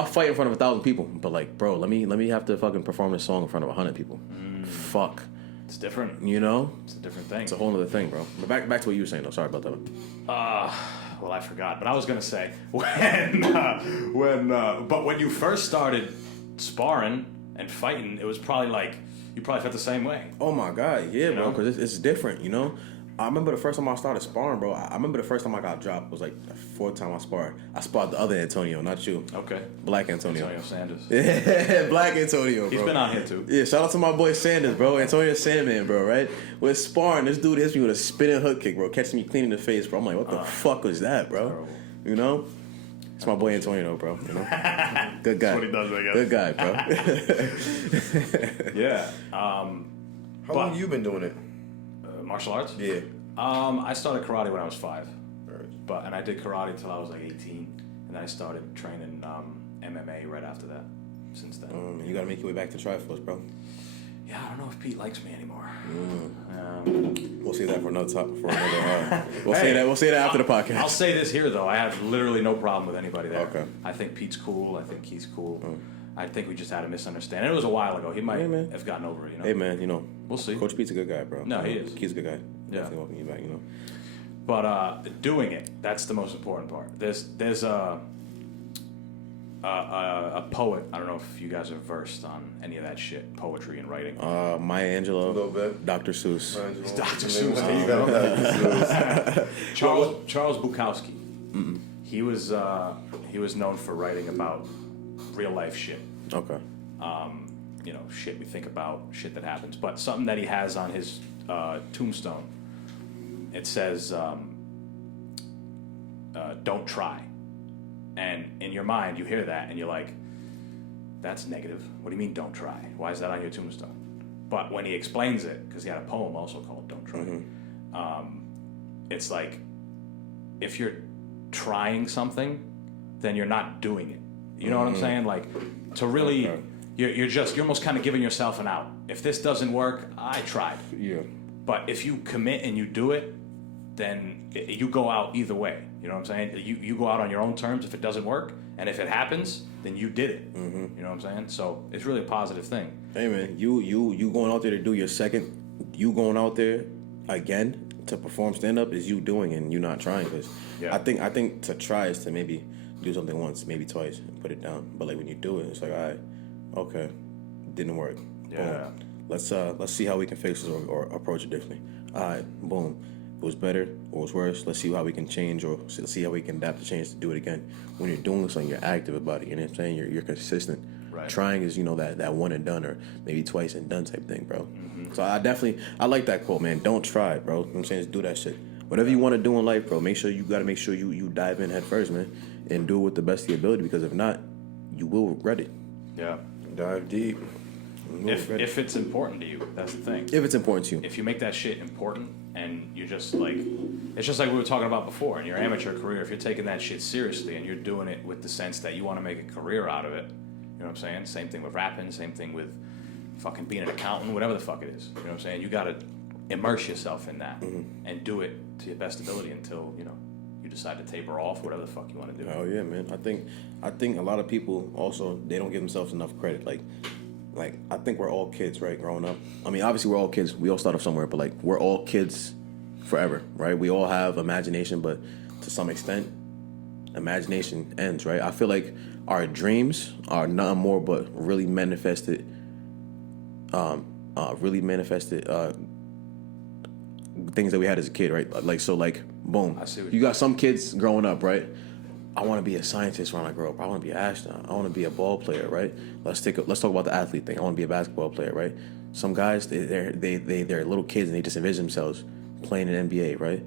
fight in front of 1,000 people, but like, bro, let me have to fucking perform this song in front of 100 people. Fuck. It's different. You know? It's a different thing. It's a whole other thing, bro. But back to what you were saying, though. Sorry about that. Well, I forgot, but I was gonna say when you first started sparring and fighting, it was probably like you probably felt the same way. Oh my God, yeah, You bro, know? because it's different, you know? I remember the first time I started sparring, bro. I remember the first time I got dropped was like the fourth time I sparred. I sparred the other Antonio, not you. Okay. Black Antonio. Antonio Sanders. Yeah, Black Antonio, bro. He's been on here too. Yeah, shout out to my boy Sanders, bro. Antonio Sandman, bro, right? We're sparring. This dude hits me with a spinning hook kick, bro. Catching me clean in the face, bro. I'm like, what the fuck was that, bro? Terrible. You know? It's my boy Antonio, bro. You know? Good guy. That's what he does, I guess. Good guy, bro. Yeah. How long you been doing it? Martial arts? Yeah. I started karate when I was 5. And I did karate till I was like 18, and then I started training MMA right after that. Since then, You gotta make your way back to Triforce, bro. yeah, I don't know if Pete likes me anymore. We'll say that for another top. We'll say that after the podcast. I'll say this here though, I have literally no problem with anybody there. Okay. I think Pete's cool. I think he's cool. I think we just had a misunderstanding. It was a while ago. He might have gotten over it. You know. Hey man, you know, We'll see. Coach Pete's a good guy, bro. No, he is. He's a good guy. Yeah. Definitely welcome you back. You know. But doing it—that's the most important part. There's a poet. I don't know if you guys are versed on any of that shit, poetry and writing. Maya Angelou. A little bit. Dr. Seuss. Dr. Seuss. There you go. Charles Bukowski. He was known for writing about real life shit. Okay. Shit we think about, shit that happens. But something that he has on his tombstone, it says, "Don't try." And in your mind, you hear that, and you're like, "That's negative. What do you mean, don't try? Why is that on your tombstone?" But when he explains it, because he had a poem also called "Don't Try," it's like, if you're trying something, then you're not doing it. You know what I'm saying? Like, to really, you're almost kind of giving yourself an out. If this doesn't work, I tried. Yeah. But if you commit and you do it, then you go out either way. You know what I'm saying? You go out on your own terms if it doesn't work, and if it happens, then you did it. You know what I'm saying? So it's really a positive thing. Hey man, you going out there to do your second, you going out there again to perform stand up is you doing and you not trying. Because Yeah. I think to try is to maybe do something once, maybe twice, and put it down. But like when you do it, it's like, all right, okay, didn't work. Yeah. Boom. Let's see how we can fix this or approach it differently. All right, boom. It was better or it was worse. Let's see how we can change or see how we can adapt to change to do it again. When you're doing something, you're active about it. You know what I'm saying? You're consistent. Right. Trying is, that one and done or maybe twice and done type thing, bro. So I like that quote, man. Don't try, bro. You know what I'm saying? Just do that shit. Whatever you want to do in life, bro, make sure you dive in head first, man, and do it with the best of your ability, because if not, you will regret it. Yeah. Dive deep. If it's important to you, that's the thing. If it's important to you. If you make that shit important and you're just like, it's just like we were talking about before in your amateur career, if you're taking that shit seriously and you're doing it with the sense that you want to make a career out of it, you know what I'm saying? Same thing with rapping, same thing with fucking being an accountant, whatever the fuck it is. You know what I'm saying? You gotta immerse yourself in that and do it to your best ability until, you decide to taper off, whatever the fuck you want to do. Oh yeah, man. I think a lot of people also, they don't give themselves enough credit. Like I think we're all kids, right? Growing up. I mean, obviously we're all kids. We all start off somewhere, but like we're all kids forever, right? We all have imagination, but to some extent, imagination ends, right? I feel like our dreams are nothing more but really manifested things that we had as a kid, right? Boom. I see what You got some kids growing up, right? I want to be a scientist when I grow up. I want to be an astronaut. I want to be a ball player, right? Let's talk about the athlete thing. I want to be a basketball player, right? Some guys, they're little kids and they just envision themselves playing in NBA, right?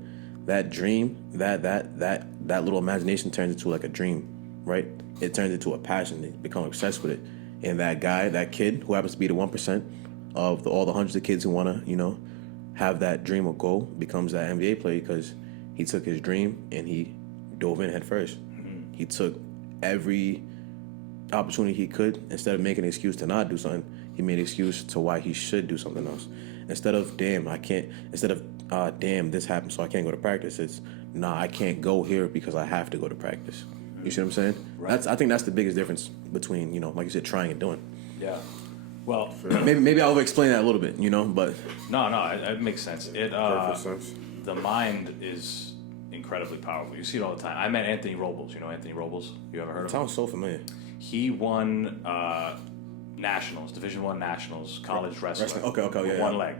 That dream, that little imagination turns into like a dream, right? It turns into a passion. They become obsessed with it. And that kid who happens to be the 1% of all the hundreds of kids who want to, have that dream or goal becomes that NBA player because he took his dream and he dove in head first. He took every opportunity he could. Instead of making an excuse to not do something, he made an excuse to why he should do something else. Instead of damn, this happened so I can't go to practice, it's I can't go here because I have to go to practice. You see what I'm saying? Right. I think that's the biggest difference between, like you said, trying and doing. Yeah. Well, maybe I'll explain that a little bit, but no, it makes sense. Perfect sense. The mind is incredibly powerful. You see it all the time. I met Anthony Robles. You know Anthony Robles? You ever heard of him? sounds so familiar. He won nationals, Division I nationals, college wrestler. Okay, yeah. One leg.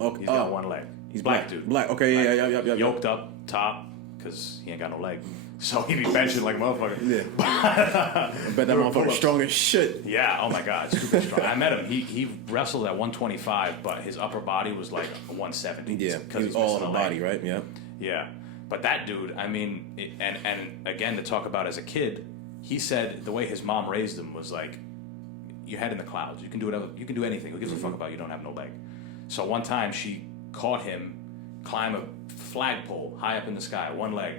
Okay, He's got one leg. He's black dude. Black. Okay, yeah. Yoked up top because he ain't got no leg, so he be benching like a motherfucker. Yeah. I bet that motherfucker's strong as shit. Yeah. Oh my God, super strong. I met him. He wrestled at 125, but his upper body was like a 170. Yeah, because he's all in the body, right? Yeah. Yeah, but that dude, I mean, and again to talk about as a kid, he said the way his mom raised him was like, your head in the clouds. You can do whatever. You can do anything. Who gives a fuck about you don't have no leg? So one time she caught him climb a flagpole high up in the sky, one leg,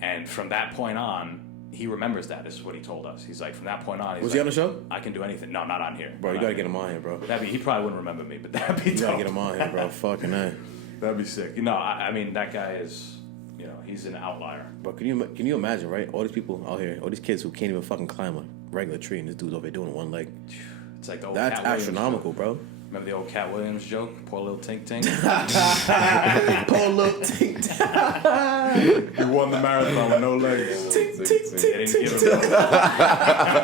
and from that point on, he remembers that. This is what he told us. He's like, from that point on, Was he on the show? I can do anything. No, not on here. Bro, you gotta get him on here, bro. He probably wouldn't remember me, but that'd be You dope. gotta get him on here, bro. Fucking A. That'd be sick. I mean, that guy is, he's an outlier. Bro, can you imagine, right? All these people out here, all these kids who can't even fucking climb a regular tree, and this dude's over here doing one leg. It's like the old That's Cat Williams astronomical, joke. bro. Remember the old Cat Williams joke? Poor little Tink Tink. Poor little tink tink. He won the marathon with no legs. Tink, tink, They didn't give him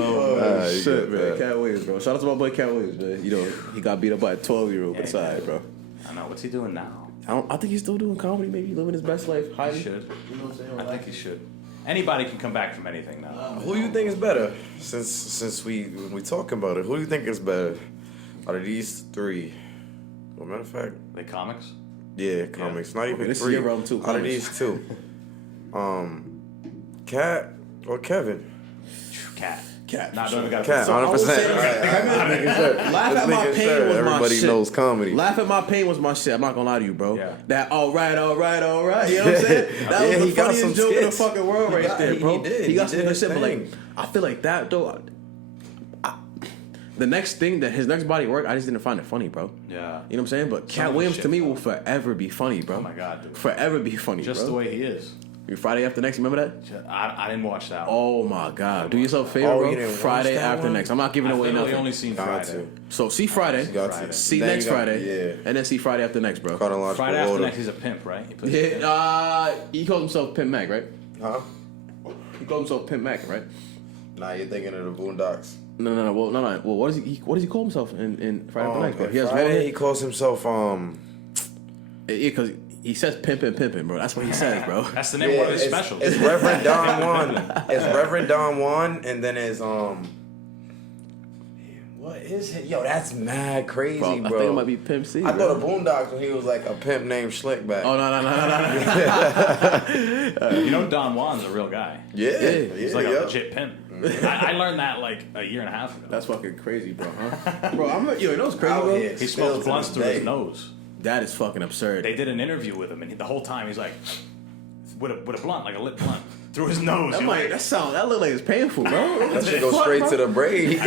Oh, shit, man. Cat Williams, bro. Shout out to my boy Cat Williams, man. He got beat up by a 12-year-old beside, bro. I know. What's he doing now? I think he's still doing comedy, maybe living his best life. He should. You know what I'm saying? I think he should. Anybody can come back from anything now. Who do you think is better? Since we talking about it, who do you think is better out of these three? Well, matter of fact, They comics? yeah, comics. Not even this is three. your realm too, Out of comics. these two, Cat or Kevin? Cat. Cat. Nah, don't got Cat, 100%. Laugh at my pain was my Everybody shit. knows comedy. Laugh at my pain was my shit. I'm not gonna lie to you, bro. Yeah. That all right. You know what I'm saying? That was he the got funniest some joke in the skits. fucking world right there, He bro. did. He got He some did good shit, but his like, I feel like that though. The next thing that his next body work, I just didn't find it funny, bro. Yeah. You know what I'm saying? But Some Cat of the Williams shit, to me though. will forever be funny, bro. Oh my God, dude. Forever be funny, Just bro. the way he is. Friday After Next, remember that? I didn't watch that one. Oh my God! Do yourself a favor, Oh, bro. you didn't watch Friday that After one? Next. I'm not giving I away literally nothing. only seen Got Friday. to. So see Friday, Got Friday. to. see Then next you got- Friday, Yeah. and then see Friday After Next, bro. Chronological Friday After order. Next, he's a pimp, right? He plays a pimp. Yeah, he calls himself Pimp Mac, right? Huh? He calls himself Pimp Mac, right? Nah, you're thinking of the Boondocks. No. Well, what does he call himself in Friday After Next, bro? and He has Friday, one. he calls himself Yeah, because he says pimpin', bro. That's what he says, bro. That's the name of one of his specials. It's Reverend Don Juan. It's Reverend Don Juan, and then it's what is it? Yo, that's mad crazy, bro. I think it might be Pimp C. I bro. thought the Boondocks when he was like a pimp named Slickback. Oh no. You know Don Juan's a real guy. yeah, He's like a legit pimp. I learned that like a year and a half ago. That's fucking crazy, bro. Huh? Bro, you know what's crazy, Out bro? here. He Still smoked to blunts this through his day. nose. That is fucking absurd. They did an interview with him, and the whole time he's like, with a blunt, like a lit blunt, through his nose. I'm You're like, that look like it's painful, bro. That shit go straight to the brain. he's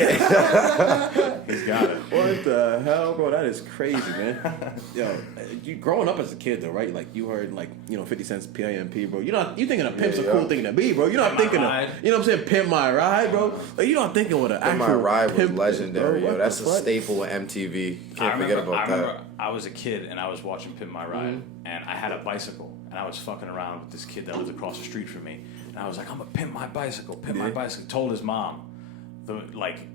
got it. What the hell, bro? That is crazy, man. Yo, you growing up as a kid though, right? Like you heard 50 Cent's PIMP, bro. You thinking a pimp's a cool thing to be, bro. You're not Pimp My thinking Ride. you know what I'm saying, Pimp My Ride, bro. Like you're not thinking what an Pimp actual My Ride was pimp is, legendary, bro. yo. What That's the a fuck? staple of MTV. I Can't forget about that. remember I was a kid and I was watching Pimp My Ride, and I had a bicycle, and I was fucking around with this kid that lived across the street from me, and I was like, I'm gonna pimp my bicycle, pimp my bicycle. Told his mom,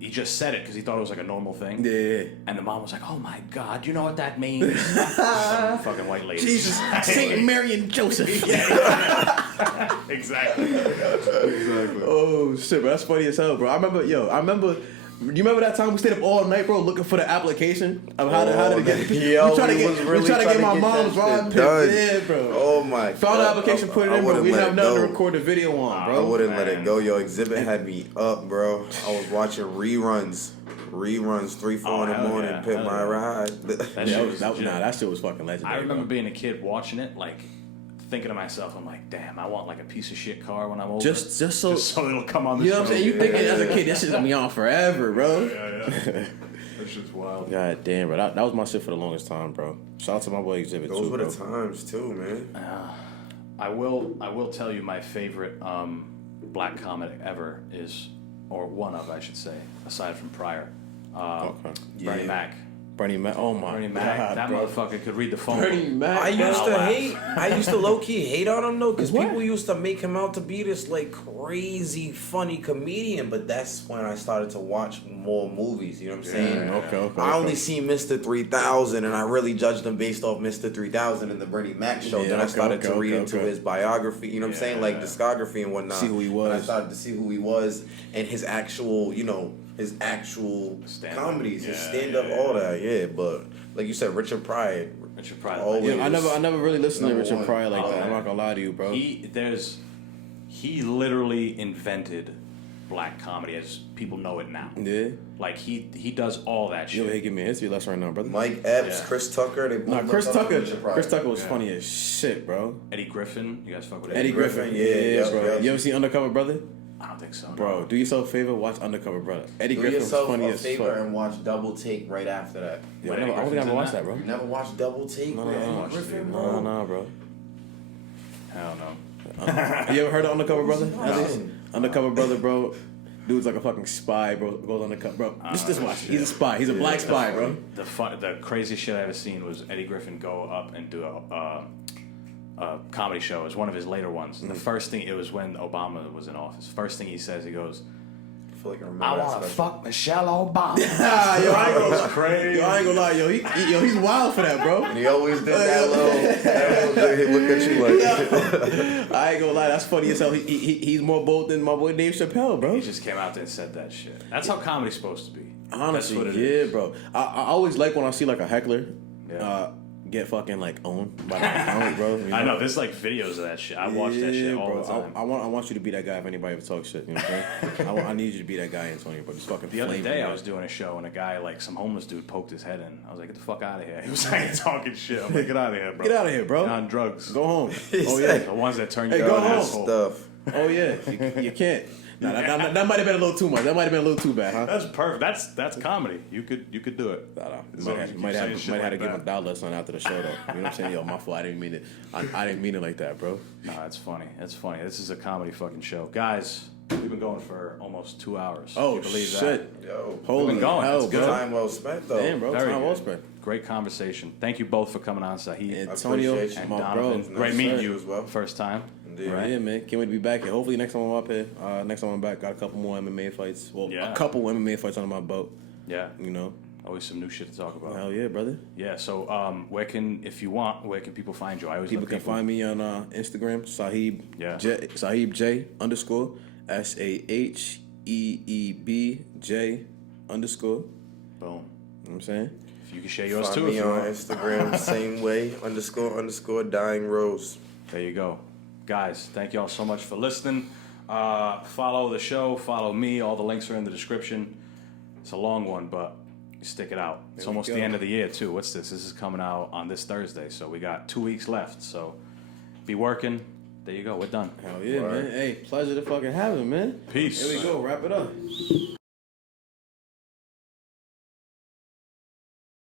he just said it because he thought it was like a normal thing. Yeah. And the mom was like, "Oh my God, you know what that means?" Some fucking white lady. Jesus, Saint Mary and Joseph. Exactly. Oh shit, bro, that's funny as hell, bro. I remember. You remember that time we stayed up all night, bro, looking for the application of how to get? Yo, we trying to was get my that mom's shit ride. done. Yeah, bro. Oh my god. Found the application, put it in, bro. wouldn't We didn't let have it nothing to go. record the video on, I bro. wouldn't let man. it go. Yo, Exhibit had me up, bro. I was watching reruns 3, 4 in the hell morning. yeah, Pimp hell My yeah. Ride. That Yeah, shit was legit. that shit was fucking legendary. I remember bro. being a kid watching it, like thinking to myself, I'm like, damn, I want like a piece of shit car when I'm older. Just so it'll come on the you know show. what I'm saying. You thinking as a kid, this shit's gonna be on forever, bro. Yeah. That shit's wild. God damn, bro. That was my shit for the longest time, bro. Shout out to my boy Exhibit Those too, were bro. the times too, man. I will tell you my favorite black comic ever is or one of, I should say, aside from Pryor. Okay. Bernie Mac. Bernie Mac. Oh my Bernie Mac. God, That bro. motherfucker could read the phone. Bernie Mac. I used to low key hate on him though, because What? people used to make him out to be this like crazy funny comedian. But that's when I started to watch more movies. You know what I'm saying? Okay. I only seen Mr. 3000, and I really judged him based off Mr. 3000 and the Bernie Mac show. Yeah, Then I started to read into okay. his biography. You know what I'm saying? Like discography and whatnot. See who he was. And I started to see who he was and his actual, his actual Stand-up. comedies, his Yeah, stand up, all that. Yeah, but like you said, Richard Pryor. Richard Pryor. Always. Yeah, I never really listened to Number Richard one. Pryor like that. Oh, I'm not gonna lie to you, bro. He literally invented black comedy as people know it now. Yeah. Like he does all that Yo, shit. hey, give me a history lesson right now, brother. Mike Epps, Yeah. Chris Tucker. They Nah, both Chris looked up to Tucker. Richard Pryor. Chris Tucker was Yeah. funny as shit, bro. Eddie Griffin. You guys fuck with Eddie Griffin. yeah, bro. yeah. You ever seen Undercover Brother? I don't think so. Bro, do yourself a favor, watch Undercover Brother. Eddie Do Griffin was yourself funny a as favor fuck. and watch Double Take right after that. Yeah, Wait, I Eddie don't think I Griffin's ever in watched that? that, bro. You never watched Double Take No, with no, Eddie no. Griffin, No, bro? Nah, bro. Hell no. You ever heard of Undercover Brother? No. At least? Undercover Brother, bro. Dude's like a fucking spy, bro. Goes undercover, bro. Just watch. He's a spy. He's a black spy, bro. The craziest shit I ever seen was Eddie Griffin go up and do a comedy show. It was one of his later ones. And the first thing, it was when Obama was in office. First thing he says, he goes, I feel like I remember I that want to special. fuck Michelle Obama. Yo, I ain't gonna lie. Crazy. Yo, I ain't gonna lie. Yo, he's wild for that, bro. And he always did that little. He look at you like. I ain't gonna lie. That's funny as hell. He's more bold than my boy Dave Chappelle, bro. He just came out there and said that shit. That's how comedy's supposed to be. Honestly, That's what it yeah, is. bro. I always like when I see like a heckler Yeah. get fucking like owned by the account, bro. You I know, there's like videos of that shit. I watch that shit all bro. the time. I want you to be that guy if anybody ever talks shit. You know what I'm saying? I need you to be that guy, Antonio. But just fucking The other flame day, me, I man. was doing a show and a guy, like some homeless dude, poked his head in. I was like, "Get the fuck out of here!" He was like talking shit. I'm like, "Get out of here, bro! Get out of here, bro. You're on drugs. Go home. Oh yeah. The ones that turn you Hey, into go an home. asshole." Stuff. Oh yeah. You can't. Nah, that might have been a little too much. That might have been a little too bad, huh? That's perfect. That's comedy. You could do it. Might As long as have, you might keep have, saying shit might have to like give that. a dollar or something after the show, though. You know what I'm saying? Yo, my fault. I didn't mean it. I didn't mean it like that, bro. No, that's funny. That's funny. This is a comedy fucking show, guys. We've been going for almost 2 hours. Oh, Can you believe shit. that? Yo. Holy been going. hell, That's bro. good. Time well spent though. Damn, bro. Very Time well good. spent. Great conversation. Thank you both for coming on, Saheed Antonio, appreciate you. and my Donovan. bro. Great Nice meeting to you you as well. first time. Indeed. Right. Yeah, man. Can't wait to be back here. Hopefully, next time I'm up here, next time I'm back, got a couple more MMA fights. Well, Yeah. a couple MMA fights under my belt. Yeah. You know? Always some new shit to talk about. Hell yeah, brother. Yeah. So, where can people find you? I always People let can find me on Instagram, Saheeb Yeah. Saheeb J _ SAHEEB J _. Boom. You know what I'm saying? If you can share yours Find too. If me you on want. Instagram, same way, _ dying rose. There you go. Guys, thank y'all so much for listening. Follow the show, follow me. All the links are in the description. It's a long one, but stick it out. It's There we almost go. the end of the year, too. What's this? This is coming out on this Thursday, so we got 2 weeks left. So be working. There you go. We're done. Hell yeah, man. Hey, pleasure to fucking have him, man. Peace. Here we go. Wrap it up.